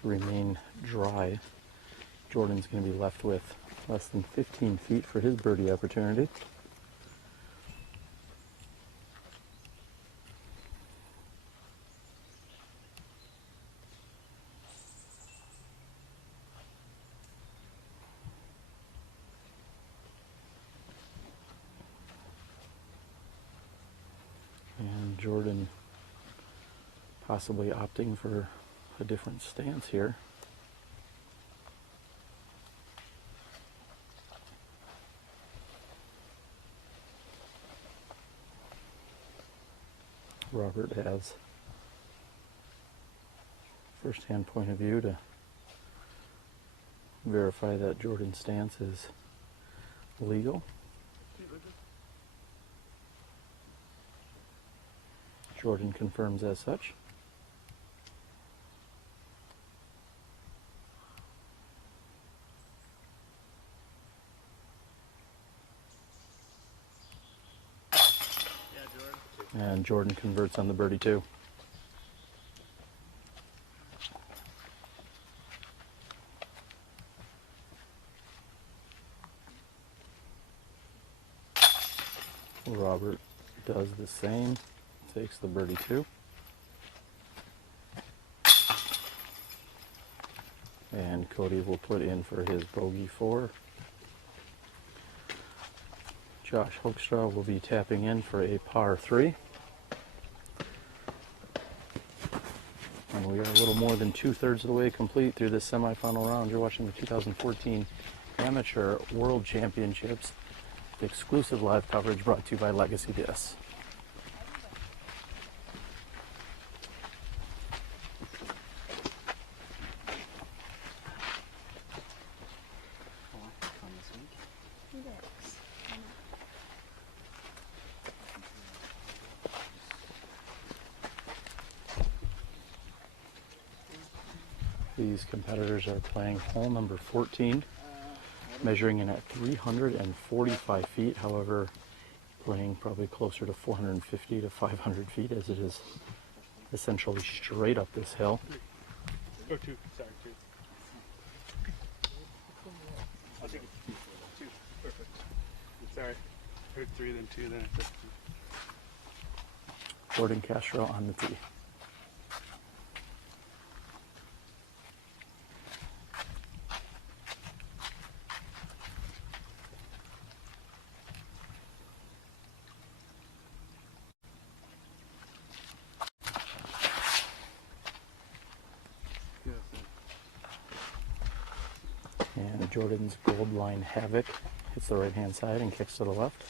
remain dry, Jordan's going to be left with less than 15 feet for his birdie opportunity. And Jordan possibly opting for a different stance here. Robert has first-hand point of view to verify that Jordan's stance is legal. Jordan confirms as such. And Jordan converts on the birdie too. Robert does the same, takes the birdie too. And Cody will put in for his bogey 4. Josh Hoekstra will be tapping in for a par 3. And we are a little more than 2/3 of the way complete through this semifinal round. You're watching the 2014 Amateur World Championships. Exclusive live coverage brought to you by Legacy Disc. These competitors are playing hole number 14, measuring in at 345 feet, however, playing probably closer to 450 to 500 feet as it is essentially straight up this hill. Or 2, sorry, 2. I'll take it. 2, perfect. Sorry, I heard 3, then 2, then I took 2. Jordan Castro on the tee. And Jordan's Gold Line Havoc hits the right-hand side and kicks to the left.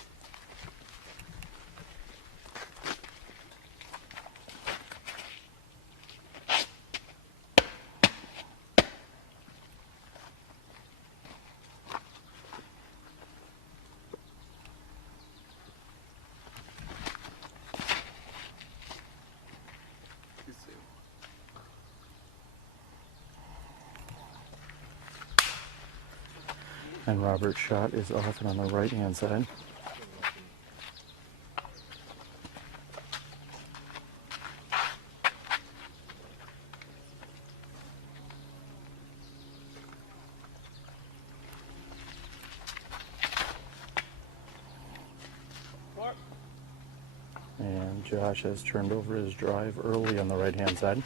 And Robert's shot is off and on the right-hand side. And Josh has turned over his drive early on the right-hand side.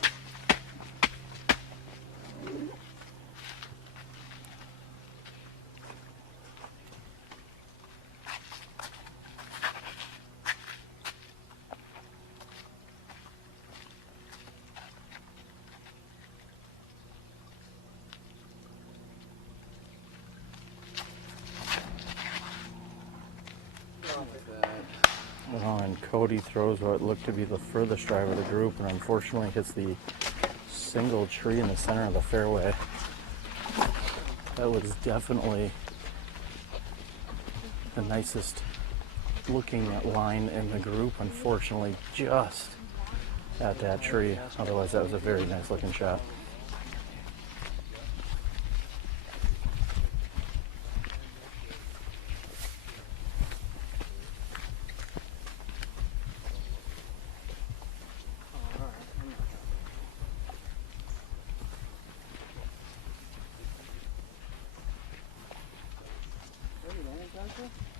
And Cody throws what looked to be the furthest drive of the group and unfortunately hits the single tree in the center of the fairway. That was definitely the nicest looking line in the group, unfortunately just at that tree. Otherwise that was a very nice looking shot.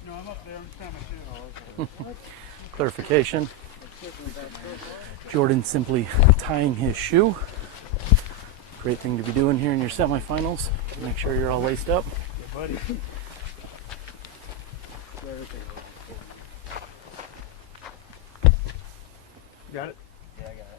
No, I'm up there. I'm just tying my shoe. Clarification. Jordan simply tying his shoe. Great thing to be doing here in your semifinals. Make sure you're all laced up. Yeah, buddy. Got it? Yeah, I got it.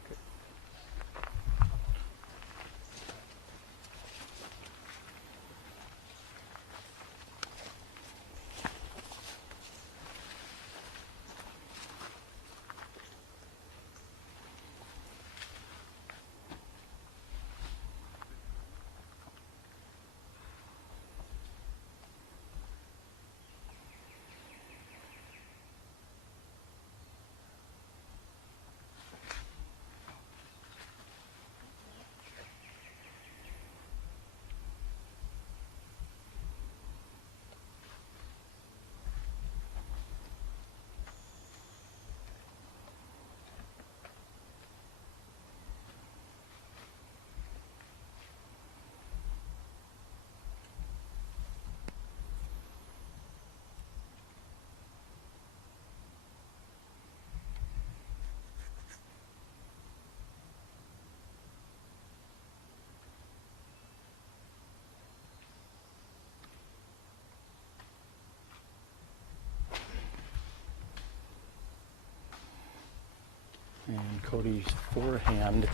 Cody's forehand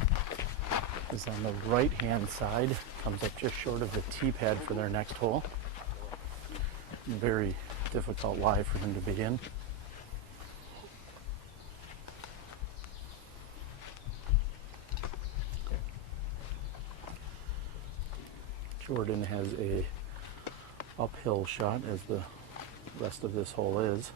is on the right-hand side, comes up just short of the tee pad for their next hole. Very difficult lie for him to begin. Jordan has a uphill shot, as the rest of this hole is.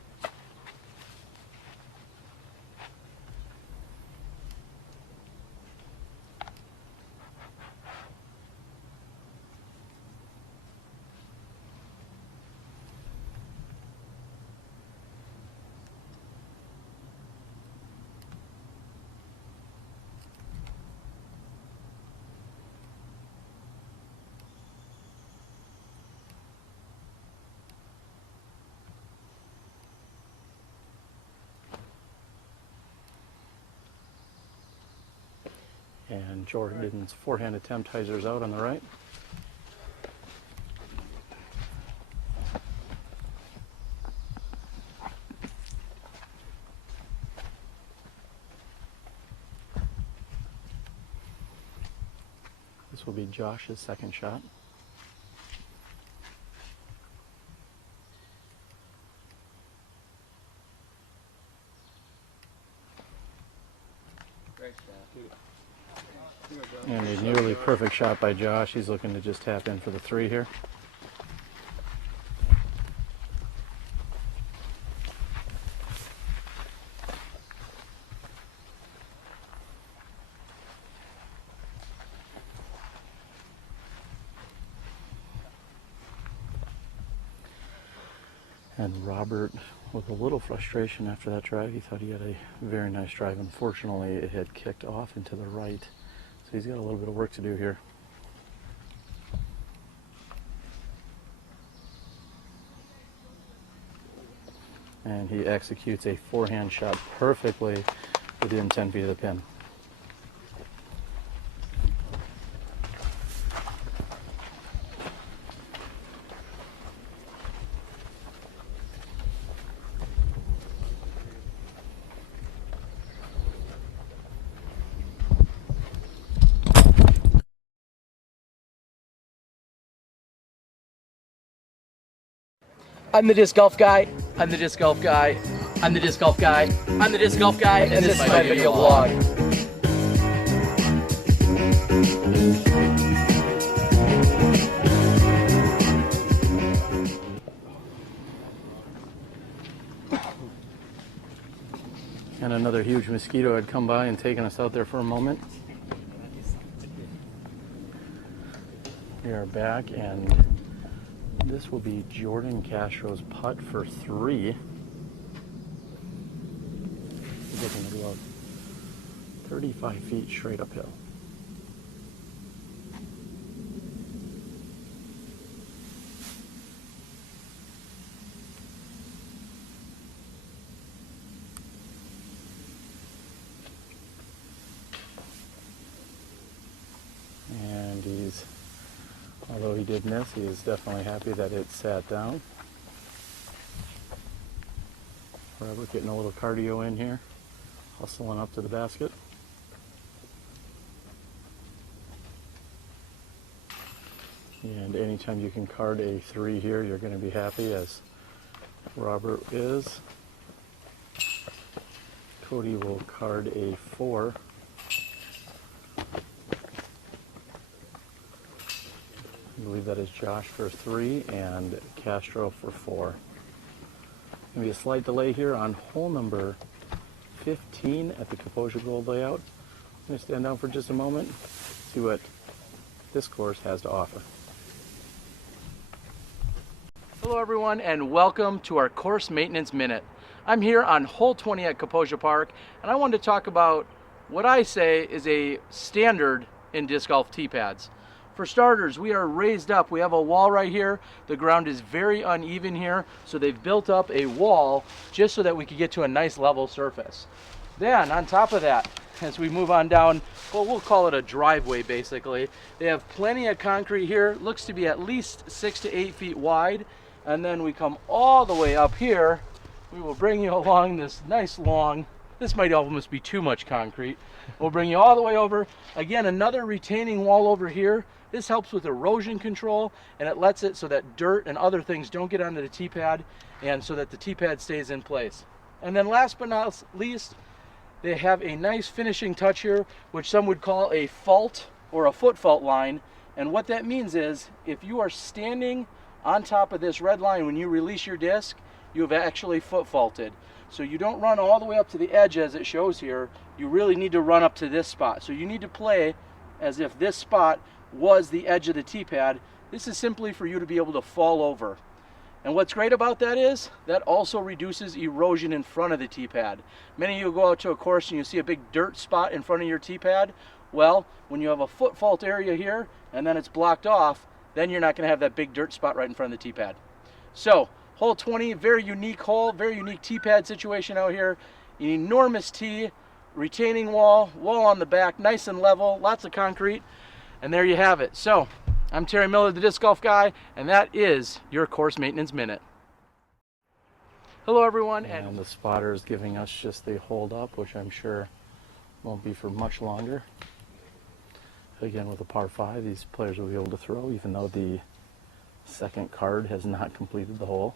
And Jordan's forehand attempt hyzers out on the right. This will be Josh's second shot. Great shot. And a nearly perfect shot by Josh. He's looking to just tap in for the 3 here. And Robert, with a little frustration after that drive, he thought he had a very nice drive. Unfortunately, it had kicked off into the right. So he's got a little bit of work to do here. And he executes a forehand shot perfectly within 10 feet of the pin. I'm the disc golf guy. I'm the disc golf guy. I'm the disc golf guy. I'm the disc golf guy. And this is my video vlog. And another huge mosquito had come by and taken us out there for a moment. We are back, and this will be Jordan Castro's putt for 3. He's looking at about 35 feet straight uphill. And he's, although he did miss, he is definitely happy that it sat down. Robert getting a little cardio in here, hustling up to the basket. And anytime you can card a 3 here, you're going to be happy, as Robert is. Cody will card a 4. I believe that is Josh for 3 and Castro for 4. Going to be a slight delay here on hole number 15 at the Kaposia Gold layout. I'm going to stand down for just a moment, see what this course has to offer. Hello everyone, and welcome to our Course Maintenance Minute. I'm here on hole 20 at Kaposia Park, and I wanted to talk about what I say is a standard in disc golf tee pads. For starters, we are raised up. We have a wall right here. The ground is very uneven here, so they've built up a wall just so that we could get to a nice level surface. Then, on top of that, as we move on down, well, we'll call it a driveway basically, they have plenty of concrete here. Looks to be at least 6 to 8 feet wide. And then we come all the way up here. We will bring you along this nice long This might almost be too much concrete. We'll bring you all the way over. Again, another retaining wall over here. This helps with erosion control, and it lets it so that dirt and other things don't get onto the tee pad, and so that the tee pad stays in place. And then last but not least, they have a nice finishing touch here, which some would call a fault or a foot fault line. And what that means is, if you are standing on top of this red line when you release your disc, you have actually foot faulted. So you don't run all the way up to the edge as it shows here. You really need to run up to this spot. So you need to play as if this spot was the edge of the tee pad. This is simply for you to be able to fall over. And what's great about that is that also reduces erosion in front of the tee pad. Many of you go out to a course and you see a big dirt spot in front of your tee pad. Well, when you have a foot fault area here and then it's blocked off, then you're not going to have that big dirt spot right in front of the tee pad. So, hole 20, very unique hole, very unique tee pad situation out here. An enormous tee, retaining wall, wall on the back, nice and level, lots of concrete, and there you have it. So, I'm Terry Miller, the Disc Golf Guy, and that is your Course Maintenance Minute. Hello everyone. And the spotter is giving us just the hold up, which I'm sure won't be for much longer. Again, with a par 5, these players will be able to throw, even though the second card has not completed the hole.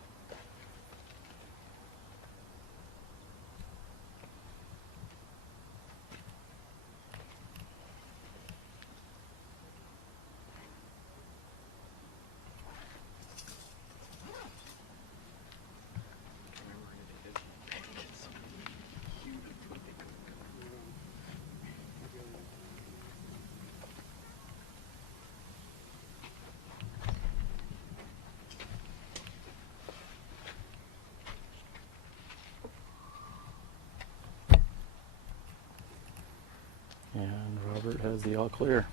And Robert has the all clear.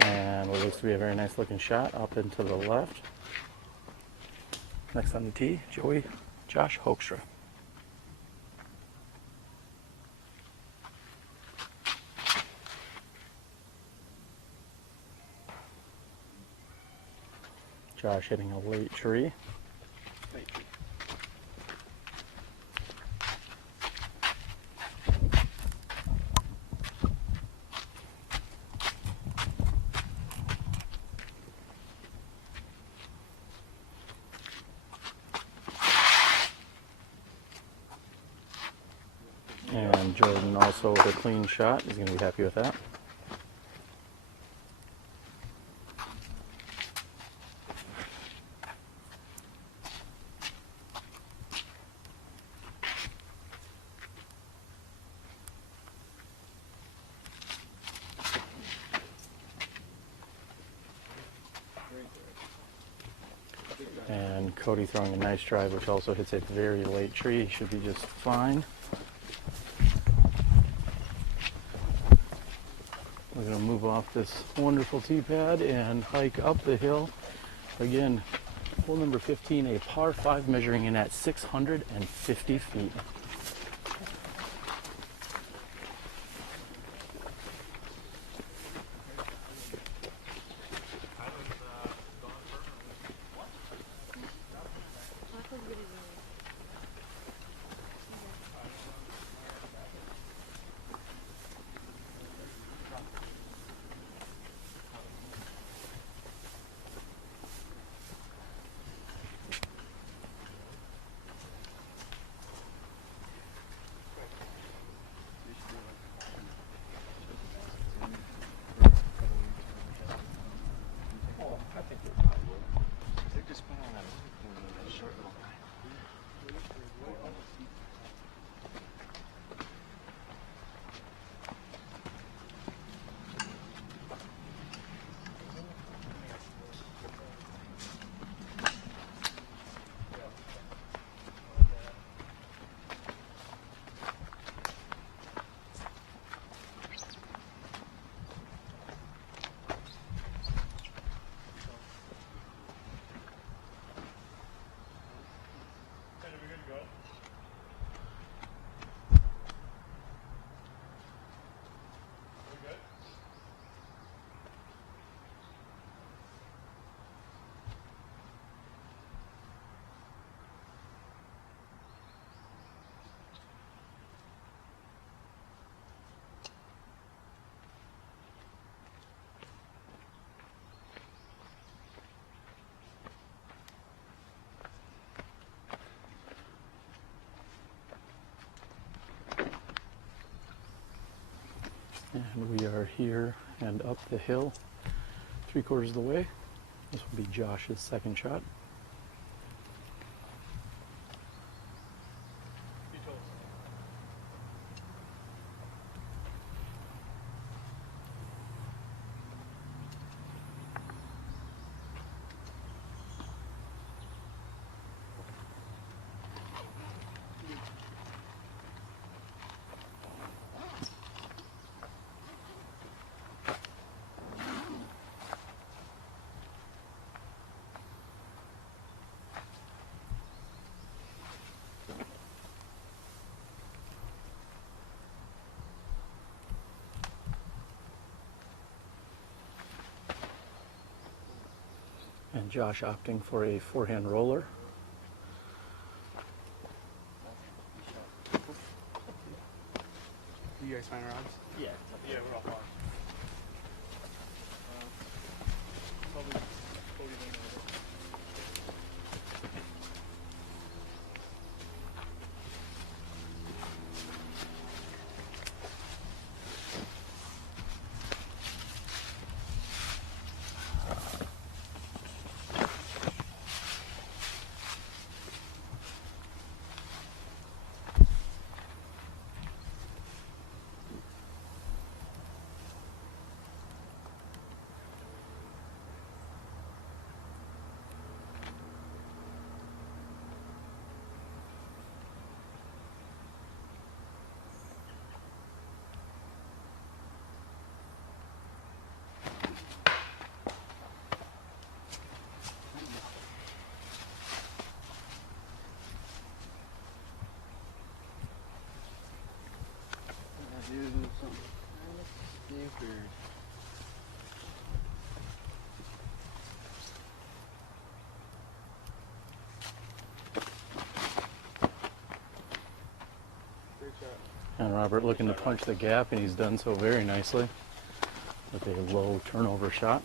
And what looks to be a very nice looking shot up and to the left. Next on the tee, Josh Hoekstra. Josh hitting a late tree. And Jordan also with a clean shot. He's going to be happy with that. And Cody throwing a nice drive, which also hits a very late tree. Should be just fine. We're going to move off this wonderful tee pad and hike up the hill. Again, hole number 15, a par 5 measuring in at 650 feet. And we are here and up the hill 3/4 of the way. This will be Josh's second shot. And Josh opting for a forehand roller. You guys find rods? Yeah. Yeah, we're all fine. And Robert looking to punch the gap, and he's done so very nicely with a low turnover shot.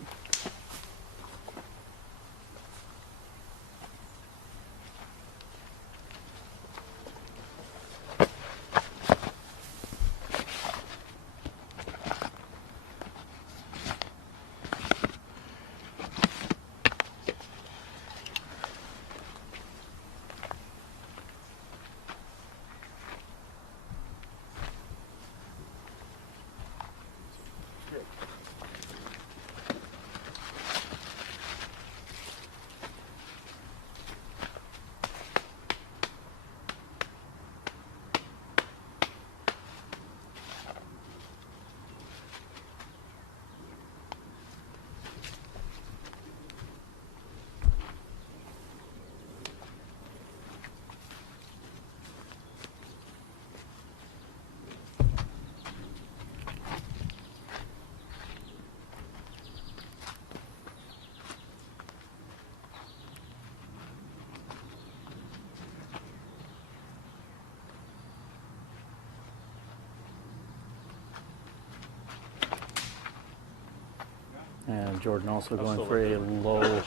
And Jordan also going for a low,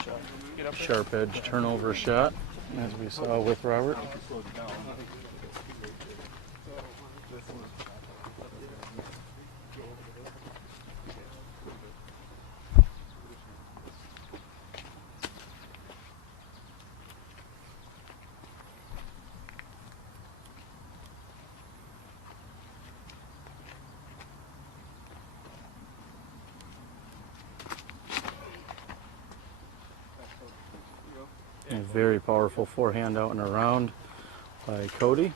sharp edge turnover shot, as we saw with Robert. A very powerful forehand out and around by Cody.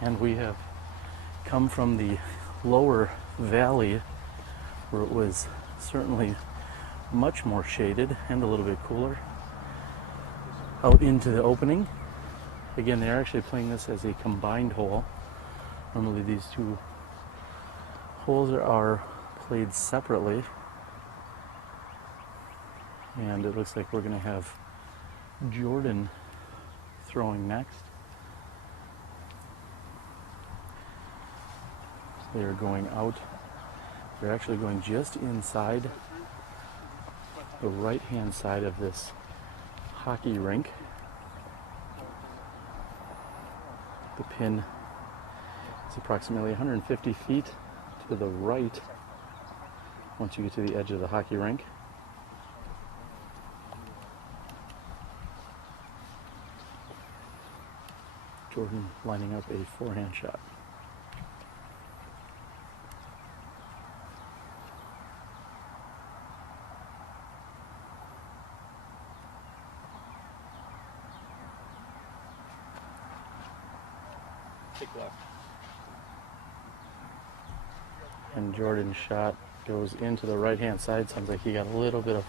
And we have come from the lower valley where it was certainly much more shaded and a little bit cooler out into the opening. Again, they're actually playing this as a combined hole. Normally these two holes are played separately, and it looks like we're going to have Jordan throwing next. They are going out. They're actually going just inside the right-hand side of this hockey rink. The pin is approximately 150 feet to the right once you get to the edge of the hockey rink. Jordan lining up a forehand shot. Take left. And Jordan's shot goes into the right-hand side. Sounds like he got a little bit of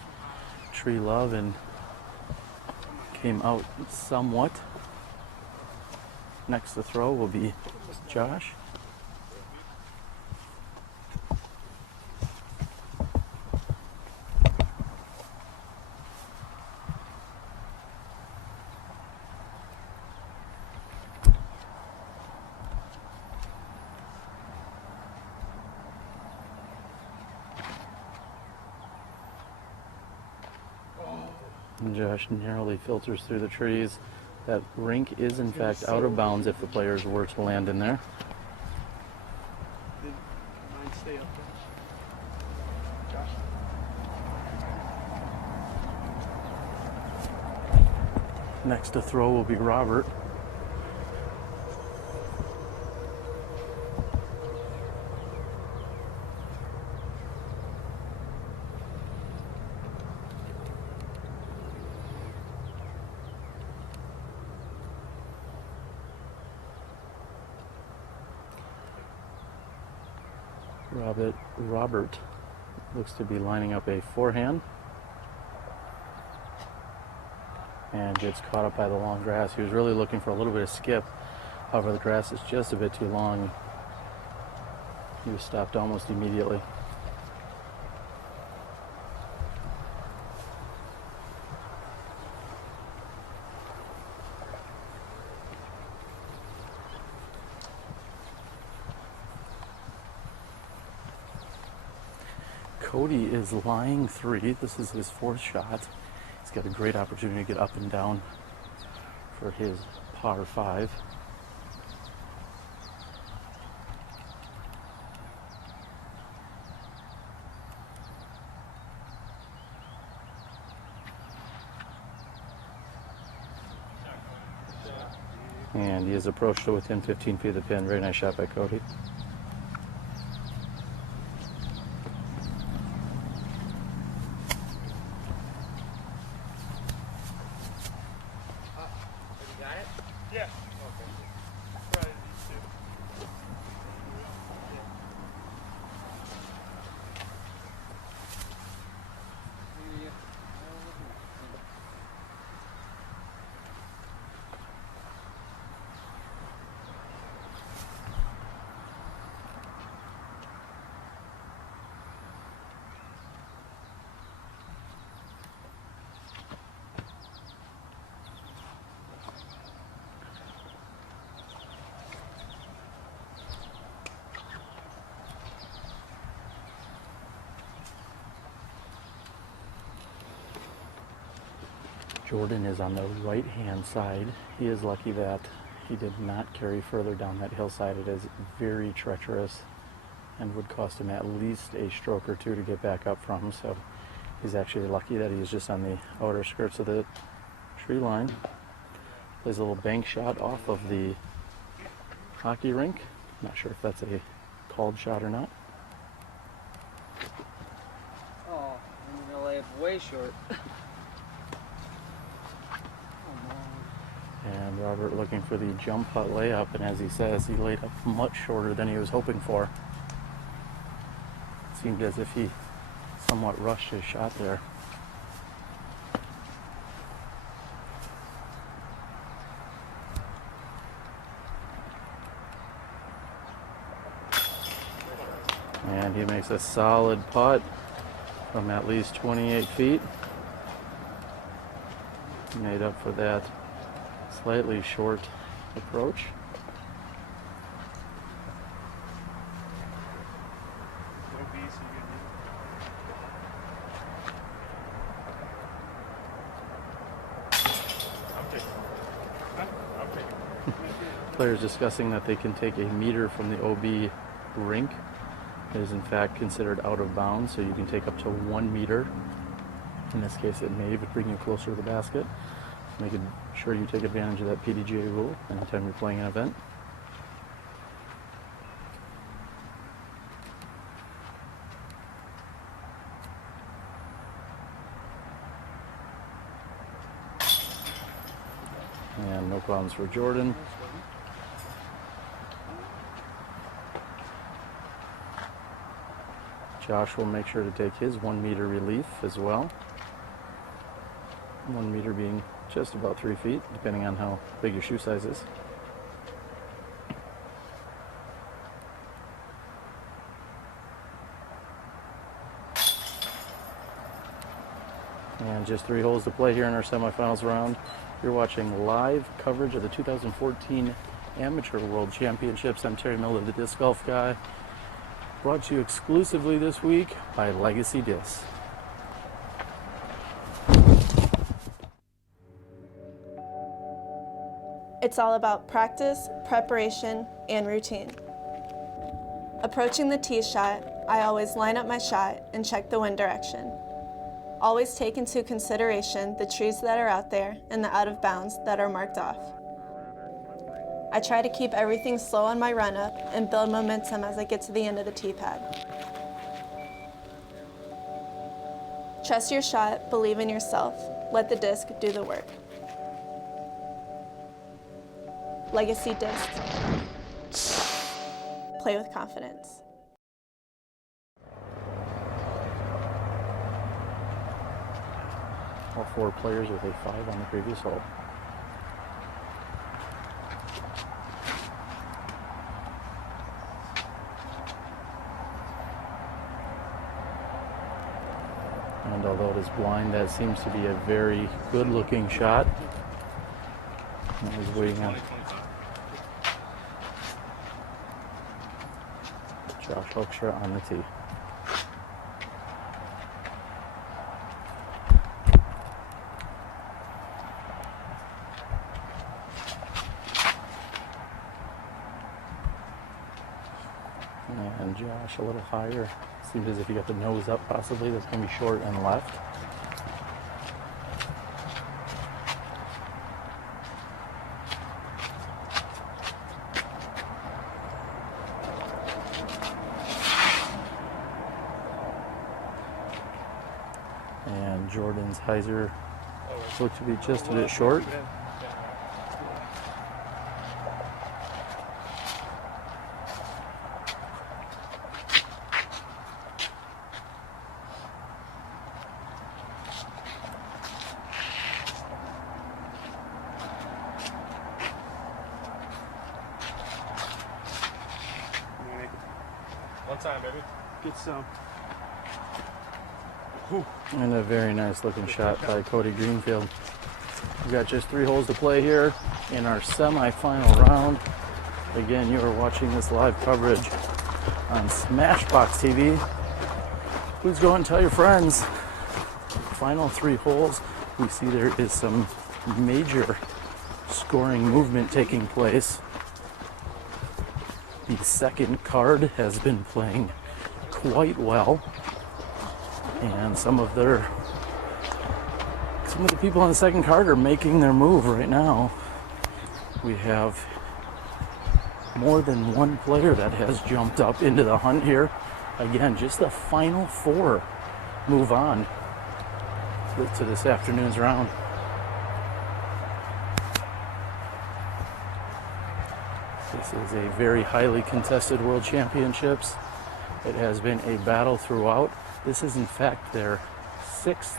tree love and came out somewhat. Next to throw will be Josh. And Josh narrowly filters through the trees. That rink is in fact out of bounds if the players were to land in there. Did mine stay up there? Josh? Next to throw will be Robert. Robert looks to be lining up a forehand and gets caught up by the long grass. He was really looking for a little bit of skip. However, the grass is just a bit too long. He was stopped almost immediately. Cody is lying 3. This is his 4th shot. He's got a great opportunity to get up and down for his par 5. And he is approached to within 15 feet of the pin. Very nice shot by Cody. Jordan is on the right-hand side. He is lucky that he did not carry further down that hillside. It is very treacherous and would cost him at least a stroke or 2 to get back up from. So he's actually lucky that he's just on the outer skirts of the tree line. Plays a little bank shot off of the hockey rink. Not sure if that's a called shot or not. Oh, I'm gonna lay it way short. And Robert looking for the jump putt layup, and as he says, he laid up much shorter than he was hoping for. It seemed as if he somewhat rushed his shot there. And he makes a solid putt from at least 28 feet. Made up for that slightly short approach. Players discussing that they can take a meter from the OB rink. It is in fact considered out of bounds, so you can take up to 1 meter. In this case, it may bring you closer to the basket. Making sure you take advantage of that PDGA rule anytime you're playing an event. And no problems for Jordan. Josh will make sure to take his 1 meter relief as well. 1 meter being just about 3 feet, depending on how big your shoe size is. And just 3 holes to play here in our semifinals round. You're watching live coverage of the 2014 Amateur World Championships. I'm Terry Miller, the Disc Golf Guy. Brought to you exclusively this week by Legacy Disc. It's all about practice, preparation, and routine. Approaching the tee shot, I always line up my shot and check the wind direction. Always take into consideration the trees that are out there and the out of bounds that are marked off. I try to keep everything slow on my run up and build momentum as I get to the end of the tee pad. Trust your shot, believe in yourself, let the disc do the work. Legacy Disc. Play with confidence. All 4 players with a 5 on the previous hole. And although it is blind, that seems to be a very good-looking shot. I was waiting on Josh Hoekstra on the tee. And Josh a little higher. Seems as if you got the nose up possibly. That's going to be short and left. And Jordan's hyzer looked to be just a bit short. One time, baby. Get some. And a very nice looking shot by Cody Greenfield. We've got just 3 holes to play here in our semi-final round. Again, you are watching this live coverage on SmashBoxxTV. Please go and tell your friends. Final 3 holes. We see there is some major scoring movement taking place. The second card has been playing quite well. And some of the people on the second card are making their move right now. We have more than one player that has jumped up into the hunt here. Again, just the final 4 move on to this afternoon's round. This is a very highly contested World Championships. It has been a battle throughout. This is in fact their 6th,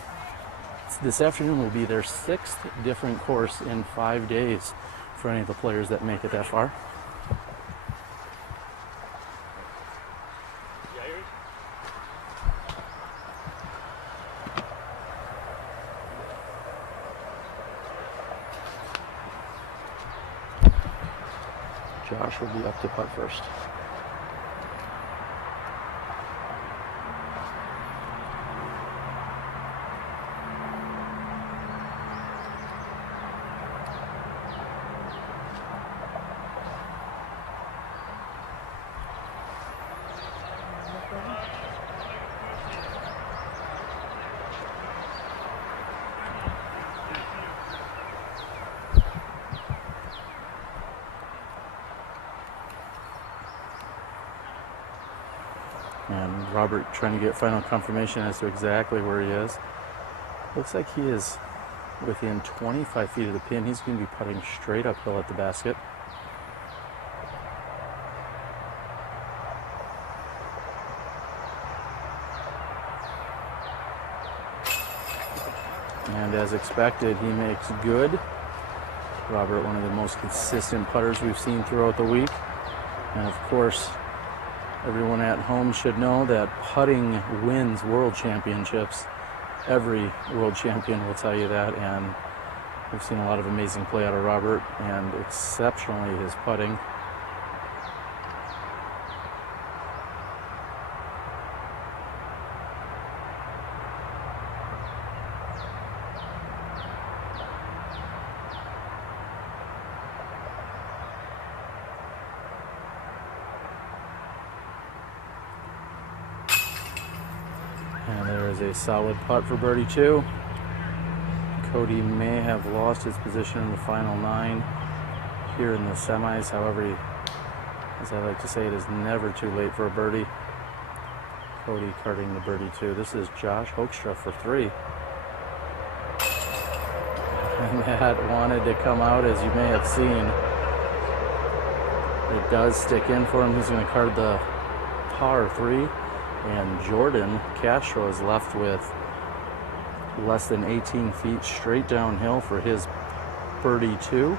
this afternoon will be their 6th different course in 5 days for any of the players that make it that far. Josh will be up to putt first. And Robert trying to get final confirmation as to exactly where he is. Looks like he is within 25 feet of the pin. He's going to be putting straight uphill at the basket. And as expected, he makes good. Robert, one of the most consistent putters we've seen throughout the week. And of course, everyone at home should know that putting wins world championships. Every world champion will tell you that, and we've seen a lot of amazing play out of Robert, and exceptionally his putting. And there is a solid putt for birdie 2. Cody may have lost his position in the final 9 here in the semis. However, as I like to say, it is never too late for a birdie. Cody carding the birdie 2. This is Josh Hoekstra for 3. And that wanted to come out, as you may have seen. It does stick in for him. He's going to card the par 3. And Jordan Castro is left with less than 18 feet straight downhill for his birdie 2.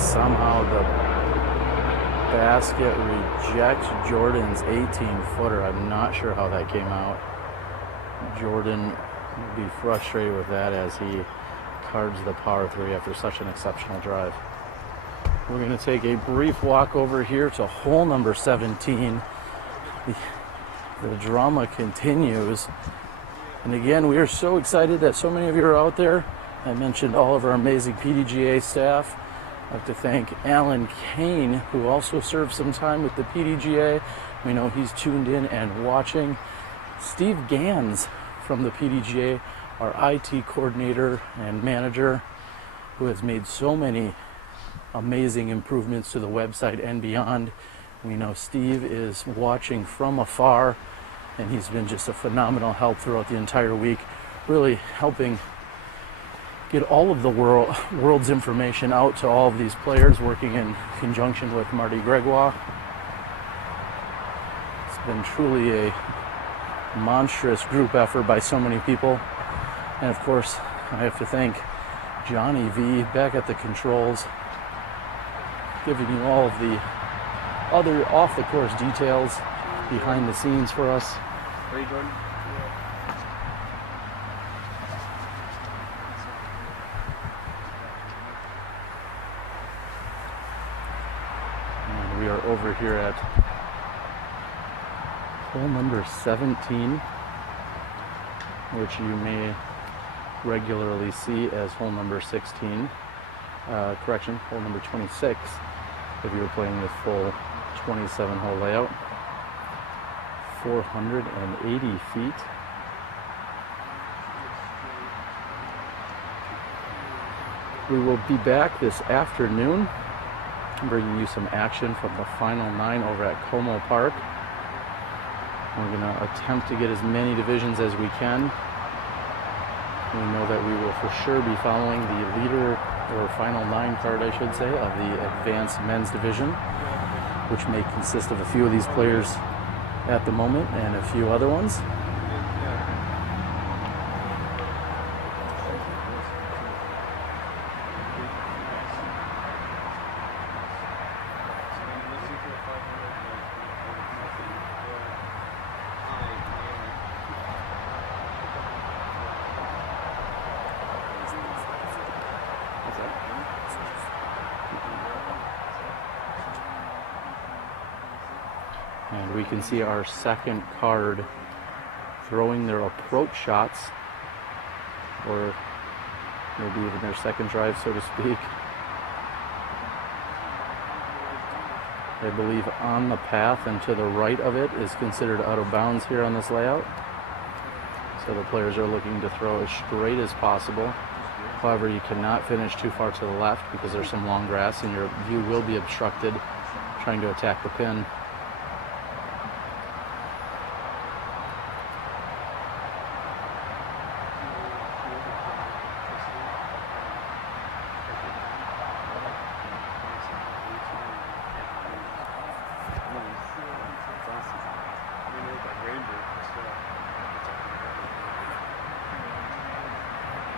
Somehow the basket rejects Jordan's 18-footer. I'm not sure how that came out. Jordan will be frustrated with that as he cards the par 3 after such an exceptional drive. We're going to take a brief walk over here to hole number 17. The drama continues. And again, we are so excited that so many of you are out there. I mentioned all of our amazing PDGA staff. I'd like to thank Alan Kane, who also served some time with the PDGA. We know he's tuned in and watching. Steve Gans from the PDGA, our IT coordinator and manager, who has made so many amazing improvements to the website and beyond. We know Steve is watching from afar, and he's been just a phenomenal help throughout the entire week, really helping get all of the world's information out to all of these players, working in conjunction with Marty Gregoire. It's been truly a monstrous group effort by so many people. And of course, I have to thank Johnny V back at the controls, giving you all of the other off-the-course details behind the scenes for us. Ready, Jordan? We are over here at hole number 17, which you may regularly see as hole number 16. Correction, hole number 26, if you were playing the full 27-hole layout. 480 feet. We will be back this afternoon, bringing you some action from the final 9 over at Como Park. We're going to attempt to get as many divisions as we can. We know that we will for sure be following the leader or final 9 card, I should say, of the advanced men's division, which may consist of a few of these players at the moment and a few other ones. And we can see our second card throwing their approach shots, or maybe even their second drive, so to speak. I believe on the path and to the right of it is considered out of bounds here on this layout. So the players are looking to throw as straight as possible. However, you cannot finish too far to the left because there's some long grass and your view will be obstructed trying to attack the pin.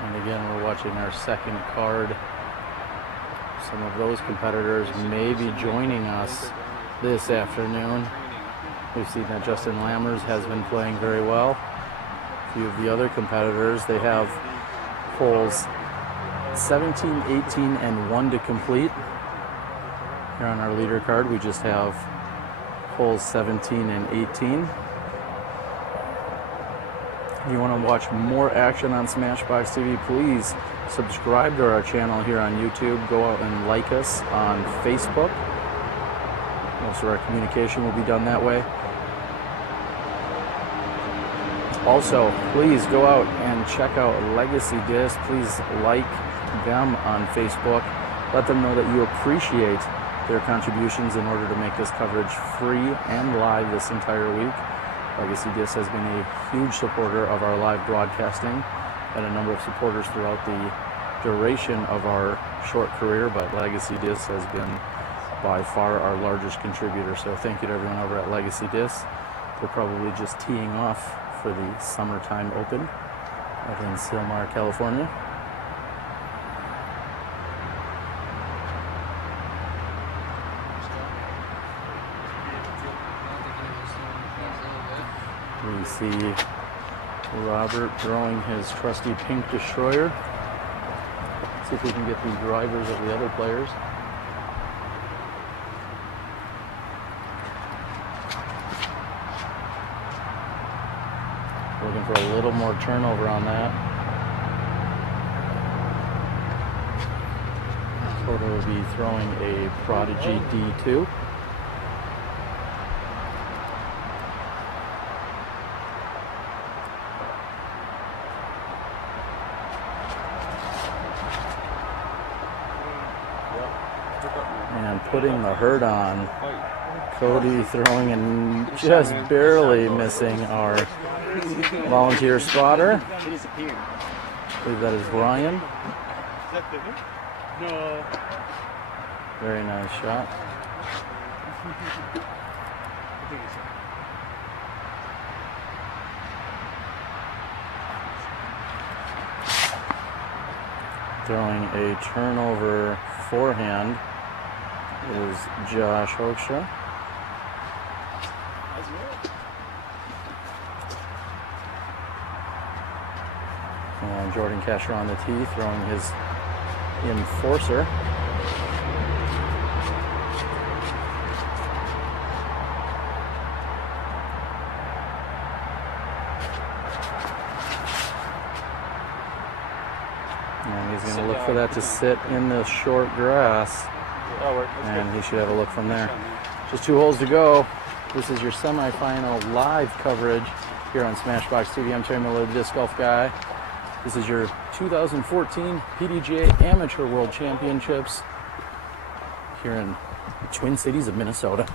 And again, we're watching our second card. Some of those competitors may be joining us this afternoon. We've seen that Justin Lammers has been playing very well. A few of the other competitors, they have holes 17, 18, and 1 to complete. Here on our leader card, we just have holes 17 and 18. If you want to watch more action on SmashBoxxTV, please subscribe to our channel here on YouTube. Go out and like us on Facebook. Most of our communication will be done that way. Also, please go out and check out Legacy Disc. Please like them on Facebook. Let them know that you appreciate their contributions in order to make this coverage free and live this entire week. Legacy Disc has been a huge supporter of our live broadcasting and a number of supporters throughout the duration of our short career, but Legacy Disc has been by far our largest contributor. So thank you to everyone over at Legacy Disc. They're probably just teeing off for the Summertime Open out in Silmar, California. We see Robert throwing his trusty pink destroyer. Let's see if we can get the drivers of the other players. Looking for a little more turnover on that. Cody will be throwing a Prodigy D2. And putting the hurt on. Cody throwing and just barely missing our volunteer spotter. I believe that is Ryan. No. Very nice shot. Throwing a turnover forehand is Josh Hoekstra. And Jordan Castro on the tee, throwing his enforcer. And he's going to look for that to sit in the short grass. And he should have a look from there. Just 2 holes to go. This is your semifinal live coverage here on SmashBoxxTV. I'm Terry Miller, the Disc Golf Guy. This is your 2014 PDGA Amateur World Championships here in the Twin Cities of Minnesota.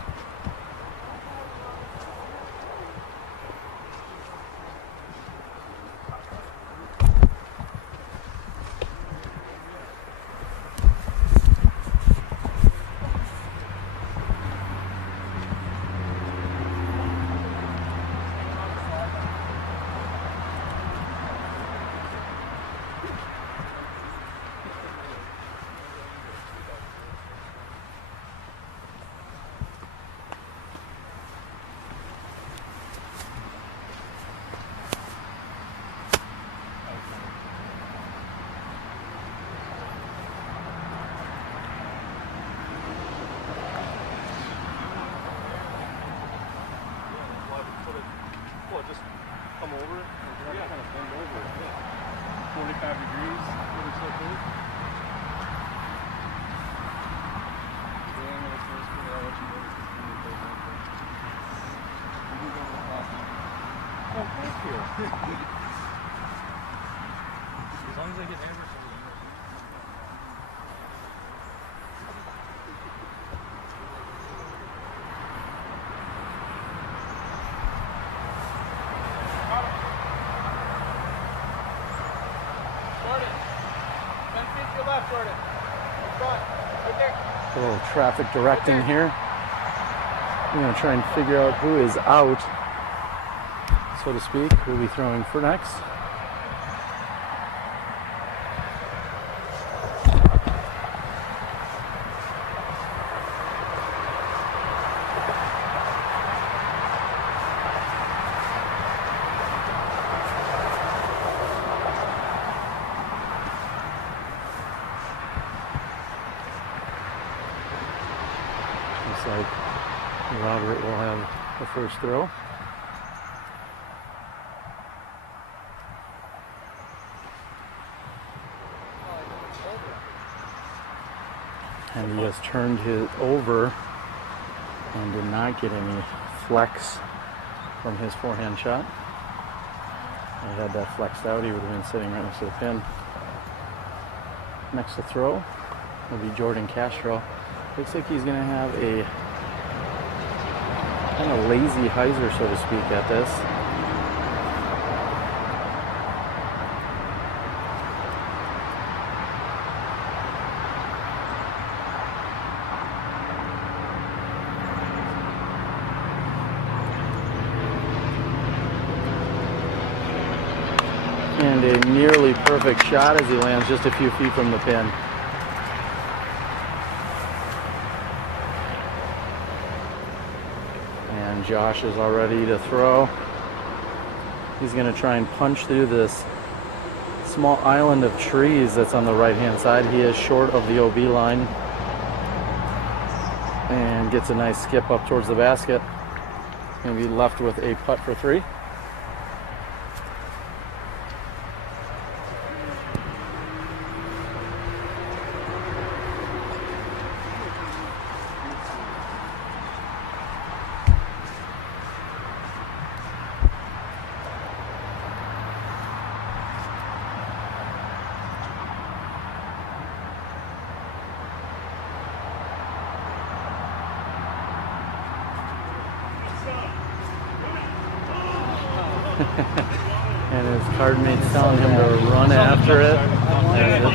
Yeah, kind of bend over. Yeah. 45 degrees. Really so cool. Oh, thank you. As long as I get neighbors. A little traffic directing here. I'm going to try and figure out who is out, so to speak, who will be throwing for next. Looks like Robert will have the first throw. And he has turned his over and did not get any flex from his forehand shot. If he had that flexed out, he would have been sitting right next to the pin. Next to throw will be Jordan Castro. Looks like he's going to have a kind of lazy hyzer, so to speak, at this. And a nearly perfect shot as he lands just a few feet from the pin. And Josh is all ready to throw. He's going to try and punch through this small island of trees that's on the right hand side. He is short of the OB line and gets a nice skip up towards the basket. Going to be left with a putt for three. And his card mate's telling him to run after it. And it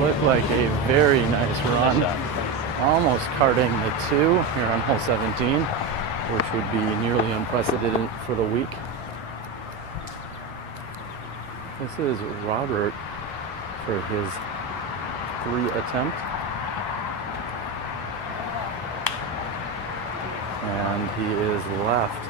looked like a very nice run. Almost carding the two here on hole 17, which would be nearly unprecedented for the week. This is Robert for his 3 attempt. And he is left.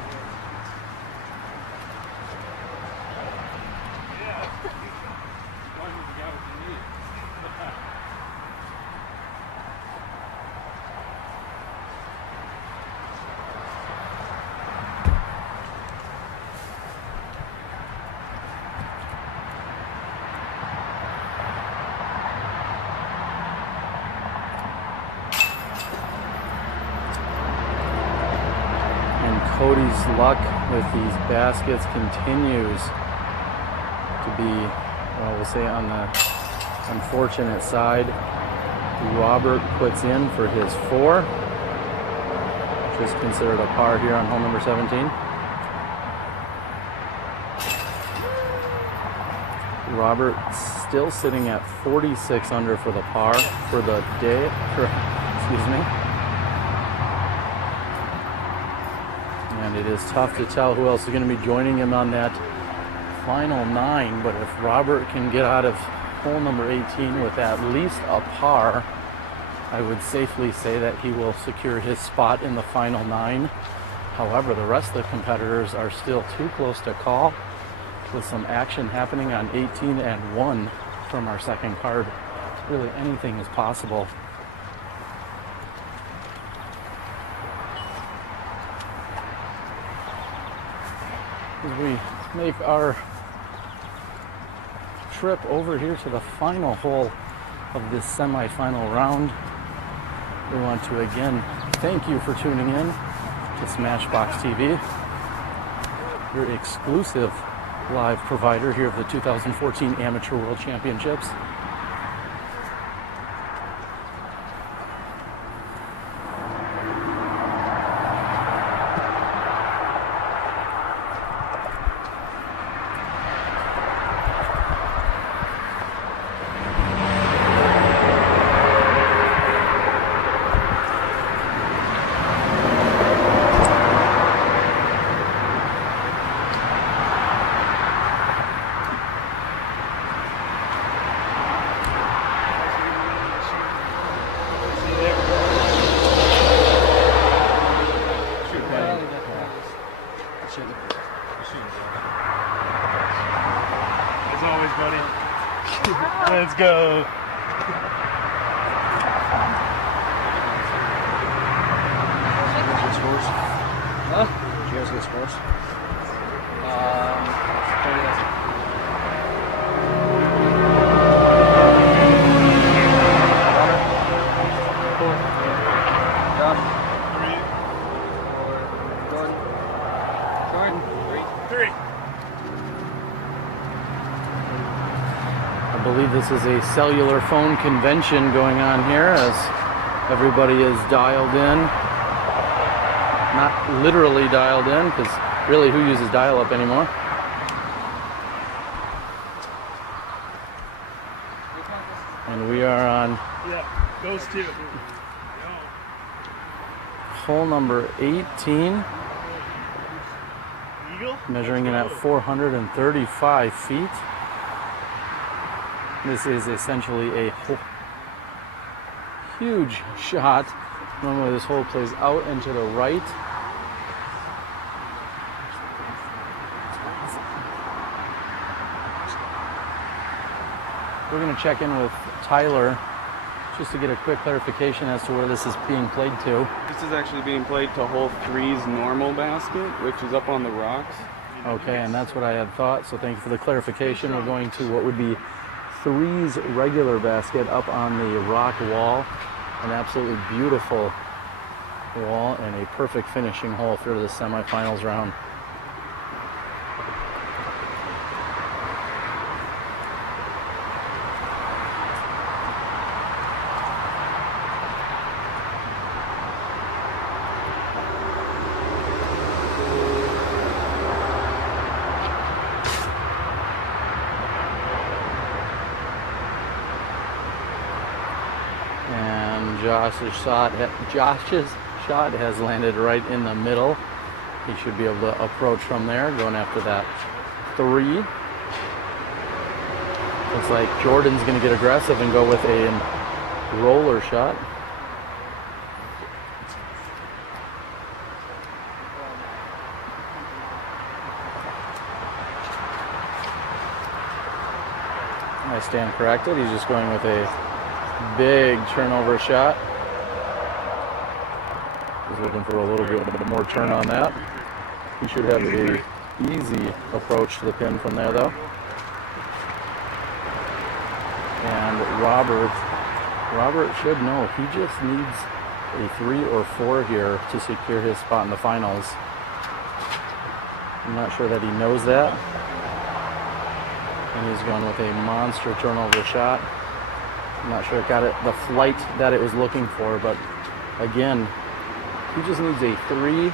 Cody's luck with these baskets continues to be, well, we'll say on the unfortunate side. Robert puts in for his 4, which is considered a par here on hole number 17. Robert still sitting at 46 under for the par for the day, excuse me. And it is tough to tell who else is going to be joining him on that final 9, but if Robert can get out of hole number 18 with at least a par, I would safely say that he will secure his spot in the final 9. However, the rest of the competitors are still too close to call, with some action happening on 18 and 1 from our second card. Really anything is possible. as we make our trip over here to the final hole of this semifinal round. We want to again thank you for tuning in to SmashBoxxTV, your exclusive live provider here of the 2014 Amateur World Championships. As always, buddy. Let's go. Huh? Did you guys get scores? 30. I believe this is a cellular phone convention going on here as everybody is dialed in. Not literally dialed in, because really who uses dial-up anymore? And we are on Goes to. hole number 18, measuring in at 435 feet. This is essentially a huge shot. Normally this hole plays out and to the right. We're going to check in with Tyler just to get a quick clarification as to where this is being played to. This is actually being played to hole 3's normal basket, which is up on the rocks. Okay, and that's what I had thought, so thank you for the clarification. We're going to what would be 3's regular basket up on the rock wall. An absolutely beautiful wall and a perfect finishing hole for the semifinals round. Josh's shot has landed right in the middle. He should be able to approach from there, going after that 3. Looks like Jordan's going to get aggressive and go with a roller shot. I stand corrected. He's just going with a big turnover shot. He's looking for a little bit more turn on that. He should have a easy approach to the pin from there though. And Robert should know he just needs a 3 or 4 here to secure his spot in the finals. I'm not sure that he knows that. And he's going with a monster turnover shot. I'm not sure it got it the flight that it was looking for, but again, he just needs a 3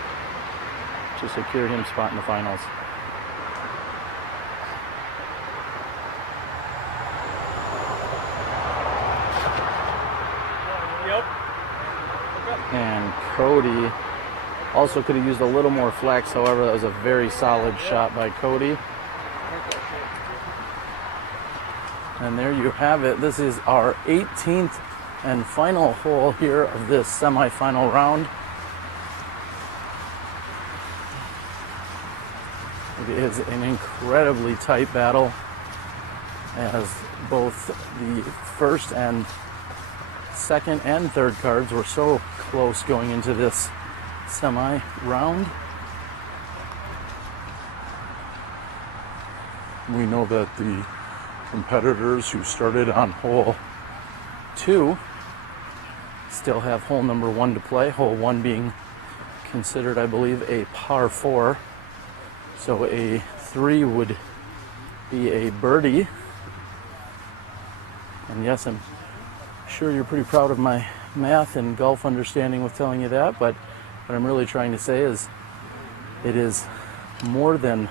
to secure him spot in the finals. And Cody also could have used a little more flex, however, that was a very solid shot by Cody. And there you have it. This is our 18th and final hole here of this semifinal round. It is an incredibly tight battle, as both the first and second and third cards were so close going into this semi round. we know that the competitors who started on hole 2 still have hole number 1 to play, hole 1 being considered, I believe, a par 4. So a 3 would be a birdie. And yes, I'm sure you're pretty proud of my math and golf understanding with telling you that, but what I'm really trying to say is it is more than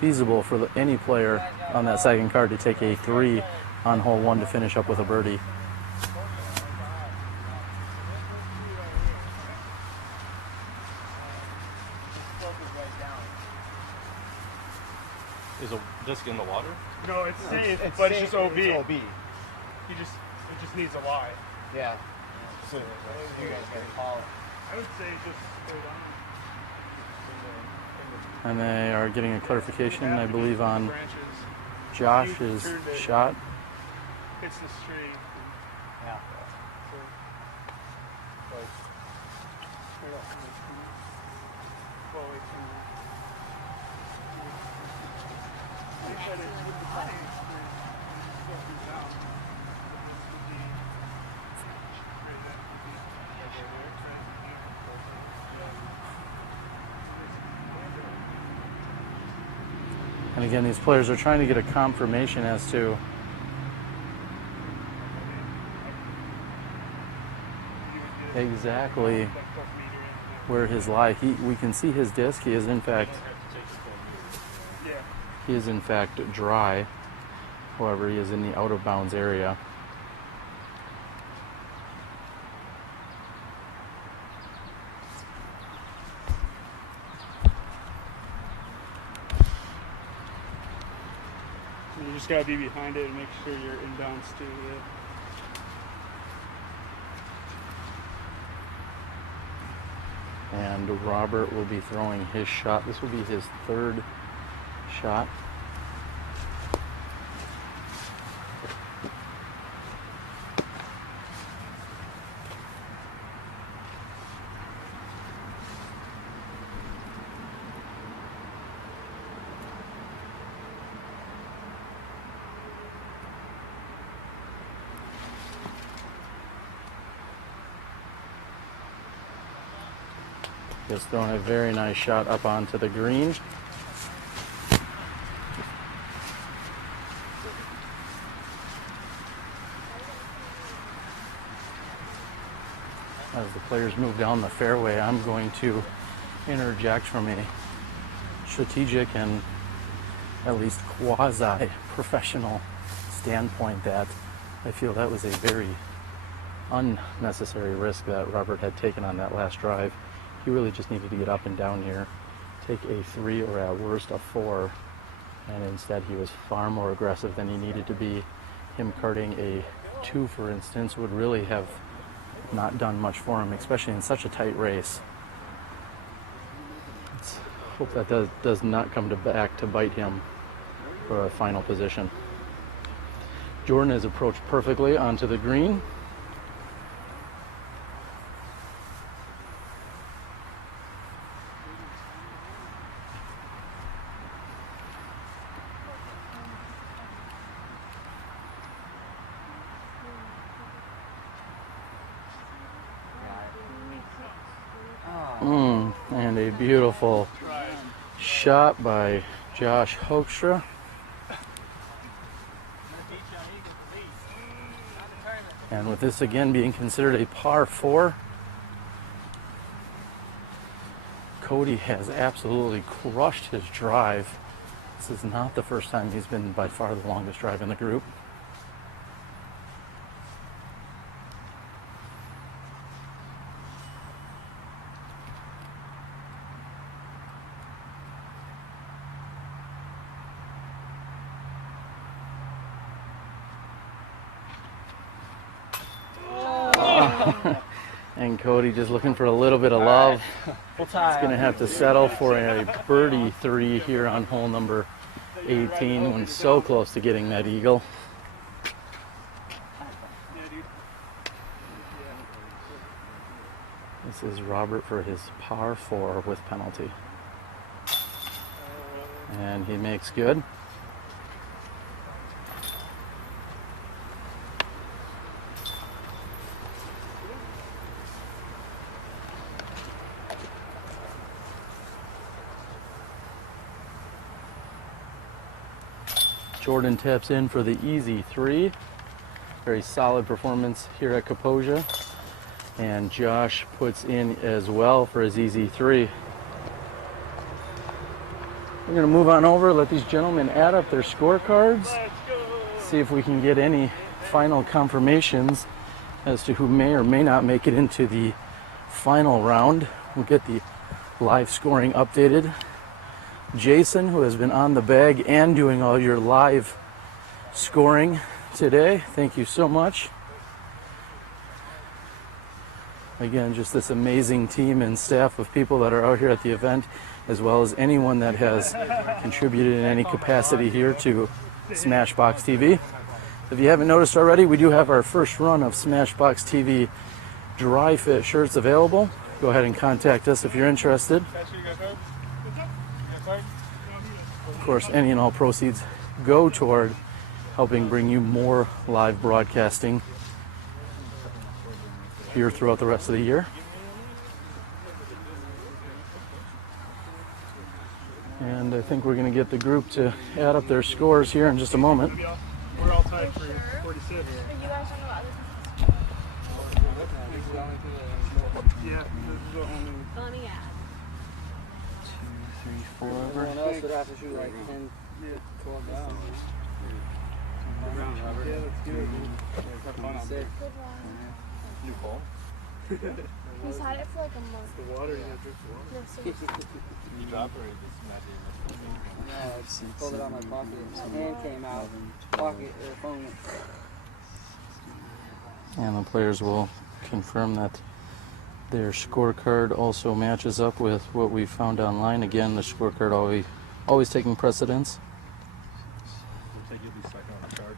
feasible for any player on that second card to take a 3 on hole 1 to finish up with a birdie. Is a disc in the water? No, it's safe, it's but safe, it's just OB. it's OB. It just needs a Y. Yeah. So you guys gotta call it. I would say just go down. And they are getting a clarification, I believe, on Josh's shot. It's the stream. Yeah. And again, these players are trying to get a confirmation as to exactly where his lie. We can see his disc. He is in fact dry. However, he is in the out of bounds area. You just gotta be behind it and make sure you're inbounds too. Yeah. And Robert will be throwing his shot. This will be his 3rd shot. Just throwing a very nice shot up onto the green. As the players move down the fairway, I'm going to interject from a strategic and at least quasi-professional standpoint that I feel that was a very unnecessary risk that Robert had taken on that last drive. He really just needed to get up and down here, take a 3 or at worst a 4, and instead he was far more aggressive than he needed to be. Him carding a 2, for instance, would really have not done much for him, especially in such a tight race. Let's hope that does not come back to bite him for a final position. Jordan has approached perfectly onto the green. And a beautiful shot by Josh Hoekstra. And with this again being considered a par 4, Cody has absolutely crushed his drive. This is not the first time he's been by far the longest drive in the group. And Cody just looking for a little bit of love. He's going to have to settle for a birdie 3 here on hole number 18 when so close to getting that eagle. This is Robert for his par 4 with penalty. And he makes good. Jordan taps in for the easy 3. Very solid performance here at Kaposia. And Josh puts in as well for his easy 3. We're going to move on over, let these gentlemen add up their scorecards, see if we can get any final confirmations as to who may or may not make it into the final round. We'll get the live scoring updated. Jason, who has been on the bag and doing all your live scoring today, thank you so much. Again, just this amazing team and staff of people that are out here at the event, as well as anyone that has contributed in any capacity here to SmashBoxxTV. If you haven't noticed already, we do have our first run of SmashBoxxTV dry fit shirts available. Go ahead and contact us if you're interested. Of course, any and all proceeds go toward helping bring you more live broadcasting here throughout the rest of the year. And I think we're going to get the group to add up their scores here in just a moment. We're all tied for 46. Are you guys on the other Yeah, this is the only. Let me add. 2, 3, 4 over. Everyone else would have to shoot like 10, 12 down. Yeah, that's good. Have fun out there. Good one. New call? He's had it for like a month. The water, you gotta drink the water. No, seriously. You drop or just not Yeah, I pulled it out of my pocket. My hand came out, pocket, phone. And the players will confirm that their scorecard also matches up with what we found online. Again, the scorecard always taking precedence. Looks like you'll be second on the charger.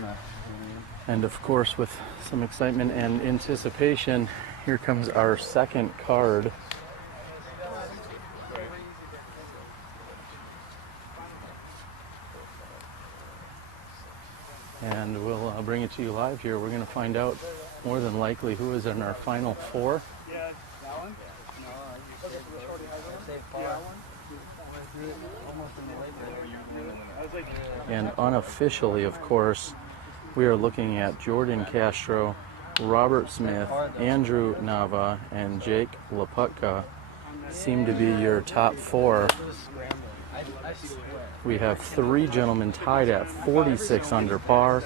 Yeah. And of course, with some excitement and anticipation, here comes our second card. And we'll bring it to you live here. We're going to find out more than likely who is in our final 4. Yeah, that one? No, And unofficially, of course, we are looking at Jordan Castro, Robert Smith, Andrew Nava, and Jake Laputka seem to be your top 4. We have 3 gentlemen tied at 46 under par.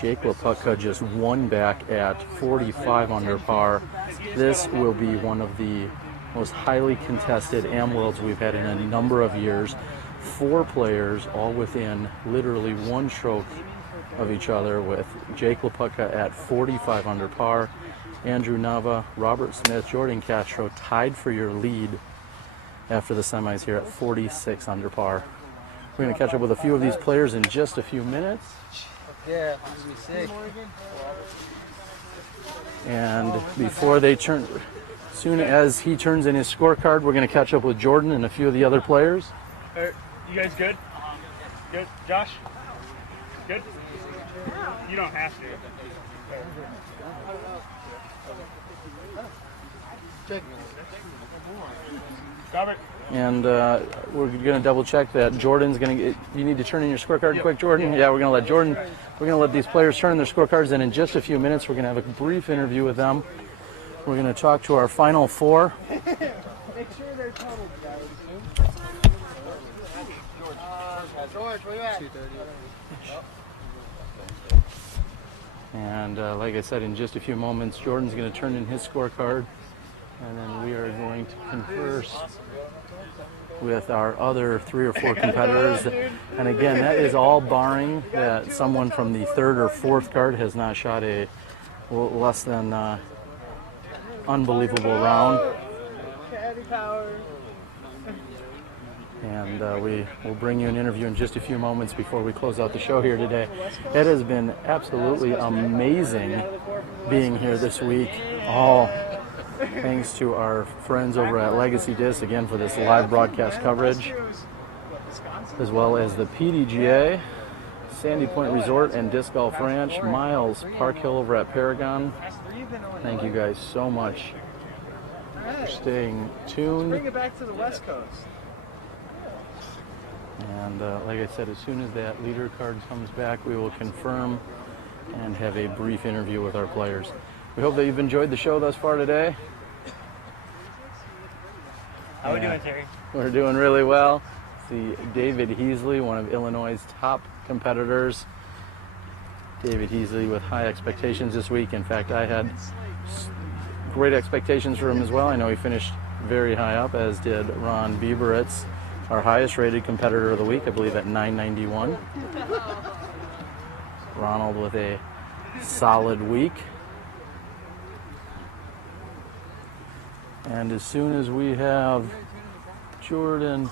Jake Laputka just 1 back at 45 under par. This will be one of the most highly contested Am Worlds we've had in a number of years. 4 players all within literally 1 stroke of each other, with Jake Laputka at 45 under par. Andrew Nava, Robert Smith, Jordan Castro tied for your lead after the semis here at 46 under par. We're going to catch up with a few of these players in just a few minutes. Yeah, I'm gonna be sick. And before they turn, as soon as he turns in his scorecard, we're going to catch up with Jordan and a few of the other players. You guys good? Good? Josh? Good? You don't have to. Robert? And we're going to double check that Jordan's going to get, you need to turn in your scorecard quick, Jordan? Yeah, we're going to let Jordan, we're going to let these players turn in their scorecards, and in just a few minutes we're going to have a brief interview with them. We're going to talk to our final 4. Make sure they're totaled, guys. George, where you at? And like I said, in just a few moments, Jordan's going to turn in his scorecard, and then we are going to converse with our other 3 or 4 competitors. And again, that is all barring that someone from the 3rd or 4th card has not shot a less than unbelievable round. And we will bring you an interview in just a few moments before we close out the show here today. It has been absolutely amazing being here this week. All thanks to our friends over at Legacy Disc, again, for this live broadcast coverage, as well as the PDGA, Sandy Point Resort and Disc Golf Ranch, Miles, Park Hill over at Paragon. Thank you guys so much for staying tuned. Bring it back to the West Coast. And like I said, as soon as that leader card comes back, we will confirm and have a brief interview with our players. We hope that you've enjoyed the show thus far today. How we doing, Terry? We're doing really well. See David Heasley, one of Illinois' top competitors. David Heasley with high expectations this week. In fact, I had great expectations for him as well. I know he finished very high up, as did Ron Bieberitz, our highest rated competitor of the week, I believe at 991. Ronald with a solid week. And as soon as we have Jordan,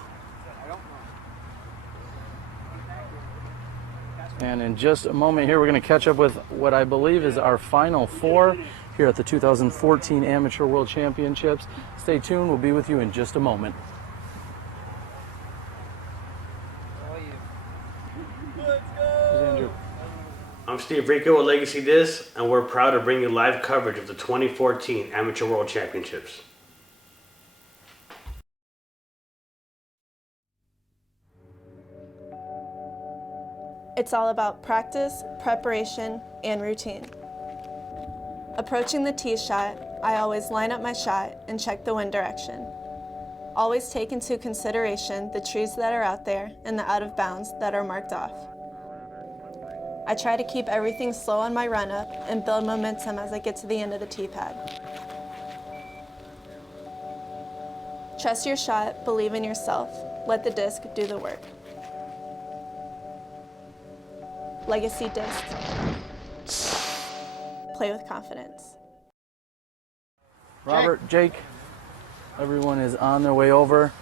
and in just a moment here, we're going to catch up with what I believe is our final four here at the 2014 Amateur World Championships. Stay tuned. We'll be with you in just a moment. I'm Steve Rico with Legacy Disc, and we're proud to bring you live coverage of the 2014 Amateur World Championships. It's all about practice, preparation, and routine. Approaching the tee shot, I always line up my shot and check the wind direction. Always take into consideration the trees that are out there and the out of bounds that are marked off. I try to keep everything slow on my run up and build momentum as I get to the end of the tee pad. Trust your shot, believe in yourself, let the disc do the work. Legacy Disc. Play with confidence. Robert, Jake, everyone is on their way over.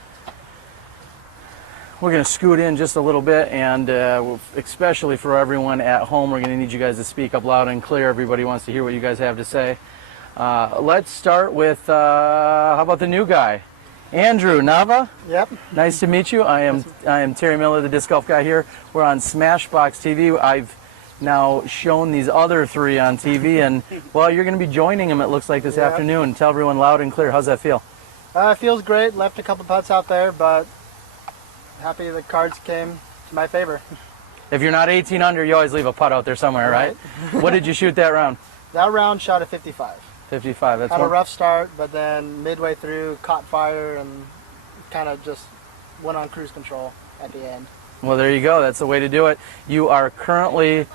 We're going to scoot in just a little bit, and especially for everyone at home, we're going to need you guys to speak up loud and clear. Everybody wants to hear what you guys have to say. Let's start with, how about the new guy? Andrew Nava. Yep. Nice to meet you. I am Terry Miller, the disc golf guy here. We're on SmashBoxxTV. I've now shown these other three on TV, and well, you're going to be joining them, it looks like, this afternoon. Tell everyone loud and clear. How's that feel? It feels great. Left a couple putts out there, but happy the cards came to my favor. If you're not 18 under, you always leave a putt out there somewhere, right? What did you shoot that round? That round shot a 55. 55. That's had a rough start, but then midway through caught fire and kind of just went on cruise control at the end. Well, there you go. That's the way to do it. You are currently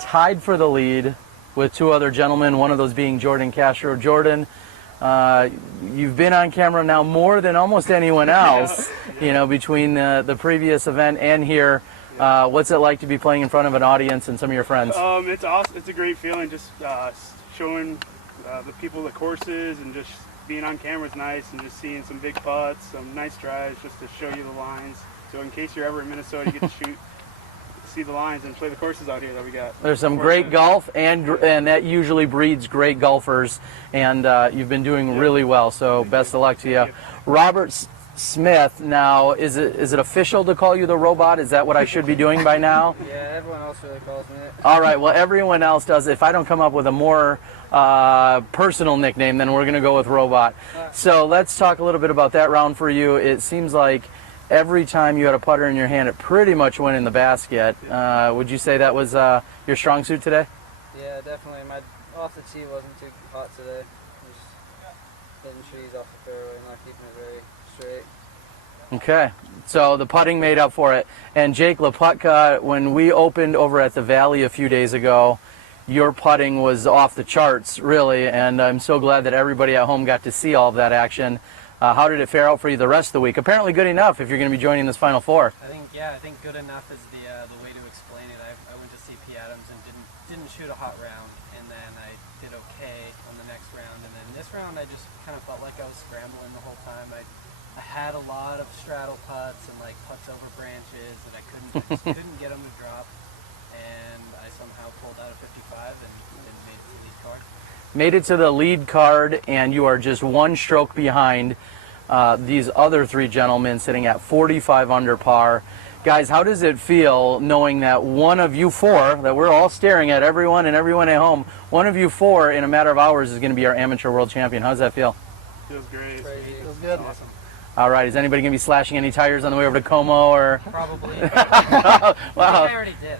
tied for the lead with two other gentlemen, one of those being Jordan Castro. Jordan, you've been on camera now more than almost anyone else, you know, between the previous event and here. What's it like to be playing in front of an audience and some of your friends? It's awesome. It's a great feeling, just showing the people the courses, and just being on camera is nice, and just seeing some big putts, some nice drives, just to show you the lines. So in case you're ever in Minnesota, you get to shoot, see the lines, and play the courses out here that we got. There's some great golf, and that usually breeds great golfers, and you've been doing really well, so best of luck to you. Robert Smith, now, is it official to call you the robot? Is that what I should be doing by now? Yeah, everyone else really calls me it. All right, well, everyone else does. If I don't come up with a more personal nickname, then we're going to go with robot. So let's talk a little bit about that round for you. It seems like every time you had a putter in your hand, it pretty much went in the basket. Would you say that was your strong suit today? Yeah, definitely. My off the tee wasn't too hot today. Just hitting trees off the fairway, not keeping it very straight. Okay, so the putting made up for it. And Jake Leputka, when we opened over at the Valley a few days ago, your putting was off the charts, really, and I'm so glad that everybody at home got to see all of that action. How did it fare out for you the rest of the week? Apparently good enough if you're going to be joining this Final Four. I think good enough is the way to explain it. I went to see P. Adams and didn't shoot a hot round, and then I did okay on the next round, and then this round I just kind of felt like I was scrambling the whole time. I had a lot of straddle putts and like putts over branches that I just couldn't get them to drop, and I somehow pulled out a 55 and made it to the lead card. Made it to the lead card, and you are just one stroke behind these other three gentlemen sitting at 45 under par. Guys, how does it feel knowing that one of you four, that we're all staring at, everyone and everyone at home, one of you four in a matter of hours is going to be our amateur world champion? How does that feel? Feels great. Feels good. Awesome. All right. Is anybody going to be slashing any tires on the way over to Como or? Probably. Wow. I already did.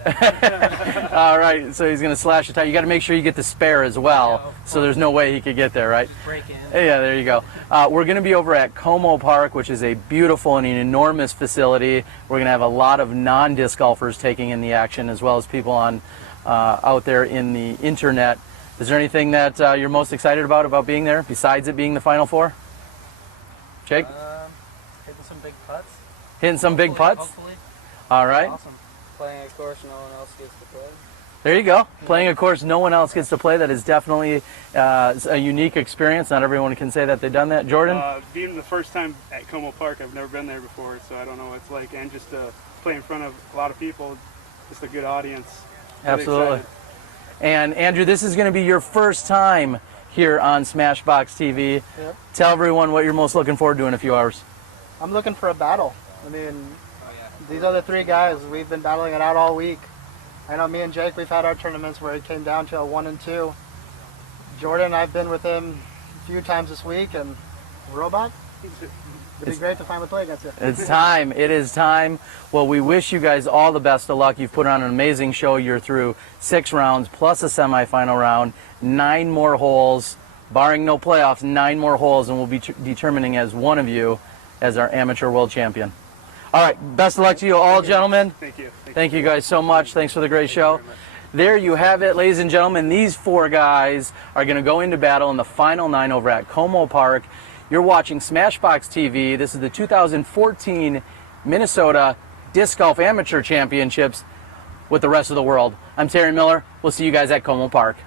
All right. So he's going to slash a tire. You got to make sure you get the spare as well. So there's no way he could get there, right? Just break in. Yeah, there you go. We're going to be over at Como Park, which is a beautiful and an enormous facility. We're going to have a lot of non-disc golfers taking in the action, as well as people on out there in the internet. Is there anything that you're most excited about being there, besides it being the Final Four? Jake? Hitting some big putts. Hitting some big putts? Hopefully. All right. Awesome. Playing a course no one else gets to play. There you go. Playing a course no one else gets to play. That is definitely a unique experience. Not everyone can say that they've done that. Jordan? Being the first time at Como Park, I've never been there before, so I don't know what it's like. And just to play in front of a lot of people, just a good audience. Really Absolutely. excited. And Andrew, this is going to be your first time here on SmashBoxxTV. Yep. Tell everyone what you're most looking forward to in a few hours. I'm looking for a battle. I mean, these are the three guys. We've been battling it out all week. I know me and Jake, we've had our tournaments where it came down to a 1 and 2. Jordan, I've been with him a few times this week, and Robot, it'd be great to finally play against you. It's time. It is time. Well, we wish you guys all the best of luck. You've put on an amazing show. You're through 6 rounds plus a semifinal round, 9 more holes, barring no playoffs, 9 more holes, and we'll be determining as one of you as our amateur world champion. All right, best of luck to you all, gentlemen. Thank you. Thank you guys so much. Thanks for the great show. There you have it, ladies and gentlemen. These 4 guys are going to go into battle in the final 9 over at Como Park. You're watching SmashBoxxTV. This is the 2014 Minnesota Disc Golf Amateur Championships with the rest of the world. I'm Terry Miller. We'll see you guys at Como Park.